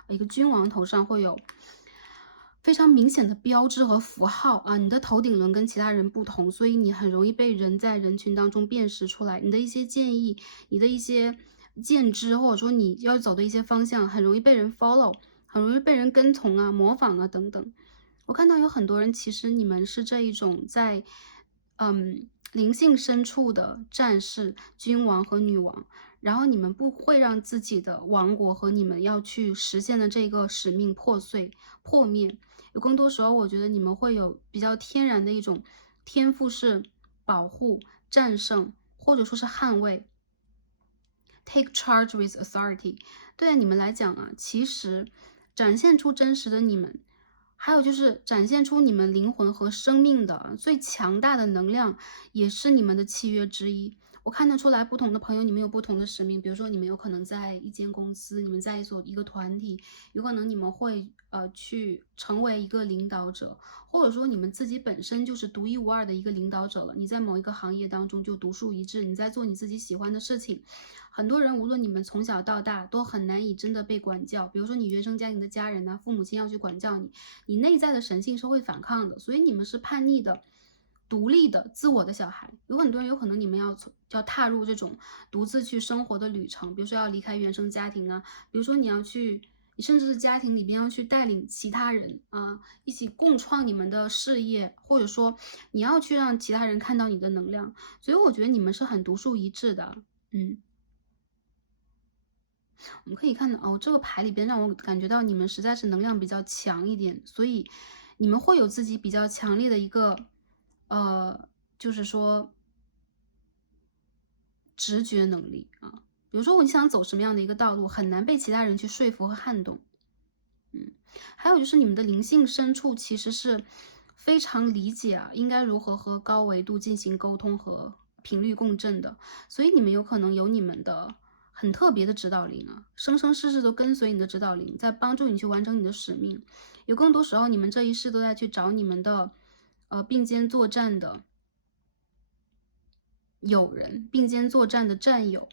一个君王头上会有非常明显的标志和符号啊，你的头顶轮跟其他人不同，所以你很容易被人在人群当中辨识出来。你的一些建议，你的一些见知，或者说你要走的一些方向，很容易被人 follow，很容易被人跟从啊、模仿啊等等。我看到有很多人，其实你们是这一种在，灵性深处的战士、君王和女王，然后你们不会让自己的王国和你们要去实现的这个使命破碎、破灭。有更多时候，我觉得你们会有比较天然的一种天赋，是保护、战胜，或者说是捍卫。Take charge with authority。对你们来讲啊，其实展现出真实的你们，还有就是展现出你们灵魂和生命的最强大的能量，也是你们的契约之一。我看得出来，不同的朋友，你们有不同的使命。比如说，你们有可能在一间公司，你们在一个团体，有可能你们会去成为一个领导者，或者说你们自己本身就是独一无二的一个领导者了。你在某一个行业当中就独树一帜，你在做你自己喜欢的事情。很多人无论你们从小到大都很难以真的被管教，比如说你原生家庭的家人呐、父母亲要去管教你，你内在的神性是会反抗的，所以你们是叛逆的、独立的、自我的小孩。有很多人有可能你们要踏入这种独自去生活的旅程，比如说要离开原生家庭啊，比如说你甚至是家庭里边要去带领其他人啊，一起共创你们的事业，或者说你要去让其他人看到你的能量，所以我觉得你们是很独树一帜的，嗯。我们可以看到，哦，这个牌里边让我感觉到你们实在是能量比较强一点，所以你们会有自己比较强烈的一个，就是说直觉能力啊。比如说，你想走什么样的一个道路，很难被其他人去说服和撼动。还有就是你们的灵性深处其实是非常理解啊，应该如何和高维度进行沟通和频率共振的，所以你们有可能有你们的很特别的指导灵啊，生生世世都跟随你的指导灵，在帮助你去完成你的使命。有更多时候，你们这一世都在去找你们的并肩作战的友人，并肩作战的战友。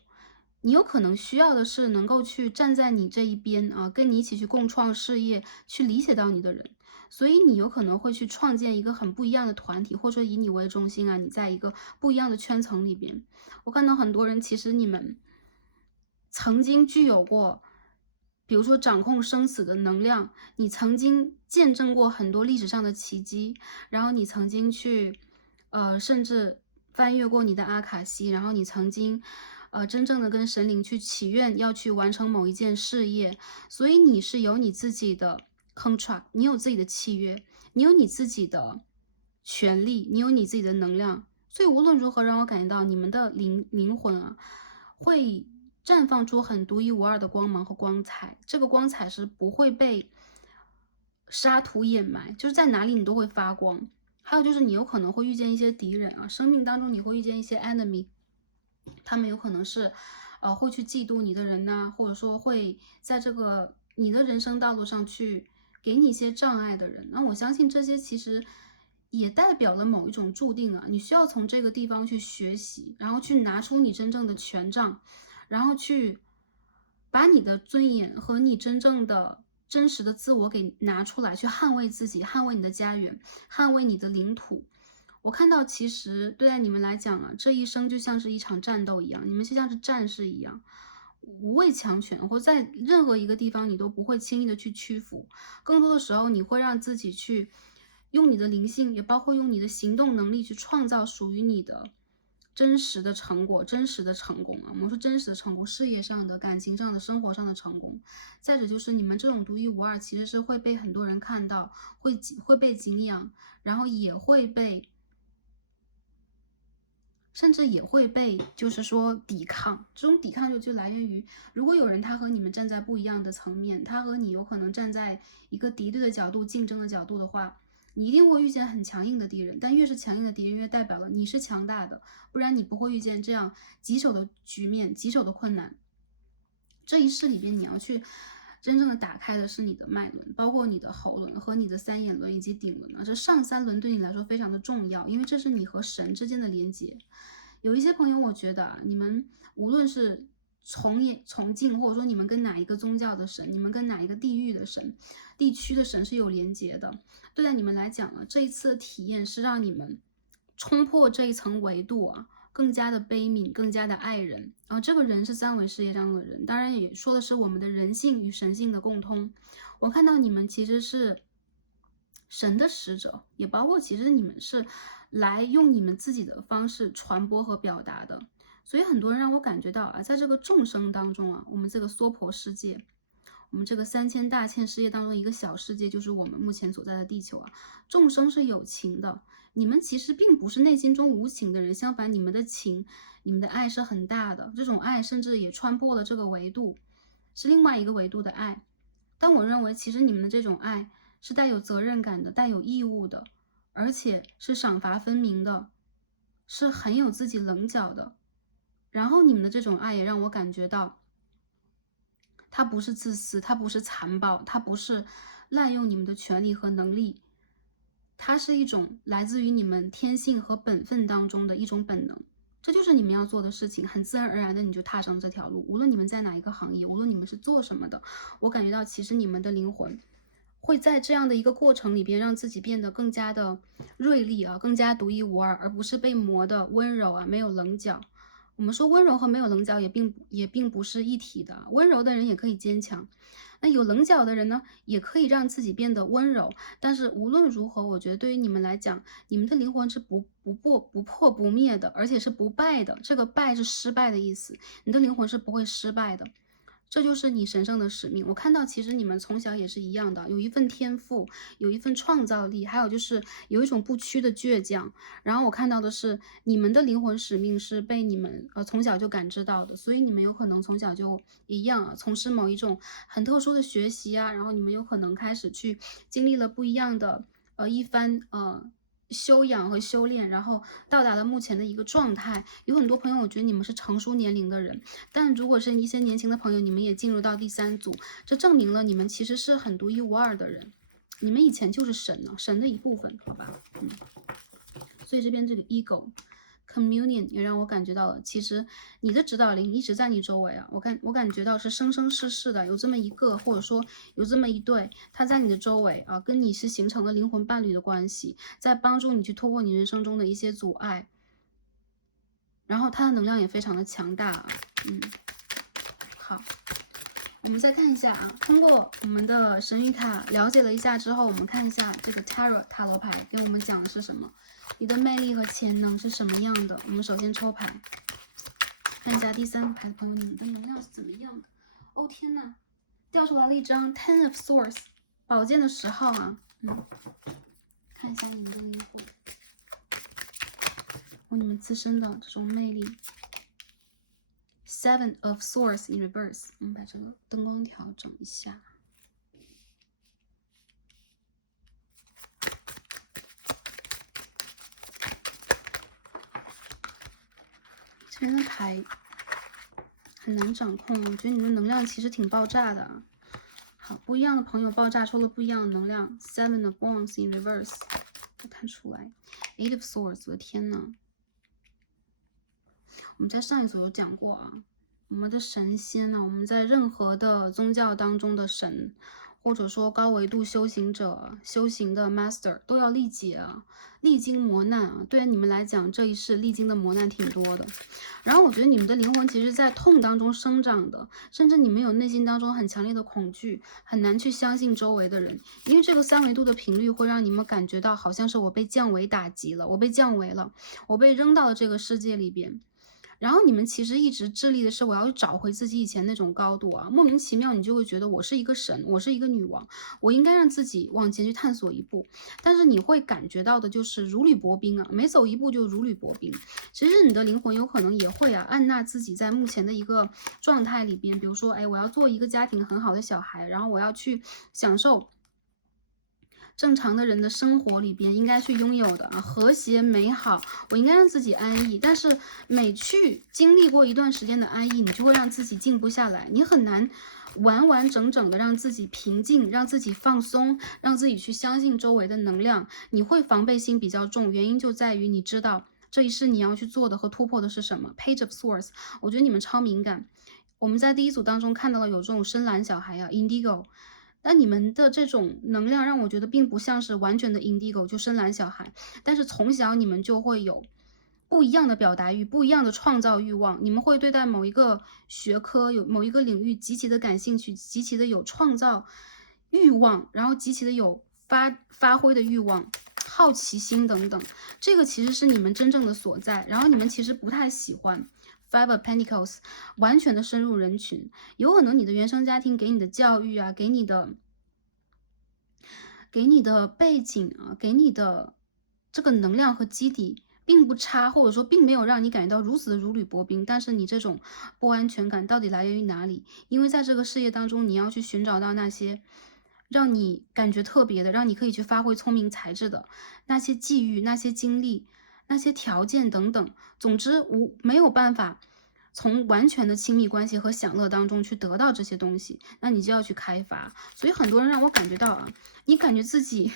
你有可能需要的是能够去站在你这一边啊，跟你一起去共创事业，去理解到你的人。所以你有可能会去创建一个很不一样的团体，或者说以你为中心啊，你在一个不一样的圈层里边。我看到很多人，其实你们曾经具有过，比如说掌控生死的能量，你曾经见证过很多历史上的奇迹，然后你曾经去，甚至翻越过你的阿卡西，然后你曾经，真正的跟神灵去祈愿，要去完成某一件事业，所以你是有你自己的 contract，你有自己的契约，你有你自己的权利，你有你自己的能量，所以无论如何，让我感觉到你们的灵魂啊，会绽放出很独一无二的光芒和光彩。这个光彩是不会被沙土掩埋，就是在哪里你都会发光。还有就是你有可能会遇见一些敌人啊，生命当中你会遇见一些 enemy，他们有可能是，会去嫉妒你的人呐、或者说会在这个你的人生道路上去给你一些障碍的人。那我相信这些其实也代表了某一种注定啊，你需要从这个地方去学习，然后去拿出你真正的权杖，然后去把你的尊严和你真正的真实的自我给拿出来，去捍卫自己，捍卫你的家园，捍卫你的领土。我看到，其实对待你们来讲啊，这一生就像是一场战斗一样，你们就像是战士一样，无畏强权，或在任何一个地方你都不会轻易的去屈服。更多的时候，你会让自己去用你的灵性，也包括用你的行动能力去创造属于你的真实的成果、真实的成功啊。我们说真实的成功，事业上的、感情上的、生活上的成功。再者就是你们这种独一无二，其实是会被很多人看到，会被敬仰，然后也会被。甚至也会被，就是说抵抗。这种抵抗就来源于，如果有人他和你们站在不一样的层面，他和你有可能站在一个敌对的角度、竞争的角度的话，你一定会遇见很强硬的敌人。但越是强硬的敌人，越代表了你是强大的，不然你不会遇见这样棘手的局面、棘手的困难。这一世里边，你要去真正的打开的是你的脉轮，包括你的喉轮和你的三眼轮以及顶轮啊。这上三轮对你来说非常的重要，因为这是你和神之间的连接。有一些朋友，我觉得啊，你们无论是崇敬，或者说你们跟哪一个宗教的神，你们跟哪一个地域的神、地区的神是有连接的。对待你们来讲呢，这一次的体验是让你们冲破这一层维度啊，更加的悲悯，更加的爱人。然后这个人是三维世界当中的人，当然也说的是我们的人性与神性的共通。我看到你们其实是神的使者，也包括其实你们是来用你们自己的方式传播和表达的。所以很多人让我感觉到啊，在这个众生当中啊，我们这个娑婆世界，我们这个3000大千世界当中一个小世界，就是我们目前所在的地球啊，众生是有情的。你们其实并不是内心中无情的人，相反，你们的情、你们的爱是很大的，这种爱甚至也穿破了这个维度，是另外一个维度的爱。但我认为，其实你们的这种爱是带有责任感的，带有义务的，而且是赏罚分明的，是很有自己棱角的。然后你们的这种爱也让我感觉到，它不是自私，它不是残暴，它不是滥用你们的权利和能力，它是一种来自于你们天性和本分当中的一种本能。这就是你们要做的事情，很自然而然的你就踏上这条路。无论你们在哪一个行业，无论你们是做什么的，我感觉到其实你们的灵魂会在这样的一个过程里边，让自己变得更加的锐利啊，更加独一无二，而不是被磨的温柔啊，没有棱角。我们说温柔和没有棱角也并不是一体的，温柔的人也可以坚强，那有棱角的人呢，也可以让自己变得温柔。但是无论如何，我觉得对于你们来讲，你们的灵魂是不破不灭的，而且是不败的。这个败是失败的意思，你的灵魂是不会失败的。这就是你神圣的使命。我看到其实你们从小也是一样的，有一份天赋，有一份创造力，还有就是有一种不屈的倔强。然后我看到的是你们的灵魂使命是被你们从小就感知到的，所以你们有可能从小就一样啊，从事某一种很特殊的学习啊，然后你们有可能开始去经历了不一样的一番修养和修炼，然后到达了目前的一个状态。有很多朋友，我觉得你们是成熟年龄的人，但如果是一些年轻的朋友，你们也进入到第3组，这证明了你们其实是很独一无二的人。你们以前就是神了，神的一部分，好吧？所以这边这个 ego communion 也让我感觉到了，其实你的指导灵一直在你周围啊，我感觉到是生生世世的有这么一个，或者说有这么一对，他在你的周围啊，跟你是形成了灵魂伴侣的关系，在帮助你去突破你人生中的一些阻碍，然后他的能量也非常的强大啊，好。我们再看一下啊，通过我们的神谕卡了解了一下之后，我们看一下这个 Tarot 塔罗牌给我们讲的是什么，你的魅力和潜能是什么样的。我们首先抽牌，看一下第3个牌的朋友，你们的能量是怎么样的。哦天哪，掉出来了一张 Ten of Swords 宝剑的10号啊，看一下你们的灵魂，你们自身的这种魅力。Seven of Swords in reverse， 我们把这个灯光调整一下。这边的牌很难掌控，我觉得你的能量其实挺爆炸的啊。好，不一样的朋友爆炸出了不一样的能量。Seven of Wands in reverse， 我看出来。Eight of Swords， 我的天呐！我们在上一组有讲过啊。我们的神仙呢，我们在任何的宗教当中的神，或者说高维度修行者、修行的 master 都要历劫啊，历经磨难啊。对于你们来讲，这一世历经的磨难挺多的。然后我觉得你们的灵魂其实在痛当中生长的，甚至你们有内心当中很强烈的恐惧，很难去相信周围的人，因为这个3维度的频率会让你们感觉到好像是我被降维打击了，我被降维了，我被扔到了这个世界里边。然后你们其实一直致力的是我要找回自己以前那种高度啊，莫名其妙你就会觉得我是一个神，我是一个女王，我应该让自己往前去探索一步。但是你会感觉到的就是如履薄冰啊，每走一步就如履薄冰。其实你的灵魂有可能也会啊，按捺自己在目前的一个状态里边，比如说，哎，我要做一个家庭很好的小孩，然后我要去享受正常的人的生活里边应该去拥有的和谐美好，我应该让自己安逸。但是每去经历过一段时间的安逸，你就会让自己静不下来，你很难完完整整的让自己平静，让自己放松，让自己去相信周围的能量。你会防备心比较重，原因就在于你知道这一世你要去做的和突破的是什么。Page of Swords， 我觉得你们超敏感。我们在第一组当中看到了有这种深蓝小孩啊 ，Indigo。那你们的这种能量让我觉得并不像是完全的 indigo， 就深蓝小孩，但是从小你们就会有不一样的表达欲，不一样的创造欲望，你们会对待某一个学科、有某一个领域极其的感兴趣，极其的有创造欲望，然后极其的有发挥的欲望。好奇心等等，这个其实是你们真正的所在。然后你们其实不太喜欢 Five of Pentacles 完全的深入人群，有可能你的原生家庭给你的教育啊，给你的背景啊，给你的这个能量和基底并不差，或者说并没有让你感觉到如此的如履薄冰。但是你这种不安全感到底来源于哪里？因为在这个事业当中，你要去寻找到那些让你感觉特别的，让你可以去发挥聪明才智的那些际遇、那些经历、那些条件等等。总之，没有办法从完全的亲密关系和享乐当中去得到这些东西，那你就要去开发。所以很多人让我感觉到啊，你感觉自己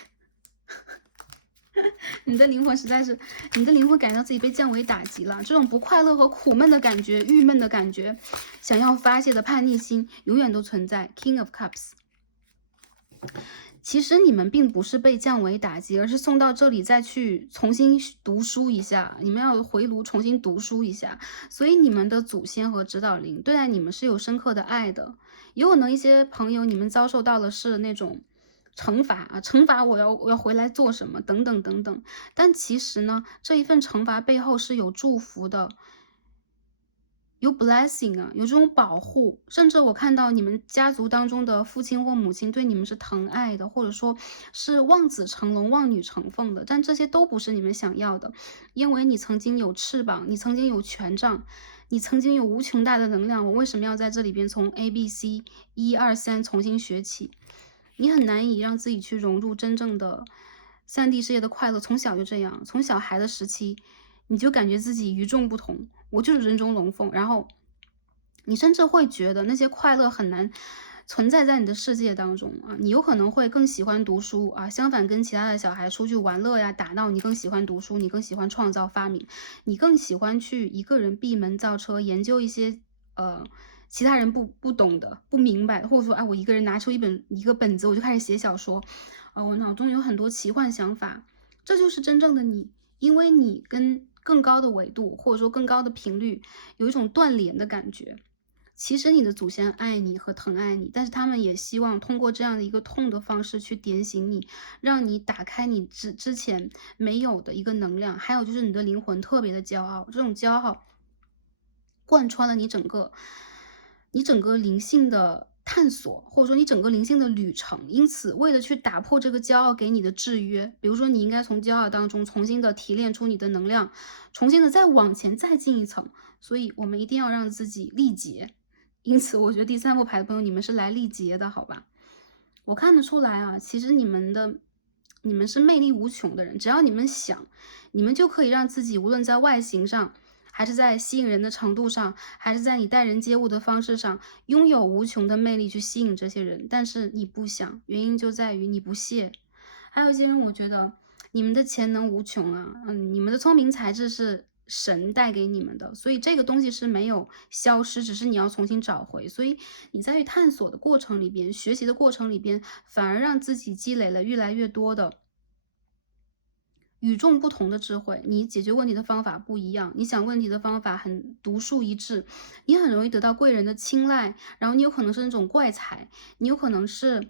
你的灵魂实在是，你的灵魂感到自己被降维打击了，这种不快乐和苦闷的感觉、郁闷的感觉，想要发泄的叛逆心永远都存在。King of Cups。其实你们并不是被降维打击，而是送到这里再去重新读书一下，你们要回炉重新读书一下。所以你们的祖先和指导灵对待你们是有深刻的爱的。有可能一些朋友你们遭受到的是那种惩罚啊，惩罚我要回来做什么等等等等。但其实呢，这一份惩罚背后是有祝福的。有 blessing 啊，有这种保护，甚至我看到你们家族当中的父亲或母亲对你们是疼爱的，或者说是望子成龙、望女成凤的，但这些都不是你们想要的，因为你曾经有翅膀，你曾经有权杖，你曾经有无穷大的能量，我为什么要在这里边从 ABC 1、2、3重新学起？你很难以让自己去融入真正的3D 世界的快乐，从小就这样，从小孩的时期，你就感觉自己与众不同。我就是人中龙凤，然后你甚至会觉得那些快乐很难存在在你的世界当中啊。你有可能会更喜欢读书啊，相反跟其他的小孩出去玩乐呀、打闹，你更喜欢读书，你更喜欢创造发明，你更喜欢去一个人闭门造车，研究一些其他人不懂的、不明白的，或者说，我一个人拿出一个本子，我就开始写小说，我脑中有很多奇幻想法，这就是真正的你，因为你跟更高的维度，或者说更高的频率，有一种断联的感觉。其实你的祖先爱你和疼爱你，但是他们也希望通过这样的一个痛的方式去点醒你，让你打开你之前没有的一个能量。还有就是你的灵魂特别的骄傲，这种骄傲贯穿了你整个灵性的探索，或者说你整个灵性的旅程。因此，为了去打破这个骄傲给你的制约，比如说你应该从骄傲当中重新的提炼出你的能量，重新的再往前再进一层。所以我们一定要让自己历劫。因此，我觉得第三副牌的朋友，你们是来历劫的，好吧？我看得出来啊，其实你们是魅力无穷的人，只要你们想，你们就可以让自己无论在外形上，还是在吸引人的程度上，还是在你待人接物的方式上，拥有无穷的魅力去吸引这些人。但是你不想，原因就在于你不屑。还有一些人，我觉得你们的潜能无穷啊，你们的聪明才智是神带给你们的，所以这个东西是没有消失，只是你要重新找回。所以你在于探索的过程里边，学习的过程里边，反而让自己积累了越来越多的与众不同的智慧。你解决问题的方法不一样，你想问题的方法很独树一帜，你很容易得到贵人的青睐，然后你有可能是那种怪才，你有可能是，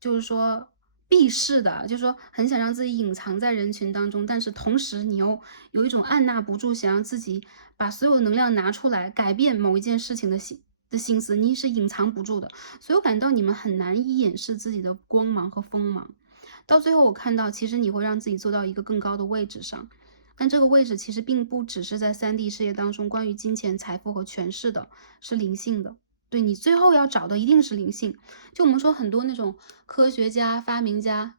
就是说避世的，就是说很想让自己隐藏在人群当中，但是同时你又有一种按捺不住，想让自己把所有的能量拿出来改变某一件事情的心思，你是隐藏不住的。所以我感到你们很难以掩饰自己的光芒和锋芒。到最后我看到，其实你会让自己做到一个更高的位置上，但这个位置其实并不只是在3D 世界当中关于金钱、财富和权势的，是灵性的。对，你最后要找的一定是灵性。就我们说很多那种科学家、发明家，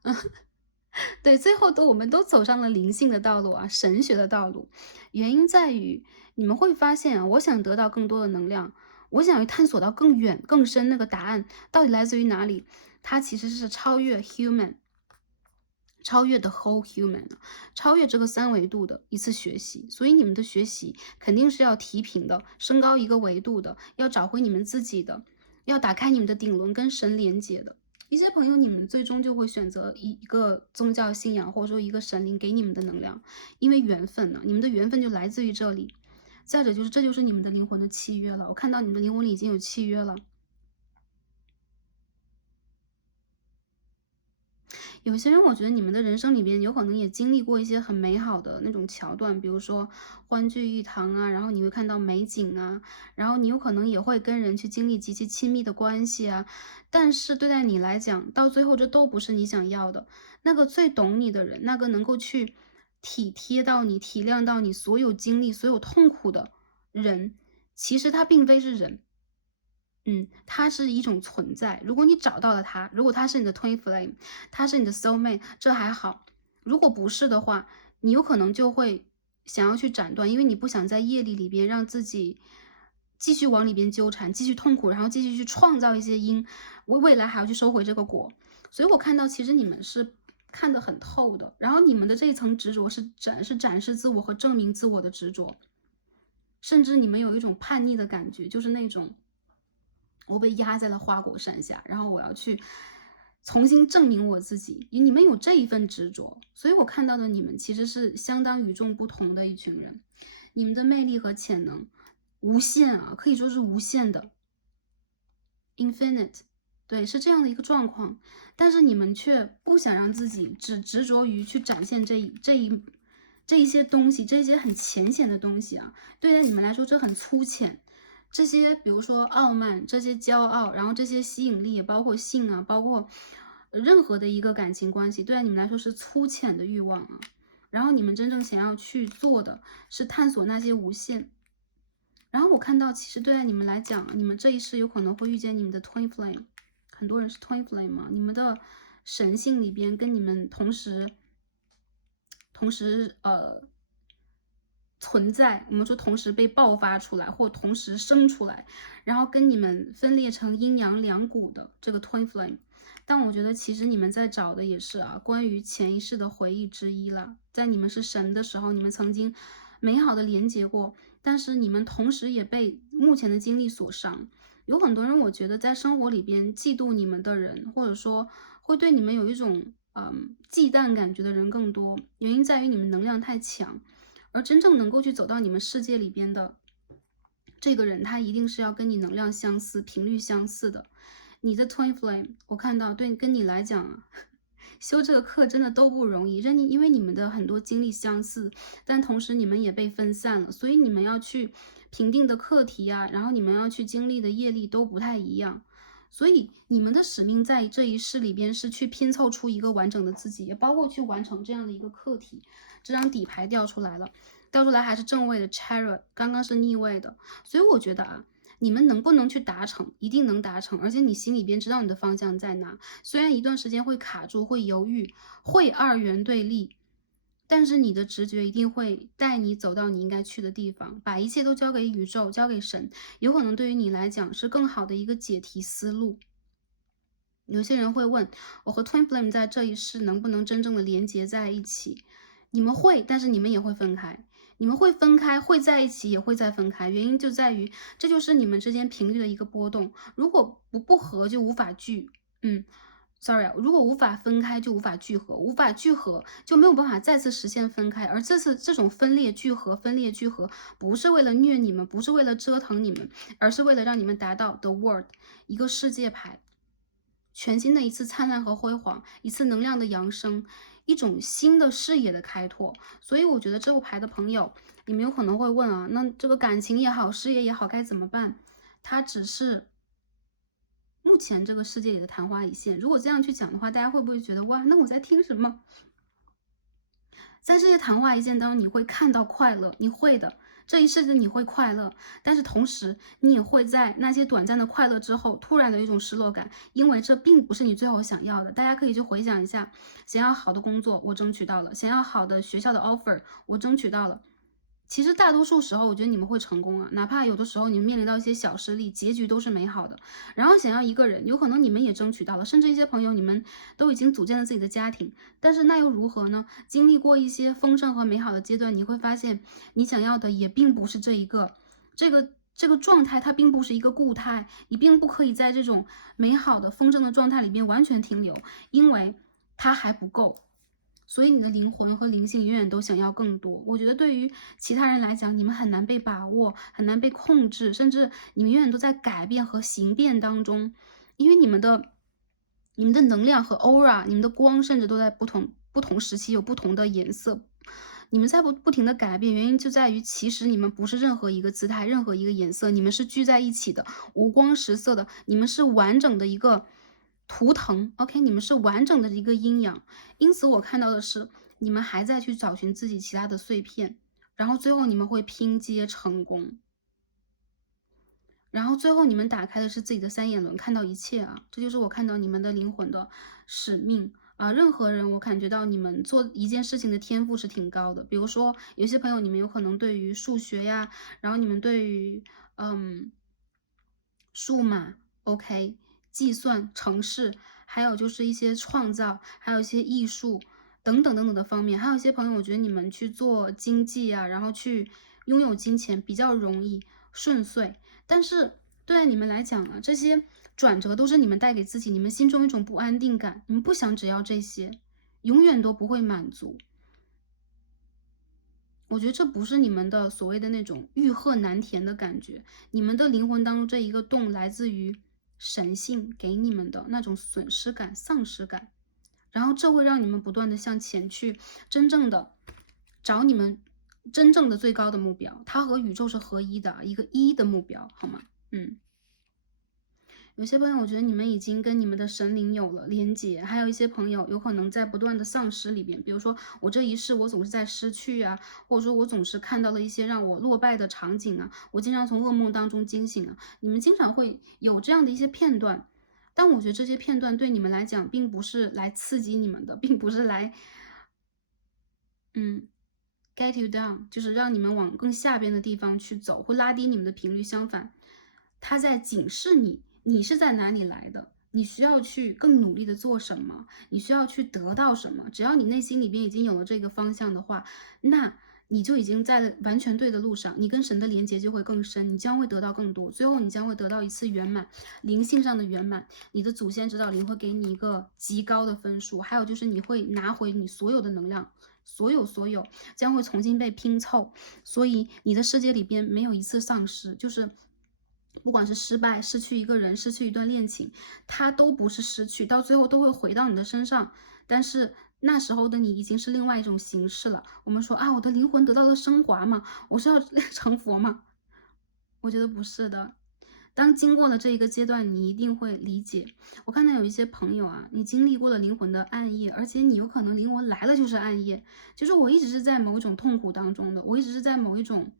对，最后我们都走上了灵性的道路啊，神学的道路。原因在于你们会发现啊，我想得到更多的能量，我想去探索到更远更深那个答案到底来自于哪里，它其实是超越 human。超越 the whole human，超越这个3维度的一次学习。所以你们的学习肯定是要提频的，升高一个维度的，要找回你们自己的，要打开你们的顶轮跟神连接的。一些朋友，你们最终就会选择一个宗教信仰，或者说一个神灵给你们的能量，因为缘分呢，你们的缘分就来自于这里。再者就是，这就是你们的灵魂的契约了。我看到你们的灵魂里已经有契约了。有些人我觉得你们的人生里边有可能也经历过一些很美好的那种桥段，比如说欢聚一堂啊，然后你会看到美景啊，然后你有可能也会跟人去经历极其亲密的关系啊，但是对待你来讲，到最后这都不是你想要的。那个最懂你的人，那个能够去体贴到你、体谅到你所有经历、所有痛苦的人，其实他并非是人。它是一种存在。如果你找到了它，如果它是你的 twin flame，它是你的 soul mate，这还好。如果不是的话，你有可能就会想要去斩断，因为你不想在业力里边让自己继续往里边纠缠，继续痛苦，然后继续去创造一些因，未来还要去收回这个果。所以我看到其实你们是看得很透的，然后你们的这一层执着是展示自我和证明自我的执着，甚至你们有一种叛逆的感觉，就是那种我被压在了花果山下，然后我要去重新证明我自己。你们有这一份执着，所以我看到的你们其实是相当与众不同的一群人。你们的魅力和潜能无限啊，可以说是无限的 ，infinite。对，是这样的一个状况，但是你们却不想让自己只执着于去展现这一些东西，这些很浅显的东西啊，对待你们来说这很粗浅。这些比如说傲慢，这些骄傲，然后这些吸引力，包括性啊，包括任何的一个感情关系，对你们来说是粗浅的欲望啊。然后你们真正想要去做的是探索那些无限。然后我看到，其实对待你们来讲，你们这一世有可能会遇见你们的 twin flame，很多人是 twin flame 嘛，你们的神性里边跟你们同时存在，我们说同时被爆发出来，或同时生出来，然后跟你们分裂成阴阳两股的这个 twin flame。但我觉得其实你们在找的也是关于前一世的回忆之一了。在你们是神的时候，你们曾经美好的连接过，但是你们同时也被目前的经历所伤。有很多人，我觉得在生活里边嫉妒你们的人，或者说会对你们有一种忌惮感觉的人更多，原因在于你们能量太强，而真正能够去走到你们世界里边的这个人，他一定是要跟你能量相似、频率相似的。你的 twin flame， 我看到跟你来讲修这个课真的都不容易，因为你们的很多经历相似，但同时你们也被分散了，所以你们要去评定的课题然后你们要去经历的业力都不太一样。所以你们的使命在这一世里边是去拼凑出一个完整的自己，也包括去完成这样的一个课题。这张底牌掉出来了，掉出来还是正位的 Chariot， 刚刚是逆位的，所以我觉得你们能不能去达成，一定能达成，而且你心里边知道你的方向在哪。虽然一段时间会卡住，会犹豫，会二元对立，但是你的直觉一定会带你走到你应该去的地方，把一切都交给宇宙，交给神，有可能对于你来讲是更好的一个解题思路。有些人会问，我和 Twin Flame 在这一世能不能真正的连接在一起？你们会，但是你们也会分开。你们会分开，会在一起，也会再分开。原因就在于，这就是你们之间频率的一个波动。如果不合，就无法sorry，如果无法分开，就无法聚合，无法聚合就没有办法再次实现分开。而这次这种分裂聚合，分裂聚合，不是为了虐你们，不是为了折腾你们，而是为了让你们达到 the world 一个世界牌。全新的一次灿烂和辉煌，一次能量的扬升，一种新的视野的开拓。所以我觉得这副牌的朋友，你们有可能会问那这个感情也好，事业也好，该怎么办？它只是目前这个世界里的昙花一现。如果这样去讲的话，大家会不会觉得哇，那我在听什么？在这些昙花一现当中，你会看到快乐，你会的。这一世的你会快乐，但是同时你也会在那些短暂的快乐之后，突然的一种失落感，因为这并不是你最后想要的。大家可以去回想一下，想要好的工作，我争取到了；想要好的学校的 offer， 我争取到了。其实大多数时候，我觉得你们会成功哪怕有的时候你们面临到一些小失利，结局都是美好的。然后想要一个人，有可能你们也争取到了，甚至一些朋友你们都已经组建了自己的家庭，但是那又如何呢？经历过一些丰盛和美好的阶段，你会发现你想要的也并不是这个状态，它并不是一个固态，你并不可以在这种美好的丰盛的状态里边完全停留，因为它还不够。所以你的灵魂和灵性永远都想要更多。我觉得对于其他人来讲，你们很难被把握，很难被控制，甚至你们永远都在改变和形变当中，因为你们的能量和 aura， 你们的光甚至都在不同时期有不同的颜色。你们在不停的改变，原因就在于其实你们不是任何一个姿态，任何一个颜色，你们是聚在一起的，五光十色的，你们是完整的一个图腾。OK， 你们是完整的一个阴阳。因此我看到的是，你们还在去找寻自己其他的碎片，然后最后你们会拼接成功。然后最后你们打开的是自己的三眼轮，看到一切这就是我看到你们的灵魂的使命任何人我感觉到你们做一件事情的天赋是挺高的。比如说有些朋友你们有可能对于数学呀，然后你们对于数码 OK 计算程式，还有就是一些创造，还有一些艺术等等等等的方面。还有一些朋友我觉得你们去做经济然后去拥有金钱比较容易顺遂，但是对你们来讲这些转折都是你们带给自己，你们心中一种不安定感，你们不想只要这些，永远都不会满足。我觉得这不是你们的所谓的那种欲壑难填的感觉，你们的灵魂当中这一个洞来自于神性给你们的那种损失感、丧失感，然后这会让你们不断的向前去，真正的找你们真正的最高的目标，它和宇宙是合一的，一个一的目标，好吗？有些朋友我觉得你们已经跟你们的神灵有了连结，还有一些朋友有可能在不断的丧失里边，比如说我这一世我总是在失去或者说我总是看到了一些让我落败的场景我经常从噩梦当中惊醒你们经常会有这样的一些片段，但我觉得这些片段对你们来讲并不是来刺激你们的，并不是来 get you down，就是让你们往更下边的地方去走，会拉低你们的频率。相反，它在警示你，你是在哪里来的，你需要去更努力的做什么，你需要去得到什么。只要你内心里边已经有了这个方向的话，那你就已经在完全对的路上，你跟神的连接就会更深，你将会得到更多，最后你将会得到一次圆满，灵性上的圆满。你的祖先指导灵会给你一个极高的分数，还有就是你会拿回你所有的能量，所有将会重新被拼凑，所以你的世界里边没有一次丧失，就是不管是失败、失去一个人、失去一段恋情，它都不是失去，到最后都会回到你的身上。但是那时候的你已经是另外一种形式了。我们说啊，我的灵魂得到了升华吗？我是要成佛吗？我觉得不是的。当经过了这一个阶段，你一定会理解。我看到有一些朋友啊，你经历过了灵魂的暗夜，而且你有可能灵魂来了就是暗夜，就是我一直是在某一种痛苦当中的，我一直是在某一种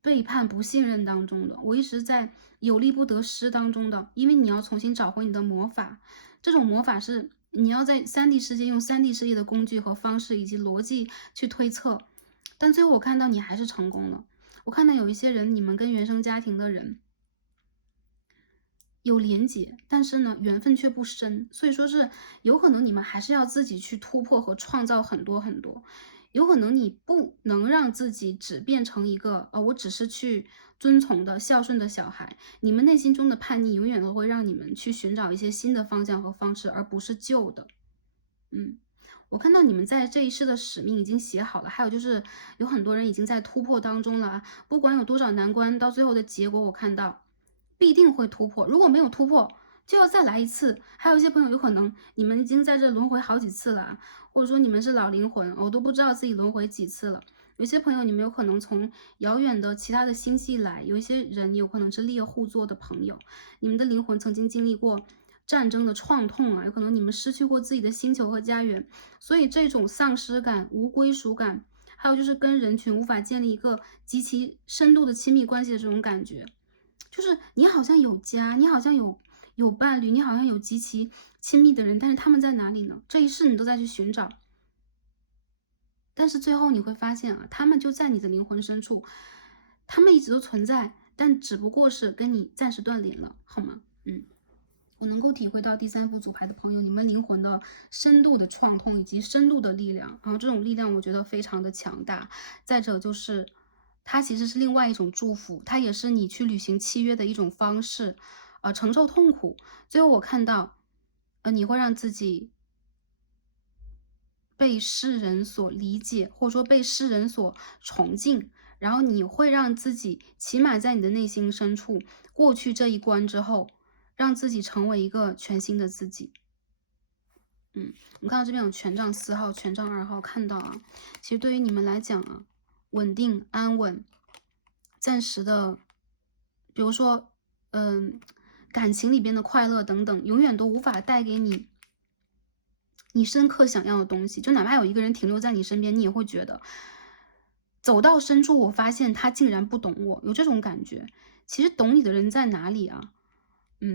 背叛、不信任当中的，我一直在有力不得失当中的，因为你要重新找回你的魔法，这种魔法是你要在3D 世界用3D 世界的工具和方式以及逻辑去推测，但最后我看到你还是成功了。我看到有一些人，你们跟原生家庭的人有连结，但是呢，缘分却不深，所以说是有可能你们还是要自己去突破和创造很多很多。有可能你不能让自己只变成一个我只是去遵从的孝顺的小孩，你们内心中的叛逆永远都会让你们去寻找一些新的方向和方式，而不是旧的。我看到你们在这一世的使命已经写好了，还有就是有很多人已经在突破当中了啊，不管有多少难关，到最后的结果我看到必定会突破，如果没有突破就要再来一次。还有一些朋友有可能你们已经在这轮回好几次了，或者说你们是老灵魂，我都不知道自己轮回几次了。有些朋友你们有可能从遥远的其他的星系来，有一些人有可能是猎户座的朋友，你们的灵魂曾经经历过战争的创痛啊，有可能你们失去过自己的星球和家园，所以这种丧失感、无归属感，还有就是跟人群无法建立一个极其深度的亲密关系的这种感觉，就是你好像有家，你好像有伴侣，你好像有极其亲密的人，但是他们在哪里呢？这一世你都在去寻找，但是最后你会发现啊，他们就在你的灵魂深处，他们一直都存在，但只不过是跟你暂时断联了，好吗？我能够体会到第3副组牌的朋友，你们灵魂的深度的创痛以及深度的力量，然后这种力量我觉得非常的强大。再者就是，它其实是另外一种祝福，它也是你去履行契约的一种方式，承受痛苦。最后我看到，你会让自己被世人所理解，或者说被世人所崇敬，然后你会让自己起码在你的内心深处过去这一关之后，让自己成为一个全新的自己。我们看到这边有权杖4号、权杖2号，看到啊，其实对于你们来讲啊，稳定、安稳、暂时的，比如说，感情里边的快乐等等，永远都无法带给你深刻想要的东西。就哪怕有一个人停留在你身边，你也会觉得，走到深处，我发现他竟然不懂我，有这种感觉。其实懂你的人在哪里啊？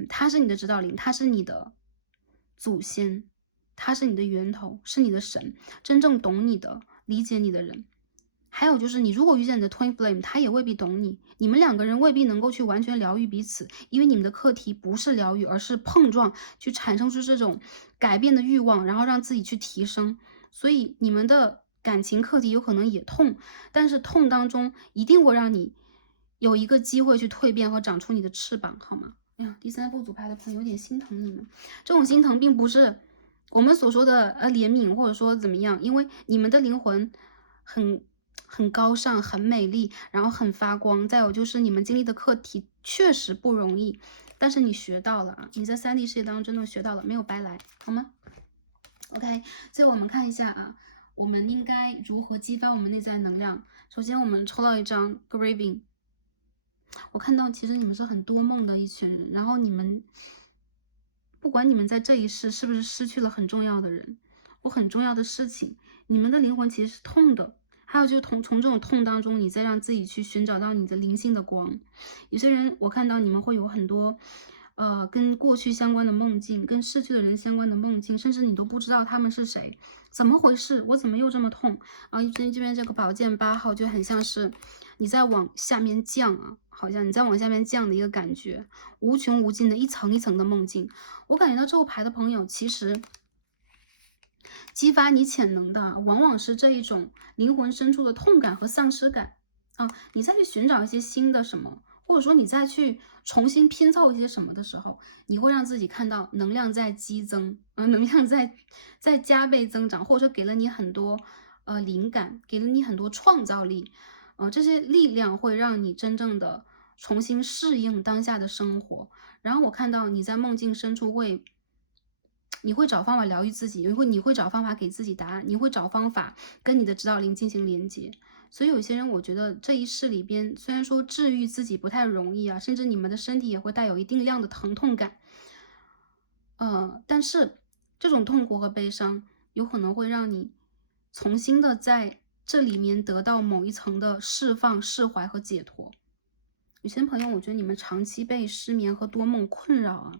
他是你的指导灵，他是你的祖先，他是你的源头，是你的神，真正懂你的、理解你的人。还有就是，你如果遇见你的 twin flame，他也未必懂你，你们2个人未必能够去完全疗愈彼此，因为你们的课题不是疗愈，而是碰撞，去产生出这种改变的欲望，然后让自己去提升。所以你们的感情课题有可能也痛，但是痛当中一定会让你有一个机会去蜕变和长出你的翅膀，好吗？哎呀，第3副组牌的朋友有点心疼你们，这种心疼并不是我们所说的怜悯，或者说怎么样，因为你们的灵魂很高尚，很美丽，然后很发光。再有就是你们经历的课题确实不容易，但是你学到了啊，你在3D 世界当中真的学到了，没有白来，好吗 ？OK， 最后我们看一下啊，我们应该如何激发我们内在能量？首先我们抽到一张 Grieving。我看到其实你们是很多梦的一群人，然后你们不管你们在这一世是不是失去了很重要的人或很重要的事情，你们的灵魂其实是痛的。还有就是从这种痛当中，你再让自己去寻找到你的灵性的光。有些人我看到你们会有很多跟过去相关的梦境，跟逝去的人相关的梦境，甚至你都不知道他们是谁，怎么回事？我怎么又这么痛？这边这个宝剑8号就很像是你在往下面降啊，好像你在往下面降的一个感觉，无穷无尽的一层一层的梦境。我感觉到这个牌的朋友，其实激发你潜能的，往往是这一种灵魂深处的痛感和丧失感啊。你再去寻找一些新的什么，或者说你再去重新拼凑一些什么的时候，你会让自己看到能量在激增，能量在加倍增长，或者说给了你很多灵感，给了你很多创造力，这些力量会让你真正的重新适应当下的生活。然后我看到你在梦境深处你会找方法疗愈自己，你会找方法给自己答案，你会找方法跟你的指导灵进行连接。所以有些人，我觉得这一世里边，虽然说治愈自己不太容易啊，甚至你们的身体也会带有一定量的疼痛感，但是这种痛苦和悲伤有可能会让你重新的在这里面得到某一层的释放、释怀和解脱。有些朋友，我觉得你们长期被失眠和多梦困扰啊，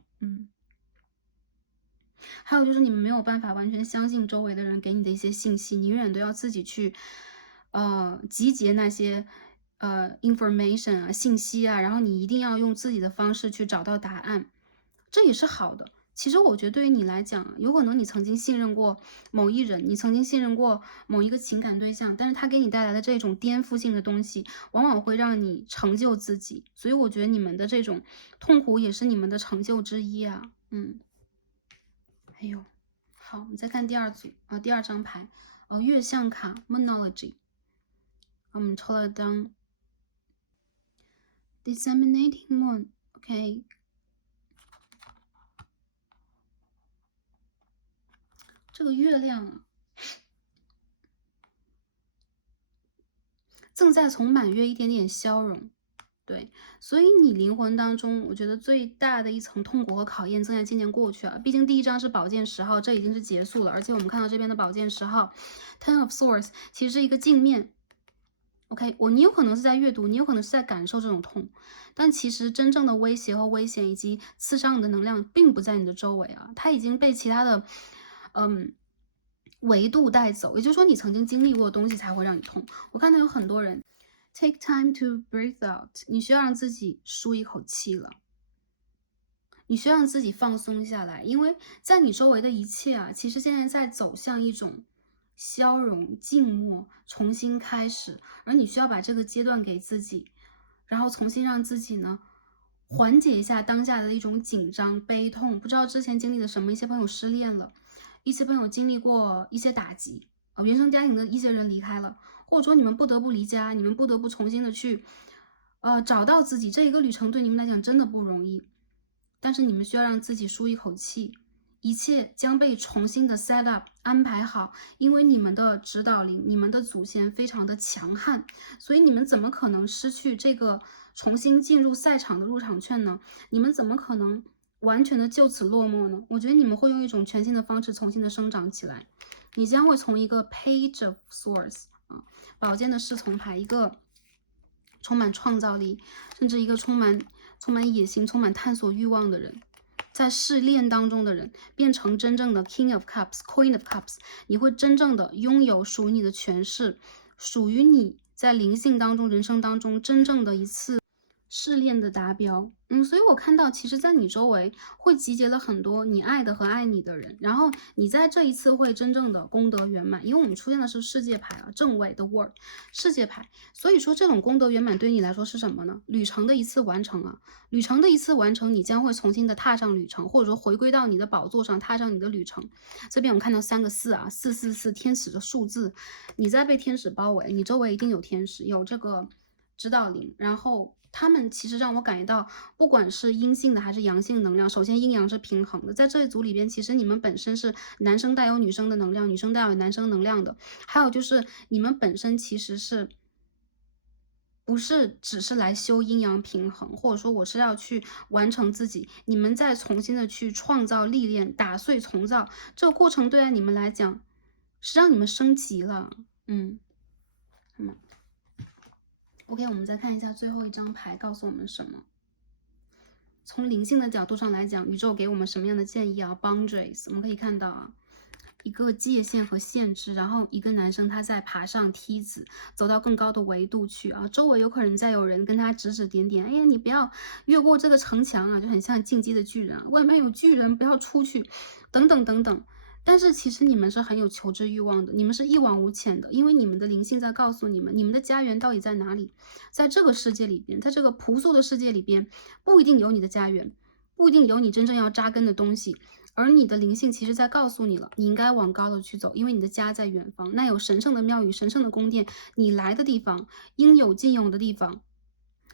还有就是你们没有办法完全相信周围的人给你的一些信息，你永远都要自己去，集结那些information 啊信息啊，然后你一定要用自己的方式去找到答案，这也是好的。其实我觉得对于你来讲，有可能你曾经信任过某一人，你曾经信任过某一个情感对象，但是他给你带来的这种颠覆性的东西，往往会让你成就自己。所以我觉得你们的这种痛苦也是你们的成就之一啊，哎呦，好，我们再看第二组第二张牌月相卡 Monology，我们抽了张 Disseminating Moon，OK，这个月亮啊，正在从满月一点点消融，对，所以你灵魂当中，我觉得最大的一层痛苦和考验正在渐渐过去啊。毕竟第一张是宝剑10号，这已经是结束了，而且我们看到这边的宝剑10号 ，Ten of Swords 其实是一个镜面。OK，你有可能是在阅读，你有可能是在感受这种痛，但其实真正的威胁和危险以及刺伤你的能量，并不在你的周围啊，它已经被其他的，维度带走。也就是说，你曾经经历过的东西才会让你痛。我看到有很多人 take time to breathe out，你需要让自己舒一口气了，你需要让自己放松下来，因为在你周围的一切啊，其实现在在走向一种消融、静默、重新开始，而你需要把这个阶段给自己，然后重新让自己呢缓解一下当下的一种紧张、悲痛。不知道之前经历了什么，一些朋友失恋了，一些朋友经历过一些打击原生家庭的一些人离开了，或者说你们不得不离家，你们不得不重新的去找到自己，这一个旅程对你们来讲真的不容易。但是你们需要让自己舒一口气，一切将被重新的 set up 安排好，因为你们的指导灵、你们的祖先非常的强悍，所以你们怎么可能失去这个重新进入赛场的入场券呢？你们怎么可能完全的就此落寞呢？我觉得你们会用一种全新的方式重新的生长起来，你将会从一个 Page of Swords 宝剑的侍从牌，一个充满创造力，甚至一个充满野心、充满探索欲望的人，在试炼当中的人，变成真正的 King of Cups、Queen of Cups，你会真正的拥有属于你的权势，属于你在灵性当中、人生当中真正的一次试炼的达标。所以我看到，其实在你周围会集结了很多你爱的和爱你的人，然后你在这一次会真正的功德圆满，因为我们出现的是世界牌正位的 Word 世界牌，所以说这种功德圆满对你来说是什么呢？旅程的一次完成旅程的一次完成，你将会重新的踏上旅程，或者说回归到你的宝座上，踏上你的旅程。这边我们看到3个4444天使的数字，你在被天使包围，你周围一定有天使，有这个指导灵，然后他们其实让我感觉到，不管是阴性的还是阳性能量，首先阴阳是平衡的，在这一组里边，其实你们本身是男生带有女生的能量，女生带有男生能量的，还有就是你们本身其实是不是只是来修阴阳平衡，或者说我是要去完成自己，你们再重新的去创造历练，打碎重造，这个过程对于你们来讲是让你们升级了。OK， 我们再看一下最后一张牌告诉我们什么。从灵性的角度上来讲，宇宙给我们什么样的建议啊 ？boundaries， 我们可以看到啊，一个界限和限制，然后一个男生他在爬上梯子，走到更高的维度去啊，周围有可能再有人跟他指指点点，哎呀，你不要越过这个城墙啊，就很像进击的巨人啊，外面有巨人，不要出去，等等等等。但是其实你们是很有求知欲望的，你们是一往无前的，因为你们的灵性在告诉你们，你们的家园到底在哪里？在这个世界里边，在这个朴素的世界里边，不一定有你的家园，不一定有你真正要扎根的东西。而你的灵性其实在告诉你了，你应该往高的去走，因为你的家在远方，那有神圣的庙宇、神圣的宫殿，你来的地方，应有尽有的地方。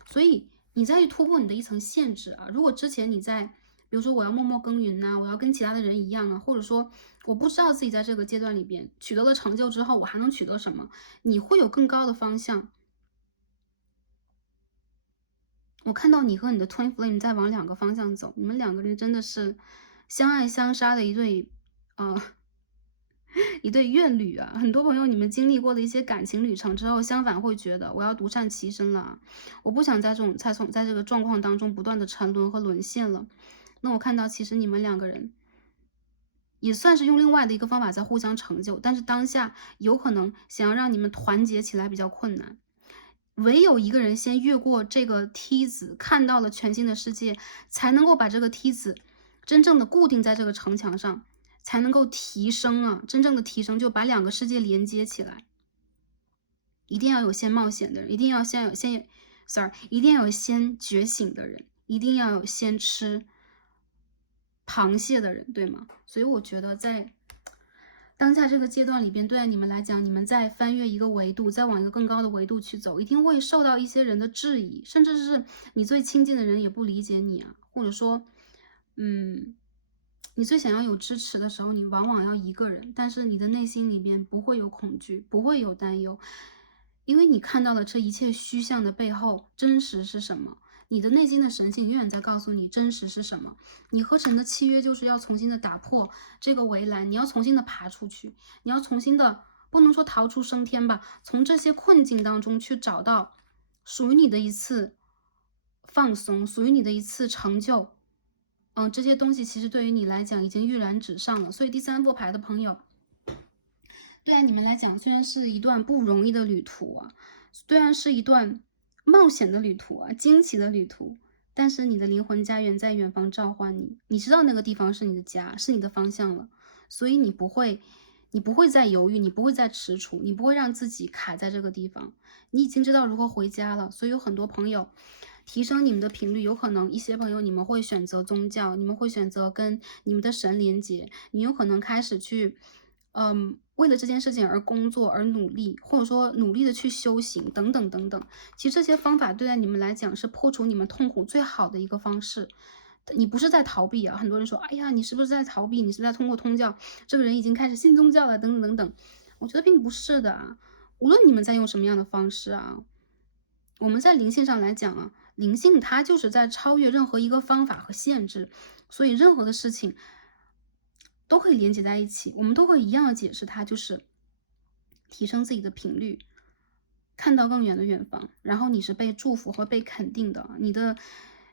所以你再去突破你的一层限制啊！如果之前你在，比如说我要默默耕耘呐，我要跟其他的人一样啊，或者说我不知道自己在这个阶段里边取得了成就之后，我还能取得什么？你会有更高的方向。我看到你和你的 Twin Flame 在往2个方向走，你们2个人真的是相爱相杀的一对，一对怨侣啊。很多朋友你们经历过的一些感情旅程之后，相反会觉得我要独善其身了，我不想在这个状况当中不断的沉沦和沦陷了。那我看到其实你们2个人也算是用另外的一个方法在互相成就，但是当下有可能想要让你们团结起来比较困难。唯有一个人先越过这个梯子，看到了全新的世界，才能够把这个梯子真正的固定在这个城墙上，才能够提升啊，真正的提升，就把2个世界连接起来。一定要有先冒险的人，一定要一定要有先觉醒的人，一定要有先吃螃蟹的人，对吗？所以我觉得在当下这个阶段里边，对你们来讲，你们在翻越一个维度，再往一个更高的维度去走，一定会受到一些人的质疑，甚至是你最亲近的人也不理解你啊，或者说，你最想要有支持的时候，你往往要一个人，但是你的内心里边不会有恐惧，不会有担忧，因为你看到了这一切虚像的背后，真实是什么。你的内心的神性永远在告诉你真实是什么。你和神的契约就是要重新的打破这个围栏，你要重新的爬出去，你要重新的，不能说逃出升天吧，从这些困境当中去找到属于你的一次放松，属于你的一次成就。这些东西其实对于你来讲已经跃然纸上了。所以第3副牌的朋友，对啊，你们来讲虽然是一段不容易的旅途啊，虽然是一段冒险的旅途啊，惊奇的旅途，但是你的灵魂家园在远方召唤你，你知道那个地方是你的家，是你的方向了，所以你不会再犹豫，你不会再踟蹰，你不会让自己卡在这个地方，你已经知道如何回家了。所以有很多朋友提升你们的频率，有可能一些朋友你们会选择宗教，你们会选择跟你们的神连接，你有可能开始去为了这件事情而工作而努力，或者说努力的去修行等等等等。其实这些方法对待你们来讲是破除你们痛苦最好的一个方式。你不是在逃避啊，很多人说，哎呀，你是不是在逃避？你是不是在通过通教，这个人已经开始信宗教了，等等等等。我觉得并不是的啊，无论你们在用什么样的方式啊，我们在灵性上来讲啊，灵性它就是在超越任何一个方法和限制，所以任何的事情都可以连接在一起，我们都会一样的解释它，就是提升自己的频率，看到更远的远方，然后你是被祝福和被肯定的，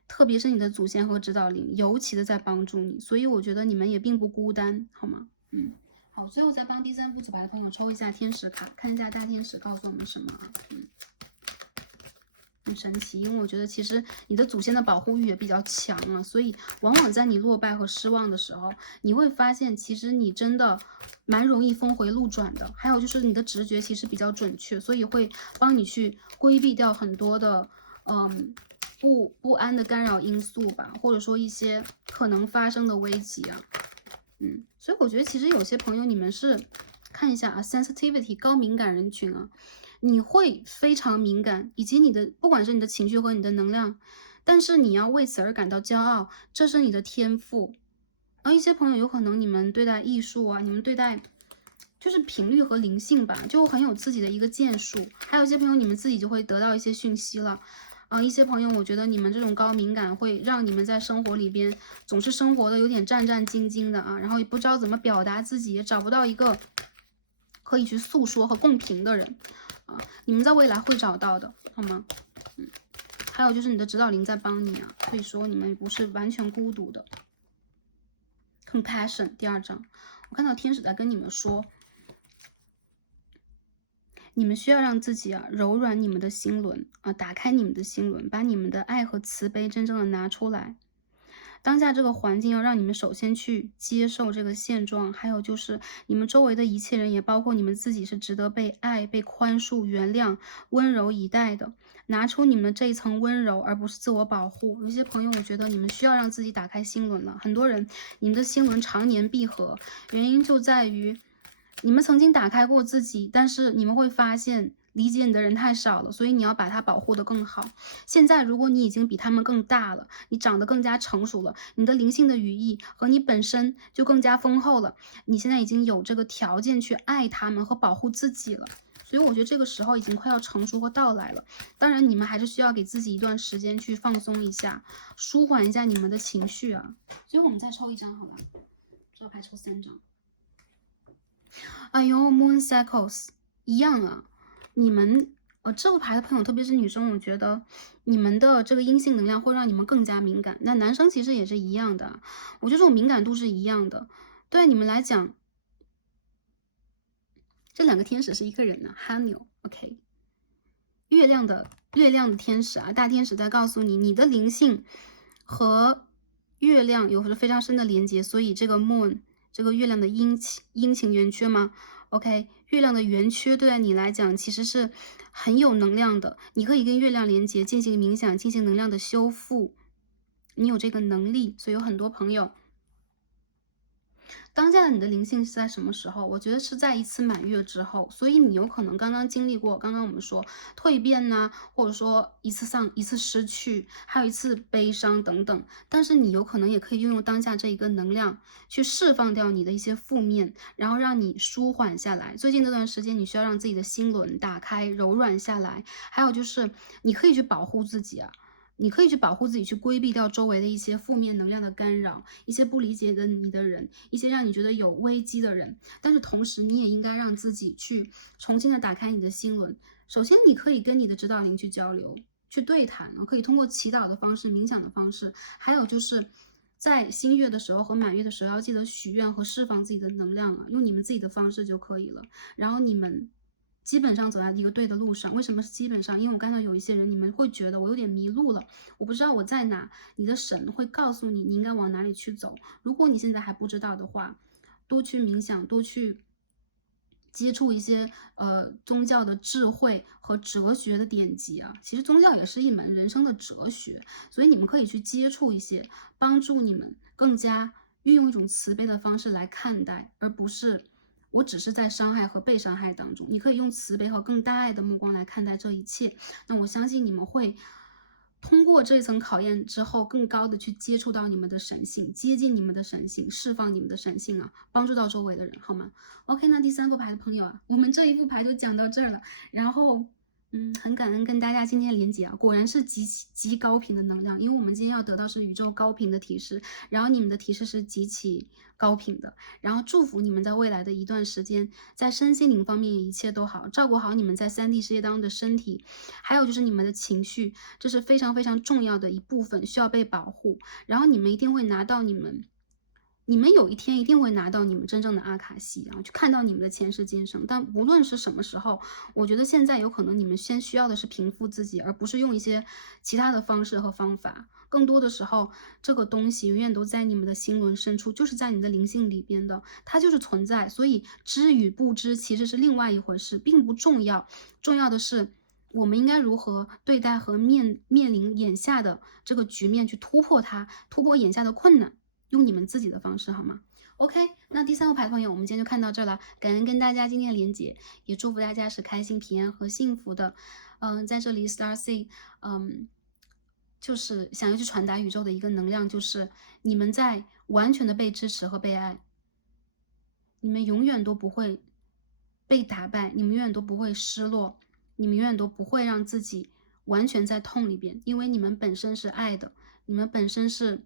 特别是你的祖先和指导灵尤其的在帮助你，所以我觉得你们也并不孤单，好吗？好，最后再帮第3副纸牌的朋友抽一下天使卡，看一下大天使告诉我们什么啊？很神奇，因为我觉得其实你的祖先的保护欲也比较强啊，所以往往在你落败和失望的时候，你会发现其实你真的蛮容易峰回路转的。还有就是你的直觉其实比较准确，所以会帮你去规避掉很多的不安的干扰因素吧，或者说一些可能发生的危机啊。所以我觉得其实有些朋友你们是看一下啊 ，sensitivity 高敏感人群啊。你会非常敏感，以及你的不管是你的情绪和你的能量，但是你要为此而感到骄傲，这是你的天赋。一些朋友有可能你们对待艺术啊，你们对待就是频率和灵性吧，就很有自己的一个建树。还有一些朋友你们自己就会得到一些讯息了。一些朋友我觉得你们这种高敏感会让你们在生活里边总是生活的有点战战兢兢的啊，然后也不知道怎么表达自己，也找不到一个可以去诉说和共频的人。你们在未来会找到的，好吗？还有就是你的指导灵在帮你啊，所以说你们不是完全孤独的。Compassion 第2章，我看到天使在跟你们说，你们需要让自己啊柔软你们的心轮啊，打开你们的心轮，把你们的爱和慈悲真正的拿出来。当下这个环境要让你们首先去接受这个现状，还有就是你们周围的一切人，也包括你们自己，是值得被爱、被宽恕、原谅、温柔以待的。拿出你们这一层温柔，而不是自我保护。有些朋友，我觉得你们需要让自己打开心轮了。很多人，你们的心轮常年闭合，原因就在于你们曾经打开过自己，但是你们会发现理解你的人太少了，所以你要把它保护得更好。现在如果你已经比他们更大了，你长得更加成熟了，你的灵性的羽翼和你本身就更加丰厚了，你现在已经有这个条件去爱他们和保护自己了。所以我觉得这个时候已经快要成熟和到来了。当然你们还是需要给自己一段时间去放松一下，舒缓一下你们的情绪啊。最后我们再抽一张好了，这牌抽3张。哎呦 Moon Cycles 一样啊，你们这个牌的朋友，特别是女生，我觉得你们的这个阴性能量会让你们更加敏感。那男生其实也是一样的，我觉得这种敏感度是一样的。对你们来讲，这2个天使是一个人呢 ，Haniel，OK，月亮的天使啊，大天使在告诉你，你的灵性和月亮有着非常深的连接，所以这个 Moon。这个月亮的阴晴圆缺吗 ？OK， 月亮的圆缺对你来讲其实是很有能量的，你可以跟月亮连接，进行冥想，进行能量的修复，你有这个能力。所以有很多朋友，当下的你的灵性是在什么时候？我觉得是在一次满月之后，所以你有可能刚刚经历过，刚刚我们说蜕变呐，或者说一次失去，还有一次悲伤等等。但是你有可能也可以运用当下这一个能量去释放掉你的一些负面，然后让你舒缓下来。最近这段时间，你需要让自己的心轮打开，柔软下来。还有就是你可以去保护自己啊。你可以去保护自己，去规避掉周围的一些负面能量的干扰，一些不理解的你的人，一些让你觉得有危机的人。但是同时，你也应该让自己去重新的打开你的心轮。首先，你可以跟你的指导灵去交流，去对谈，可以通过祈祷的方式、冥想的方式，还有就是在新月的时候和满月的时候，要记得许愿和释放自己的能量啊，用你们自己的方式就可以了。然后你们基本上走在一个对的路上。为什么是基本上？因为我看到有一些人，你们会觉得我有点迷路了，我不知道我在哪，你的神会告诉你你应该往哪里去走。如果你现在还不知道的话，多去冥想，多去接触一些宗教的智慧和哲学的典籍啊。其实宗教也是一门人生的哲学，所以你们可以去接触一些，帮助你们更加运用一种慈悲的方式来看待，而不是我只是在伤害和被伤害当中。你可以用慈悲和更大爱的目光来看待这一切。那我相信你们会通过这层考验之后，更高的去接触到你们的神性，接近你们的神性，释放你们的神性啊，帮助到周围的人，好吗 ？OK， 那第3副牌的朋友啊，我们这一副牌就讲到这儿了。然后，很感恩跟大家今天连接啊，果然是极高频的能量，因为我们今天要得到是宇宙高频的提示，然后你们的提示是极其高频的，然后祝福你们在未来的一段时间，在身心灵方面一切都好，照顾好你们在3D 世界当中的身体，还有就是你们的情绪，这是非常非常重要的一部分，需要被保护。然后你们一定会拿到你们有一天一定会拿到你们真正的阿卡西，然后去看到你们的前世今生。但无论是什么时候，我觉得现在有可能你们先需要的是平复自己，而不是用一些其他的方式和方法。更多的时候，这个东西永远都在你们的心轮深处，就是在你的灵性里边的，它就是存在。所以知与不知其实是另外一回事，并不重要。重要的是我们应该如何对待和面临眼下的这个局面，去突破它，突破眼下的困难。用你们自己的方式好吗 ？OK， 那第3副牌的朋友，我们今天就看到这了。感恩跟大家今天的连结，也祝福大家是开心、平安和幸福的。在这里 Star C，就是想要去传达宇宙的一个能量，就是你们在完全的被支持和被爱，你们永远都不会被打败，你们永远都不会失落，你们永远都不会让自己完全在痛里边，因为你们本身是爱的，你们本身是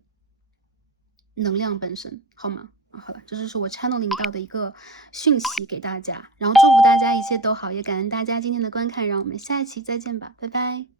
能量本身，好吗？好了，这就是我 channeling 到的一个讯息给大家，然后祝福大家一切都好，也感恩大家今天的观看，让我们下一期再见吧，拜拜。